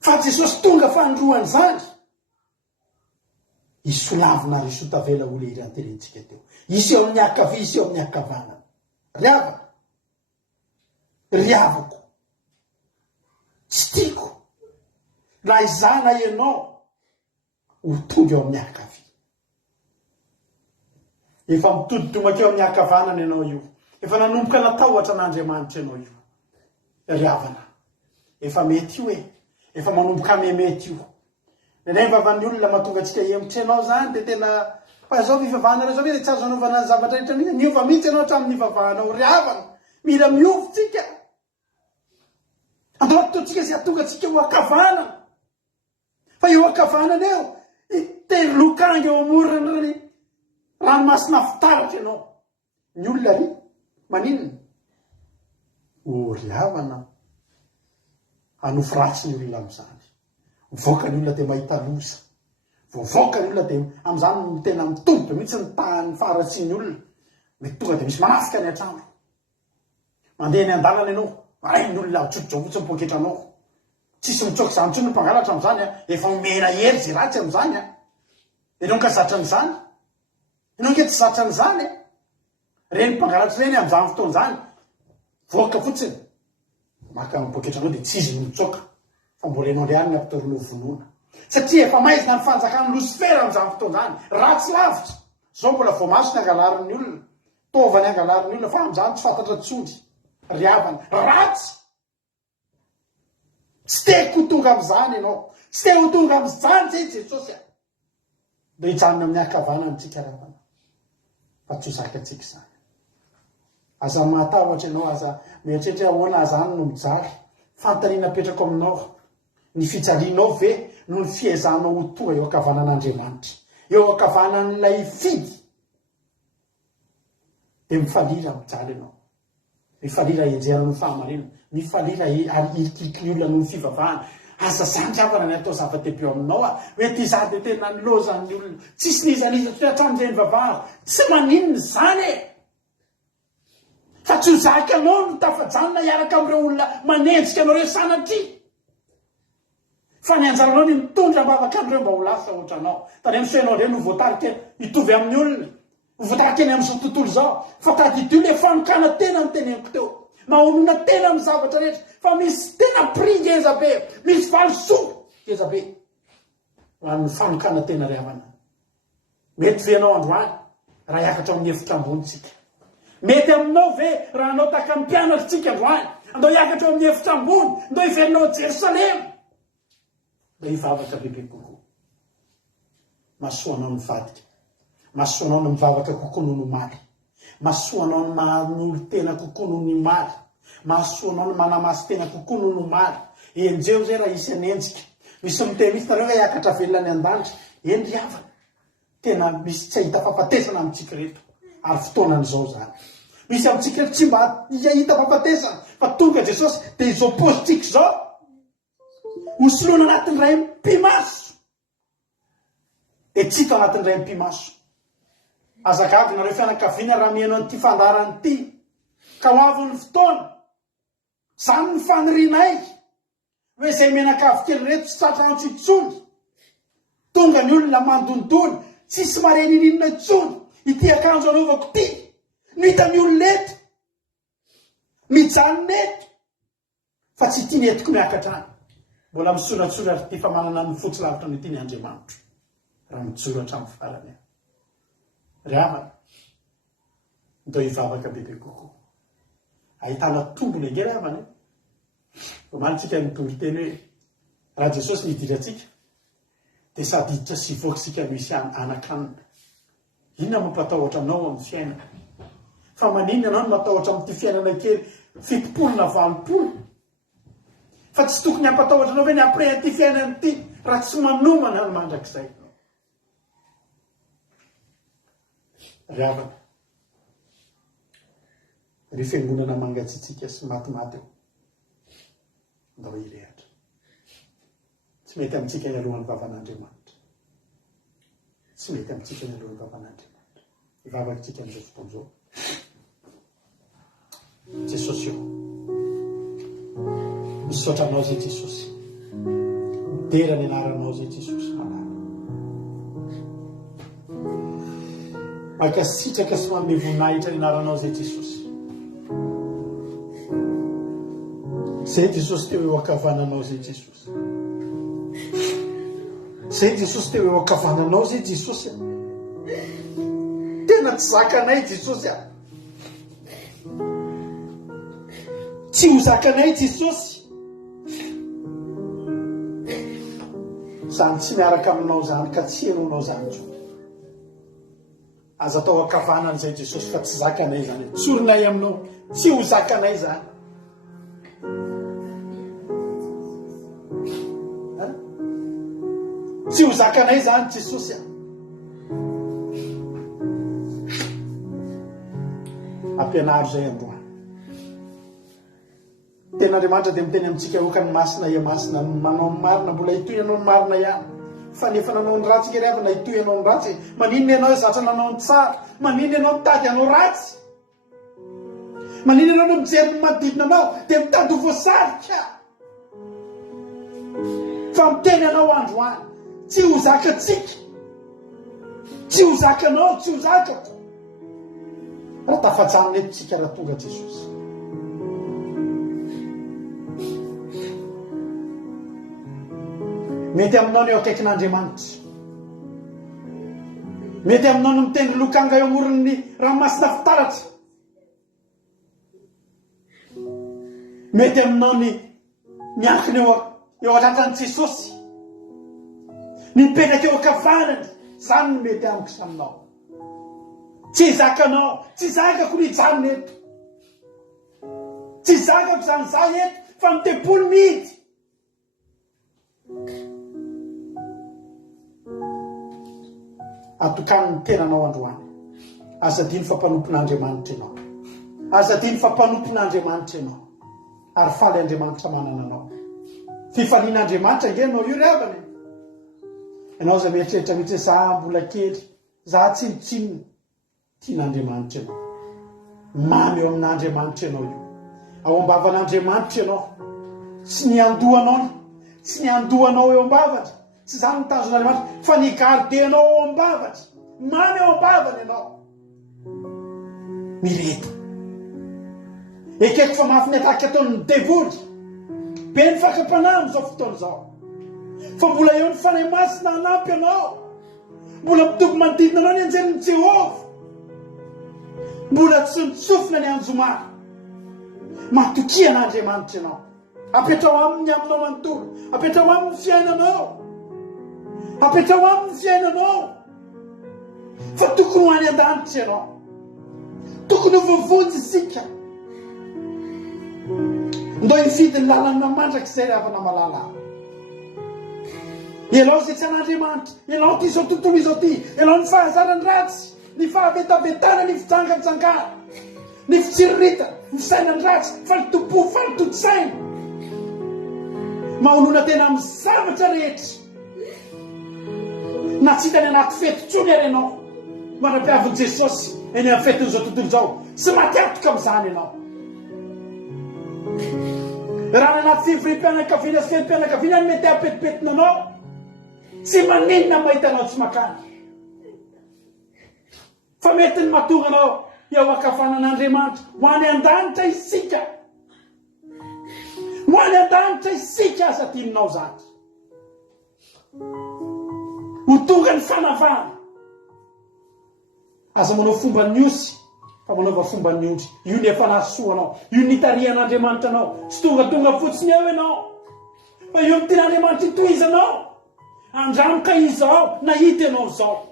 Fa Jesosy tonga fandroany zany. Isolavina ry sotavela ole iranterentsika teo. Isy eo amin'ny akavia, isy eo amin'ny akavana. Riavana. Riavako. tsy tiako raha izana ianao ho tonga eo amin'ny akavy. Efa mitoditomaka eo amin'ny akavanana ianao io, efa nanomboka natahotra an'Andriamanitra ianao io. Ry havana, efa mety io efa manomboka mety io. Ny vavan'ny olona mahatonga antsika emotra ianao zany dia tena fa zao fivavahana reo zao hoe tsy azo anaovana ny zavatra rehetra mihitsy, miova mihitsy ianao hatramin'ny vavahanao. Ry havana, mila miovotsika, andao ataontsika izay hatonga antsika ho akavanana. Fa eo akavanana eo terylokanga eo amorona ny ranomasina fitaratra ianao. Ny olona ry maninona? Ry havana, hanofo ratsy ny olona amin'izany. Voaka ny olona dia mahita loza, voaka ny olona dia amin'izany tena mitomboka mihitsy ny tahany faratsy ny olona. Mety tonga dia misy manafika ny an-trano, mandeha ny an-dalana ianao, maray ny olona tsotro fotsiny poketra anao. Tsisy mitsoka izany intsony ny mpangalatra amin'izany, efa omena hery izay ratsy amin'izany. Ianao ka zatra n'izany, ianao ka tsy zatra n'izany. Reny mpangalatra reny amin'izany fotoana izany, voaka fotsiny, maka ny poketra anao dia tsy izy no mitsoka, fa mbola ianao indray any ny ampitorona vonoana. Satria efa maizina ny fanjakan'ny Losifera amin'izany fotoana izany, ratsy lavitra. Zao mbola vao maso ny angalarin'ny olona, tova ny angalarin'ny olona, fa amin'izany tsy fantatra tsony. Ry havana, ratsy. Tsy teko ho tonga amin'izany ianao, tsy te ho tonga amin'izany zay Jesosy. Dia hijanona amin'ny akavanana antsika ry havana, fa tsy ho zakatsika izany. Aza mahatahotra ianao, aza mieritreritra ahoana azany no mijary, fantaniana petrako aminao, ny fijalianao ve no ny fiezanao ho tonga eo akavanan'Andriamanitra, eo akavanan'ilay fidy. Dia mifalira mijaly ianao, mifalira enjehana no fahamarinana, mifalira ary irikiriky olona no fivavahana. Aza zany havana ny atao zava-dehibe aminao hoe ty za dia tena nilozan'ny olona, tsisy nizaniza toy hatramin'izay nivavahana, tsy maninona zany fa tsy ho zaka anao no tafajanona hiaraka amin'ireo olona manenjika anao reo sanatria. Fa ny anjaranao ny mitondra mavaka an'ireo mba ho lasa ohatra anao. Tany amin'ny fiainao ireo no voatarika hitovy amin'ny olona, voatarika eny amin'izao tontolo izao. Fa tadidio ilay fanokana tena ny teneniko teo, mahonona tena amin'ny zavatra rehetra, fa misy tena prix ngeza be, misy valosoa ngeza be ho an'ny fanokana tena ry havana. Mety ve ianao androany raha hiakatra amin'ny efitra ambonitsika? Mety aminao ve raha anao tahaka ny mpianatritsika androany, andao hiakatra amin'ny efitra ambony, andao hiverinao Jerosalema? Dia hivavaka bebe kokoa. Mahasoanao ny vadika, mahasoanao ny mivavaka kokoa noho ny maly, mahasoanao ny manolo tena kokoa noho ny maly, mahasoanao ny manamasy tena kokoa noho ny maly. Enjeo zay raha isy anenjika, misy miteny misy nareo hoe hiakatra velona ny an-danitra. Eny ry havana, tena misy tsy ahita fahafatesana amintsika reto, ary fotoanan'izao zany. Misy amintsika reto tsy mba hita fahafatesana, fa tonga Jesosy dia izao pozitika izao hosoloana anatin'ny ray mpimaso, dia tsika anatin'ny ray mpimaso. Azakady nareo fianakaviana raha mihaino an'ity fandarana ity, ka ho avy ny fotoana zany ny fanirianay hoe izay menakavy kely reto tsy tratra antsitsony, tonga ny olona mandondolo, tsisy mareninina intsony, ity akanjo anaovako ity, no hita ny olona eto, mijanona eto, fa tsy ity ny etiko miakatra any. Mbola misoratsora ary ity fa manana ny fotsy lavitra ny tiany Andriamanitra raha mijoro hatramin'ny farany. Ry havana, ndao hivavaka bebe kokoa, ahitana tombo lehibe ry havana. Omanitsika nitovy teny hoe raha Jesosy nidira atsika dia sady hiditra sy hivoaka sika misy anakanina. Inona mampatahotra anao amin'ny fiainana? Fa maninona anao no matahotra amin'ity fiainana kely fitopolo na valopolo? Fa tsy tokony hampatahotra anao hoe ny après ity fiainana ity raha tsy manomana ny mandrakizay. Ry havana, ry fiangonana mangatsitsika sy matimaty eo, ndao hirehatra. Tsy mety amintsika ny alohan'ny vavan'Andriamanitra, tsy mety amintsika ny alohan'ny vavan'Andriamanitra. Hivavakitsika amin'izao fotoana izao. Jesosy io, misaotra anao zay Jesosy, midera ny anaranao zay Jesosy manara. Mankasitraka sy manome voninahitra ny anaranao zay Jesosy, Zay Jesosy teo eo akavananao zay Jesosy. Zay Jesosy teo eo akavananao zay Jesosy. Tena tsy zakanay Jesosy. Tsy ho zakanay Jesosy. Zany tsy miaraka aminao zany ka tsy henonao zany jo. Aza atao akavanana zay Jesosy fa tsy zakanay zany. Tsorinay aminao, tsy ho zakanay zany. Tsy ho zakanay zany Jesosy. Ampianaro zay androany. Ten'Andriamanitra dia miteny amintsika eo ka ny masina ia masina manao ny marina mbola hitoy ianao ny marina ihany. Fa nefa nanao ny ratsy kely avy na hitoy ianao ny ratsy. Maninona ianao zatra nanao ny tsara? Maninona ianao mitady anao ratsy? Maninona ianao no mijery ny manodidina anao dia mitady ho voasarika? Fa miteny anao androany, tsy ho zakatsika, tsy ho zakanao, tsy ho zakako. Raha tafajanona etontsika raha tonga Jesosy. Mety aminao ny eo akaikin'Andriamanitra. Mety aminao no mitendry lokanga eo amoron'ny ranomasina fitaratra. Mety aminao ny miankina eo alatran'i Jesosy. Ny mipetraka eo akavanany, zany no mety amiko saminao. Tsy zakanao, tsy zakako ny janona eto. Tsy zakako zany zay eto, fa mitepolo mihidy. Atokany ny tenanao androany. Aza diny fa mpanompon'Andriamanitra ianao. Aza diny fa mpanompon'Andriamanitra ianao. Ary faly Andriamanitra manana anao. Fifalian'Andriamanitra nge anao io ravany. Ianao za mieritreritra mihitsy za mbola kely, za tsinotsinona. Tian'Andriamanitra ianao. Mamy eo amin'Andriamanitra ianao io. Ao ambavan'Andriamanitra ianao. Tsy ny andohanao, tsy ny andohanao eo ambavatra. Tsy zany nitanjon'Andriamanitra, fa ny gardenao ao ambavatra. Mamy eo ambavany ianao. Mireta. Ekeko fa mafy niataka ataon'ny devoly. Be ny fakapanahy amin'izao fotoana izao. Fa mbola eo ny fanahy masina hanampy ianao. Mbola mitovy manodidina anao ny anjelin'i Jehovah. Mbola tsy nitsofina ny anjomary. Matokian'Andriamanitra ianao. Apetrao aminy aminao manontolo. Apetrao aminy fiainanao. Apetrao aminy fiainanao. Fa tokony ho any an-danitra ianao. Tokony ho vovonjy isika. Ndo hifidy ny lalana mandrakizay rehefa malala. Ianao izay tsy an'Andriamanitra. Ianao ty izao tontolo izao ty. Ianao ny fahazarany ratsy. Ny fahavetabetana, ny fijangatsangana. Ny fitsiririta, ny fisainany ratsy. Falitopo, falitosaina. Mahonona tena amin'ny zavatra rehetra. Na tsy hitany anaty fety tsony ary ianao. Manapiavin' Jesosy eny amin'ny fetin'izao tontolo izao. Tsy maty atoka amin'izany ianao. Raha anaty fivorim-pianakaviana sy felim-pianakaviana mety apetipetina anao. Tsy maninona mahita anao tsy makany. Fa mety ny mahatonga anao eo akavanan'Andriamanitra. Ho any an-danitra isika. Ho any an-danitra isika aza tininao zany. Ho tonga ny fanavana. Aza manao fomba ny osy, fa manaova fomba ny ondry. Io ny efa nahasoanao. Io ny tarihan'Andriamanitra anao. Tsy tonga fotsiny eo ianao. Fa io ny tian'Andriamanitra itohizanao. Andramoka izao, na hita ianao zao.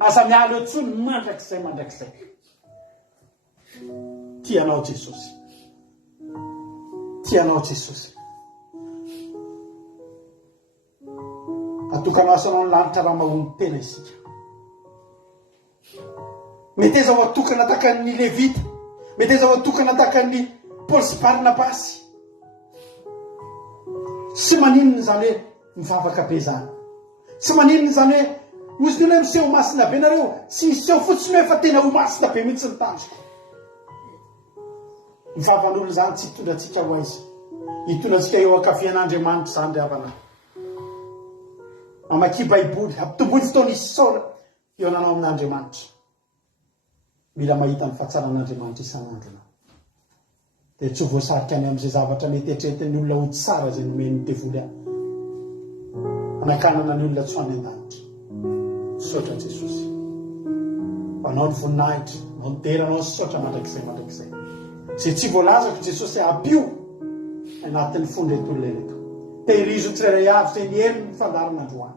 Aza miala eo tsony mandrakizay mandrakizay. Tianao Jesosy. Tianao Jesosy. Atokanao asanao ny lanitra raha mahomby tena isika. Mety eza ho atokana takan'ny Levita. Mety eza ho atokana takan'ny Paoly sy Barnabasy. Tsy maninona zany hoe mivavaka be zany. Tsy maninona zany hoe ozy ny hoe miseho masina be nareo. Tsy miseho fotsiny hoe fa tena ho masina be mihitsy ny tanjoko. Mivavan'olo zany tsy hitondratsika ho aiza. Hitondratsika eo akavian'Andriamanitra zany ry havana. Mamaky baiboly, ampitomboly fotoana isaola eo nanao amin'Andriamanitra. Mila mahita ny fahatsara'Andriamanitra isan'andro. dia tsy ho voasarika any amin'izay zavatra mety etretin'ny olona ho tsara zay nomeny devoly any anakanana ny olona tsy ho any an-danitra sotra Jesosy anao ny voninahitra anao ny deranao sotra mandrakizay zay tsy voalazako Jesosy apio anatin'ny fondretolona ireto tehirizo tsirairay avy zay niheriny ny fandarana androany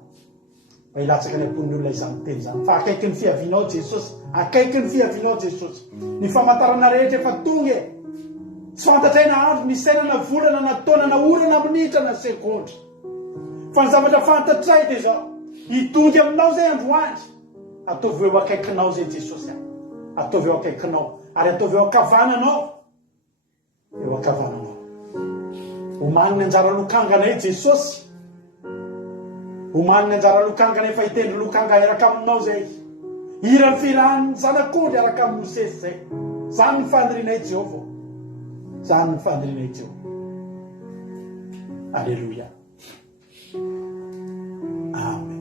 mba ilatsaka ny ampon'ny olona izany teny zany fa akaiky ny fiavinao Jesosy akaiky ny fiavinao Jesosy ny famantarana rehetra efa tonga tsy fantatray na andro ny sainana volana na taona na orana minitra na sekondra fa ny zavatra fantatray dia zao hitonga aminao zay androany ataovy eo akaikinao zay Jesosy ataovy eo akaikinao ary ataovy eo akavananao omaniny anjara lokanganay Jesosy omaniny anjara lokanganay fa hitendry lokanga eraka aminao zay ira ny firahany zanak'ondry araka amin'ny Mosesy zay zany ny fandrinay Jehovah zany ny fandrinay Jehovah alleluia amen.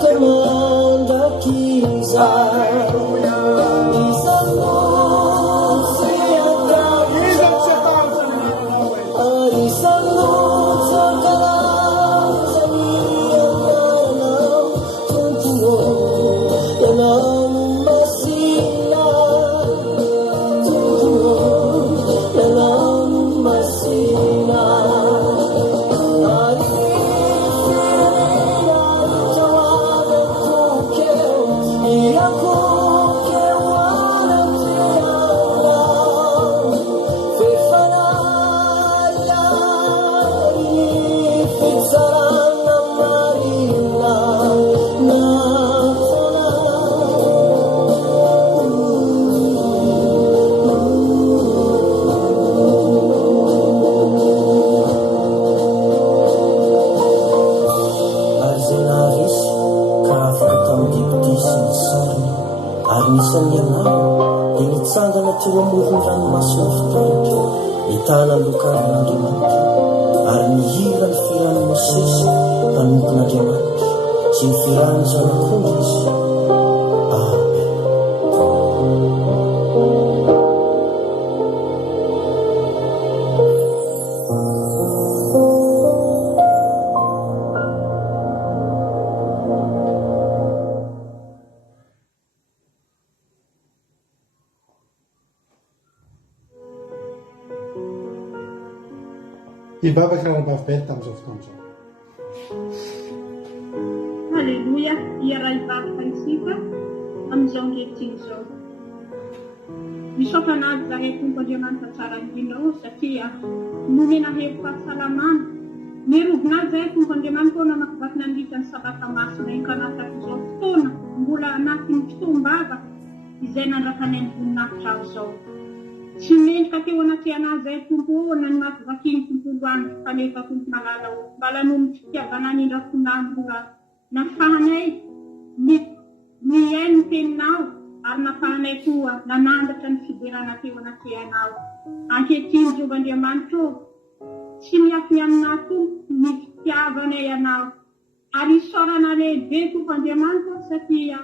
Come on, the keys are Ibabaka rahabavibely tamin'izao fotoan'izao. Halleloia, iara ibabaka isika amin'izao ankehitriny izao. Misaotra anazy zahay Tompoandriamanitra tsara indrindra satria nomena hevi-pahasalamana. Mirobona azy zahay Tompoandriamanitra namakivaky nandritra ny sabata masina inkanatako izao fotoana mbola anatin'ny fotoam-bava izay nandraka ny voninahitra aho izao. Tsy mendrika teo anaty anazy zahay Tompo namakivaky ny tontolo andro kanefa Tompo malala mbala noho ny fitiavana nindrakonambola nafahanay miaino teninao ary nafahanay koa nanandratra ny fiderana teo anaty anao. Ankehitriny Jehovandriamanitra tsy miafy aminao Tompo ny fitiavanay anao ary isorana lehibe Tompoandriamanitra satria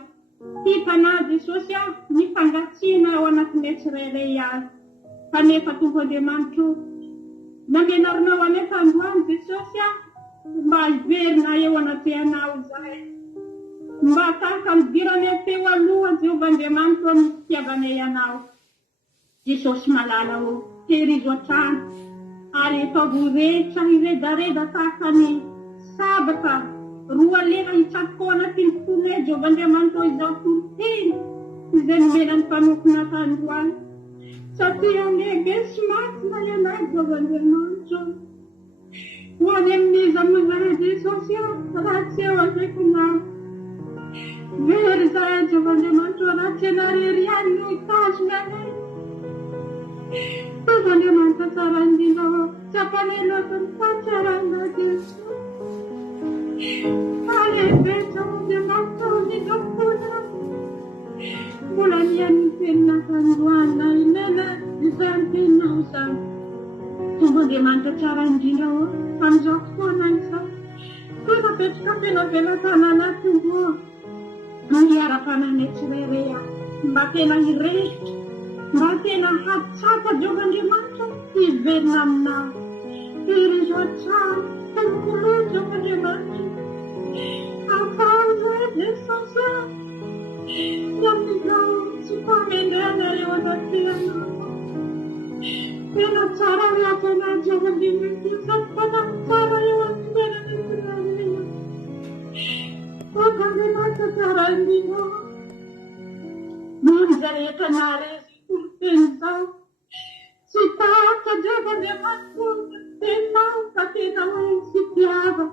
tipana Jesosy nifangatsiana ao anatinay tsirairay azy. Kanefa Tompoandriamanitra namenarinao anefa androany Jesosy mba hiverina eo anaty anao zahay. Mba tahaka midirana teo aloha Jehovandriamanitra amin'ny fitiavanay anao. Jesosy malala tehirizo an-trano ary ataovy rehetra hiredareda tahaka ny sabata roa lera hitsatoka anaty ny fonay Jehovandriamanitra izao tontiny izay nomena ny mpanokona tandroany. Satria lehibe sy masina ianay Jehovandriamanitra. Ho any amin'izy amin'izay Jesosy raha tsy eo akaikinao. Very zahay Jehovandriamanitra raha tsy anariary ihany no hitazona anay. Jehovandriamanitra tsara indrindra tsapanelaka ny fahatsarana Jesosy. Alehibe Jehovandriamanitra indrindra fotoana. Mbola niany tenina tandroana ilena izany teninao izany. Jehovandriamanitra tsara indrindra amin'izao fotoana izao. Toa petrika penavela tanana Tompo miara-pananay tsirairay mba tena hirehitra, mba tena hatsapa Jehovandriamanitra hiverina aminao. Tehirizo an-trano tompoloha Jehovandriamanitra. Afahana Jesosy amin'izao tsy famendrena eo anaty anao. Tena tsara miafana Jehovandriamanitra satria tsara eo atoerana tsirairay. Jehovandriamanitra tsara indrindra. Noho izay rehetra naharesy teny izao tsy tahaka Jehovandriamanitra tenao ka tena hoe tsy mpiava.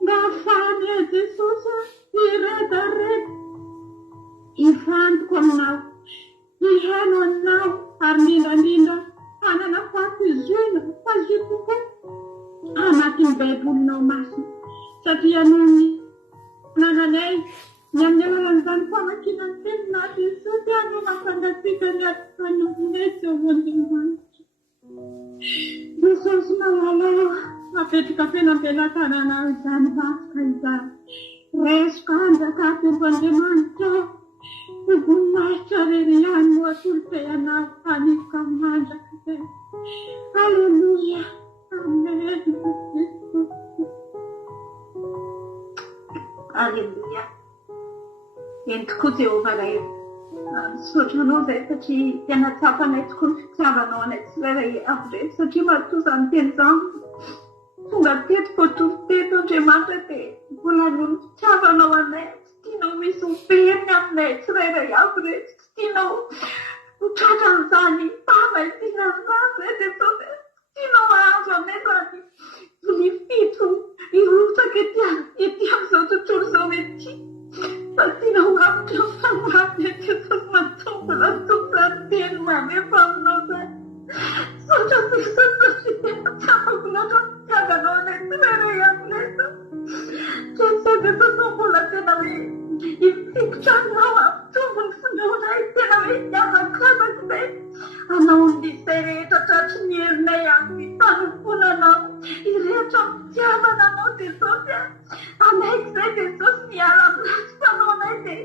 Mba ahafahany Jesosy hiredareda hifantoko aminao, hiheno aminao ary indrindrandrindra hanana fahafizoana fazoko anatin'ny baibolinao masina. Satria noho ny nananay ny amin'ny alalan'izany famakiana ny tenina Jesosy no mampangatsiaka ny atofanonay Jehovandriamanitra. Jesosy malala apetraka penampelan-tananao izany vasoka izany. Resaka anjaka Tompoandriamanitra voninahitra rery ihany no atolotra ianao anivaka mandraka izay. Halleluia. entoko Jehova rehetra. Misaotra anao izay satria tena tsapanay tokoa ny fitiavanao anay tsirairay avy rehetra satria matoa izany teny izany tonga teto vao tonga teto Andriamanitra dia mbola noho ny fitiavanao anay tsy tianao misy operiny aminay tsirairay avy rehetra tsy tianao hotratra an'izany fahamaitiana an'izany dia sao dia tianao ahazo anay izany ny fito hirotsaka ety amin'izao tontolo izao ety fa tianao avitra ny fanoratana ety Jesosy matombona tompony teny manefa aminao izany saotra Jesosy satria tena tsapako loatra fitiavanao anay tsirairay avy rehetra Jesosy Jesosy mbola tena hoe hifikotra anao amin'ny tombony sy noray tena hoe hiavakazaka izay anao n'izay rehetra tratry ny herinay amin'ny fanomponanao irehetra fitiavana anao Jesosy anaiky izay Jesosy miala amin'ratsy fanao anay dia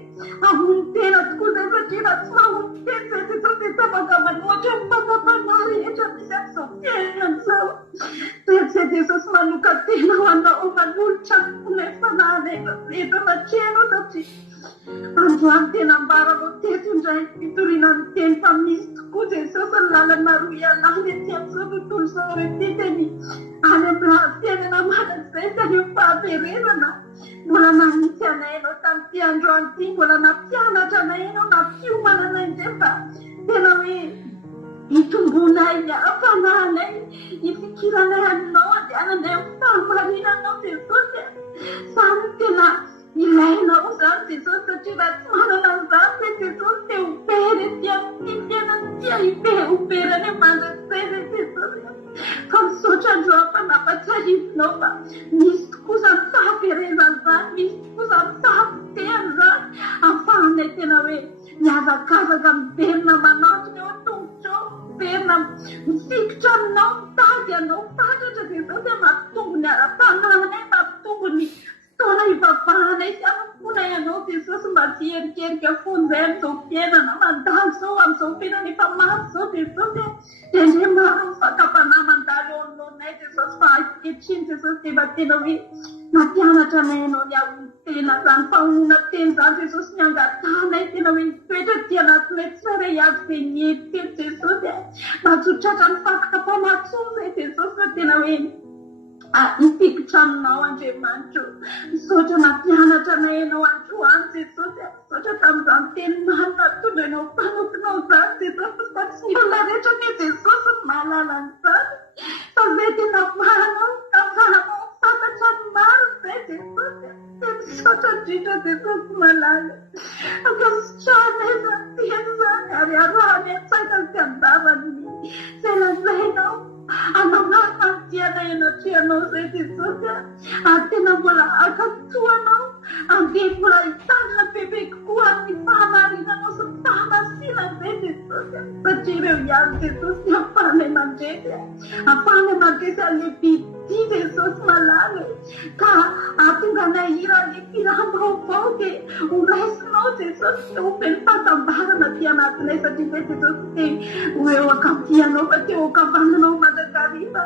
amony tena tokoa izay satria raha tsy mahomby teny izay Jesosy dia tafangambany ohatra ny fatapana rehetra misy amin'izao fiainan'izao dia izay Jesosy manoka tena ho anao manolotra ny fanahana eto anatrehana satria androany tena ambaranao teto indray fitoriana ny teny fa misy tokoa Jesosy ny lalana roa ialany ety amin'izao tontolo izao ety teny any amin'ny raha fiainana manak'izay tany amin'ny fahaterezana mbola nanintsy anay ianao tamin'ity androany ity mbola nampianatra anay ianao nampiomana anay indray fa tena hoe hitombonay hafanahanay hifikiranay aminao andehananay amin'ny fahamarinanao Jesosy izany tena ilainao izany Jesosy satria raha tsy manana an'izany dia Jesosy dia opera ety amin'ny fiainana tia operany mandrakizay zay Jesosy fa misaotra androany fa nampatsarivinao fa misy tokoa izany fahaterezana izany misy tokoa izany fahaviteny izany ahafahanay tena hoe miazakazaka miverina manatona eo an-tongotra eo miverina misikitra aminao mitady anao fatratra Jesosy mampitombo ny ara-panahanay mampitombo ny fotoana hivavahanay sy amponay anao Jesosy mba tsy herikerika fony izay amin'izao fiainana mandalo izao amin'izao fiainana efa maro izao Jesosy dia ndre maro mifakapanahy mandalo eo aminao Jesosy fa ankehitriny Jesosy dia mba tena hoe mampianatra anay ianao ny amin'ny tena izany fahona teny izany Jesosy ny angatanay tena hoe toetra ty anatinay tsirairay avy izay miety teto Jesosy matsotratra ny fakapanahy izay Jesosy fa tena hoe hipikotra aminao Andriamanitra misaotra mampianatra anay ianao androany Jesosy misaotra tamin'izany teny marina tondra ianao mpanomponao izany Jesosy fa tsy ny olona rehetra ny Jesosy ny mahalala an'izany fa izay tena afahanao fantatra ny maro izay Jesosy dia misaotra indrindra Jesosy malala akasitrahana izany teny izany ary arahany an-tsaina sy andavany izay lazainao anamafatiana ianatrehanao izay Jesosy ary tena mbola akatoanao andeha mbola hitanina bebe kokoa amin'ny fahamarinanao sy ny fahamasinana izay Jesosy satria ireo ihany Jesosy ahafahanay mandresy ahafahanay mandresy alehibe ity Jesosy malala ka ahatonga anay hira ny firam-baovao dia horaisinao Jesosy dia omeny fahatambarana ty anatinay satria izay Jesosy dia eo akafianao fa teo akavananao mandrakariva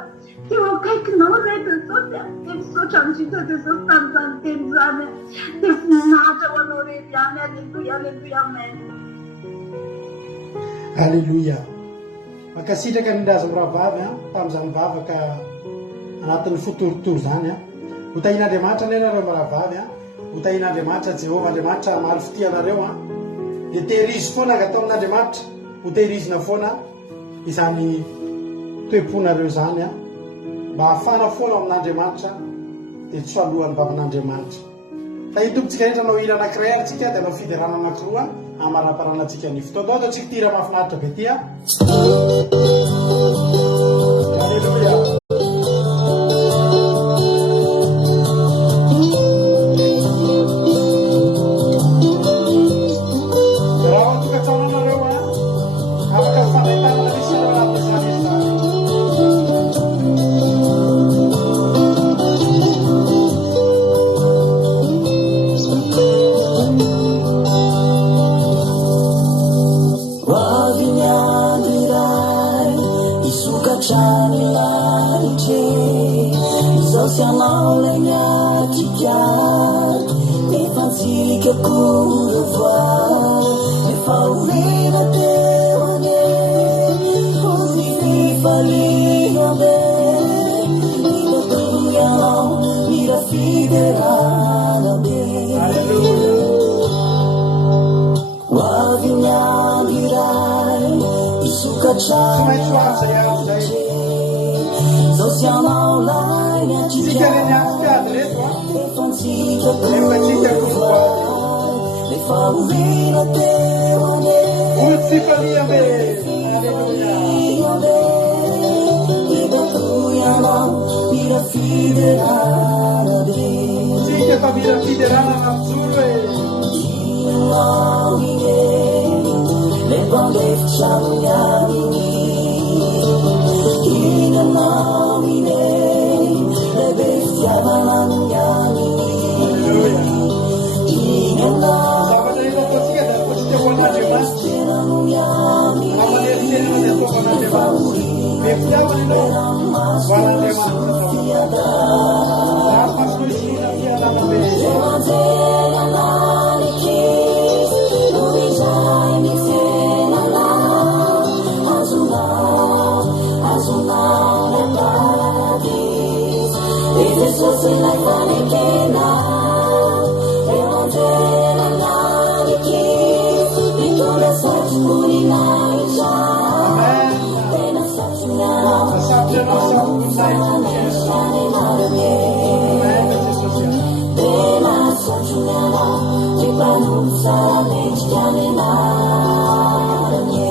teo akaikinao ray Jesosy dia misaotra indrindra Jesosy tamin'izany teny izany dia voninahitra ho anao rery ihany aleluia aleluia amen Alleluia. Makasitraka nindraza miravavy tamin'izany vavaka anatin'ny fotorotoro izany hotahin'Andriamanitra anareo miravavy hotahin'Andriamanitra Jehovah Andriamanitra maro fitianareo dia tehirizy foana gatao amin'Andriamanitra ho tehirizina foana izany toeponareo izany mba hafana foana amin'Andriamanitra dia tsy alohan'ny vavan'Andriamanitra fa itompitsika rehetra anao hira anankiray aritsika dia anao fiderana anankiroa amaraparanantsika ny fotoana atao tsika ty hira mahafinaritra be ty Alleluia. Social Fantsika kura voa efa omena teo ane hoy fifaliana be Itotoy anao mira fiderana be Hoavy ny andro iray isokatrano zao sy anao lay ny atrika efantsika kura efa omena teo ane Itotoy anao mira fiderana be Inanao ine le bandefitra amin'ny aminy Inanao ine le be fitiavana amin'ny aminy Inanao tena amin'ny aminy efa orina masoko fiadana Evangelha nanikis Luizai misenala Azunau ne paradis Jesus ilai fanikena Evangelha nanikis Vittoria satu kulinaija Pena satunya Ipanunsane marame Pena satunya Ipanunsane marame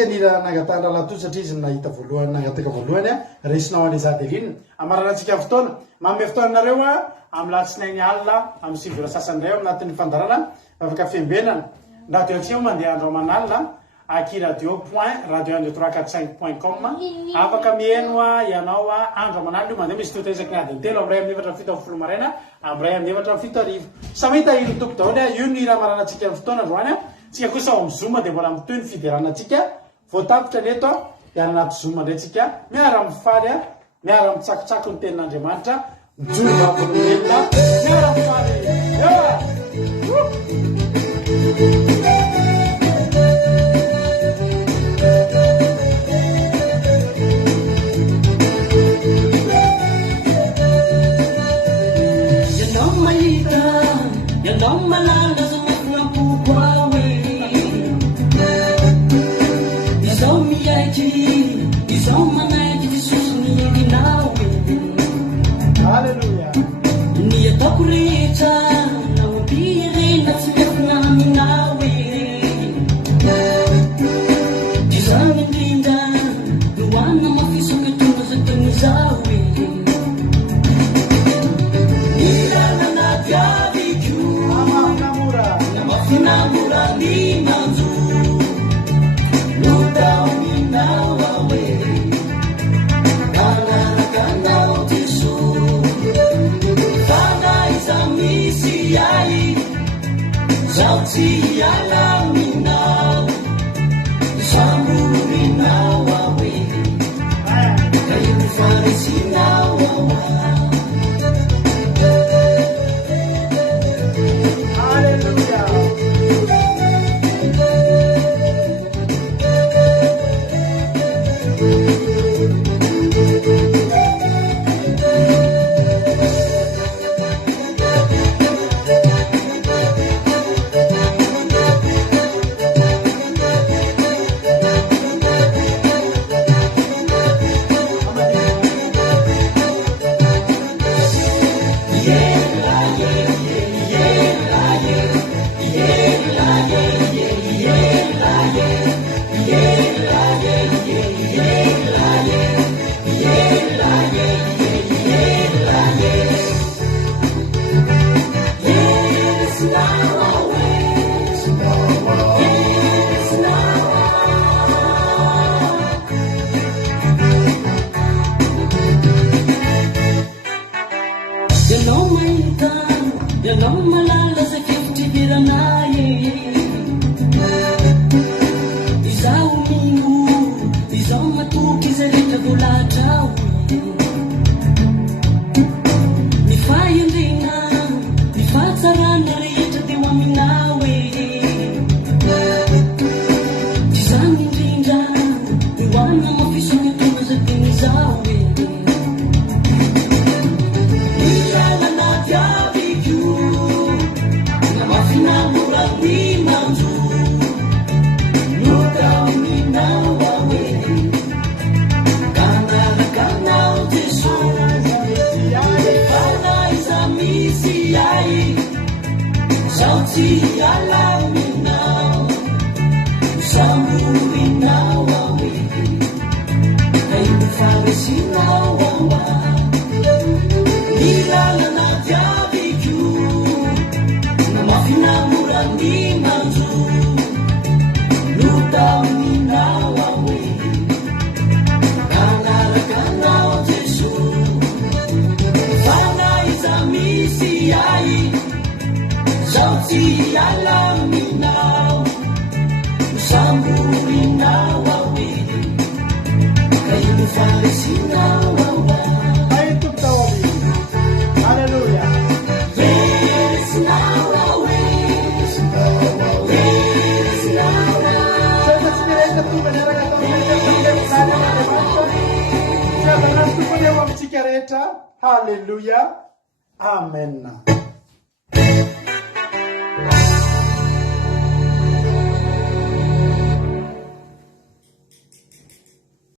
Tsika nira nangatana lato satria izy nahita voalohany nangataka voalohany a resinao any Zadelina amaranantsika fotoana manome fotoanareo a amin'ny latsinainy alina amin'ny sivy sasany ray anatin'ny fandarana afaka fiambenana radio antsika mandeha andro aman'alina aki radio point radio 1 2 3 4 5.com afaka mieno a ianao a andro aman'alina io mandeha misy totaizaka ny adiny telo amin'ny ray amin'ny efatra fito amin'ny folo maraina amin'ny ray amin'ny efatra fito arivo samahita ino tompo daholo a io ny raha maranantsika amin'ny fotoana androany a tsika kosa ao amin'ny zoma dia mbola mitoy ny fideranantsika voatapitra neto dia anaty zoma indray tsika miara mifaly a miara mitsakotsako ny tenin'Andriamanitra mijoro vavolombelona miara mifaly Hallelujah. Amen.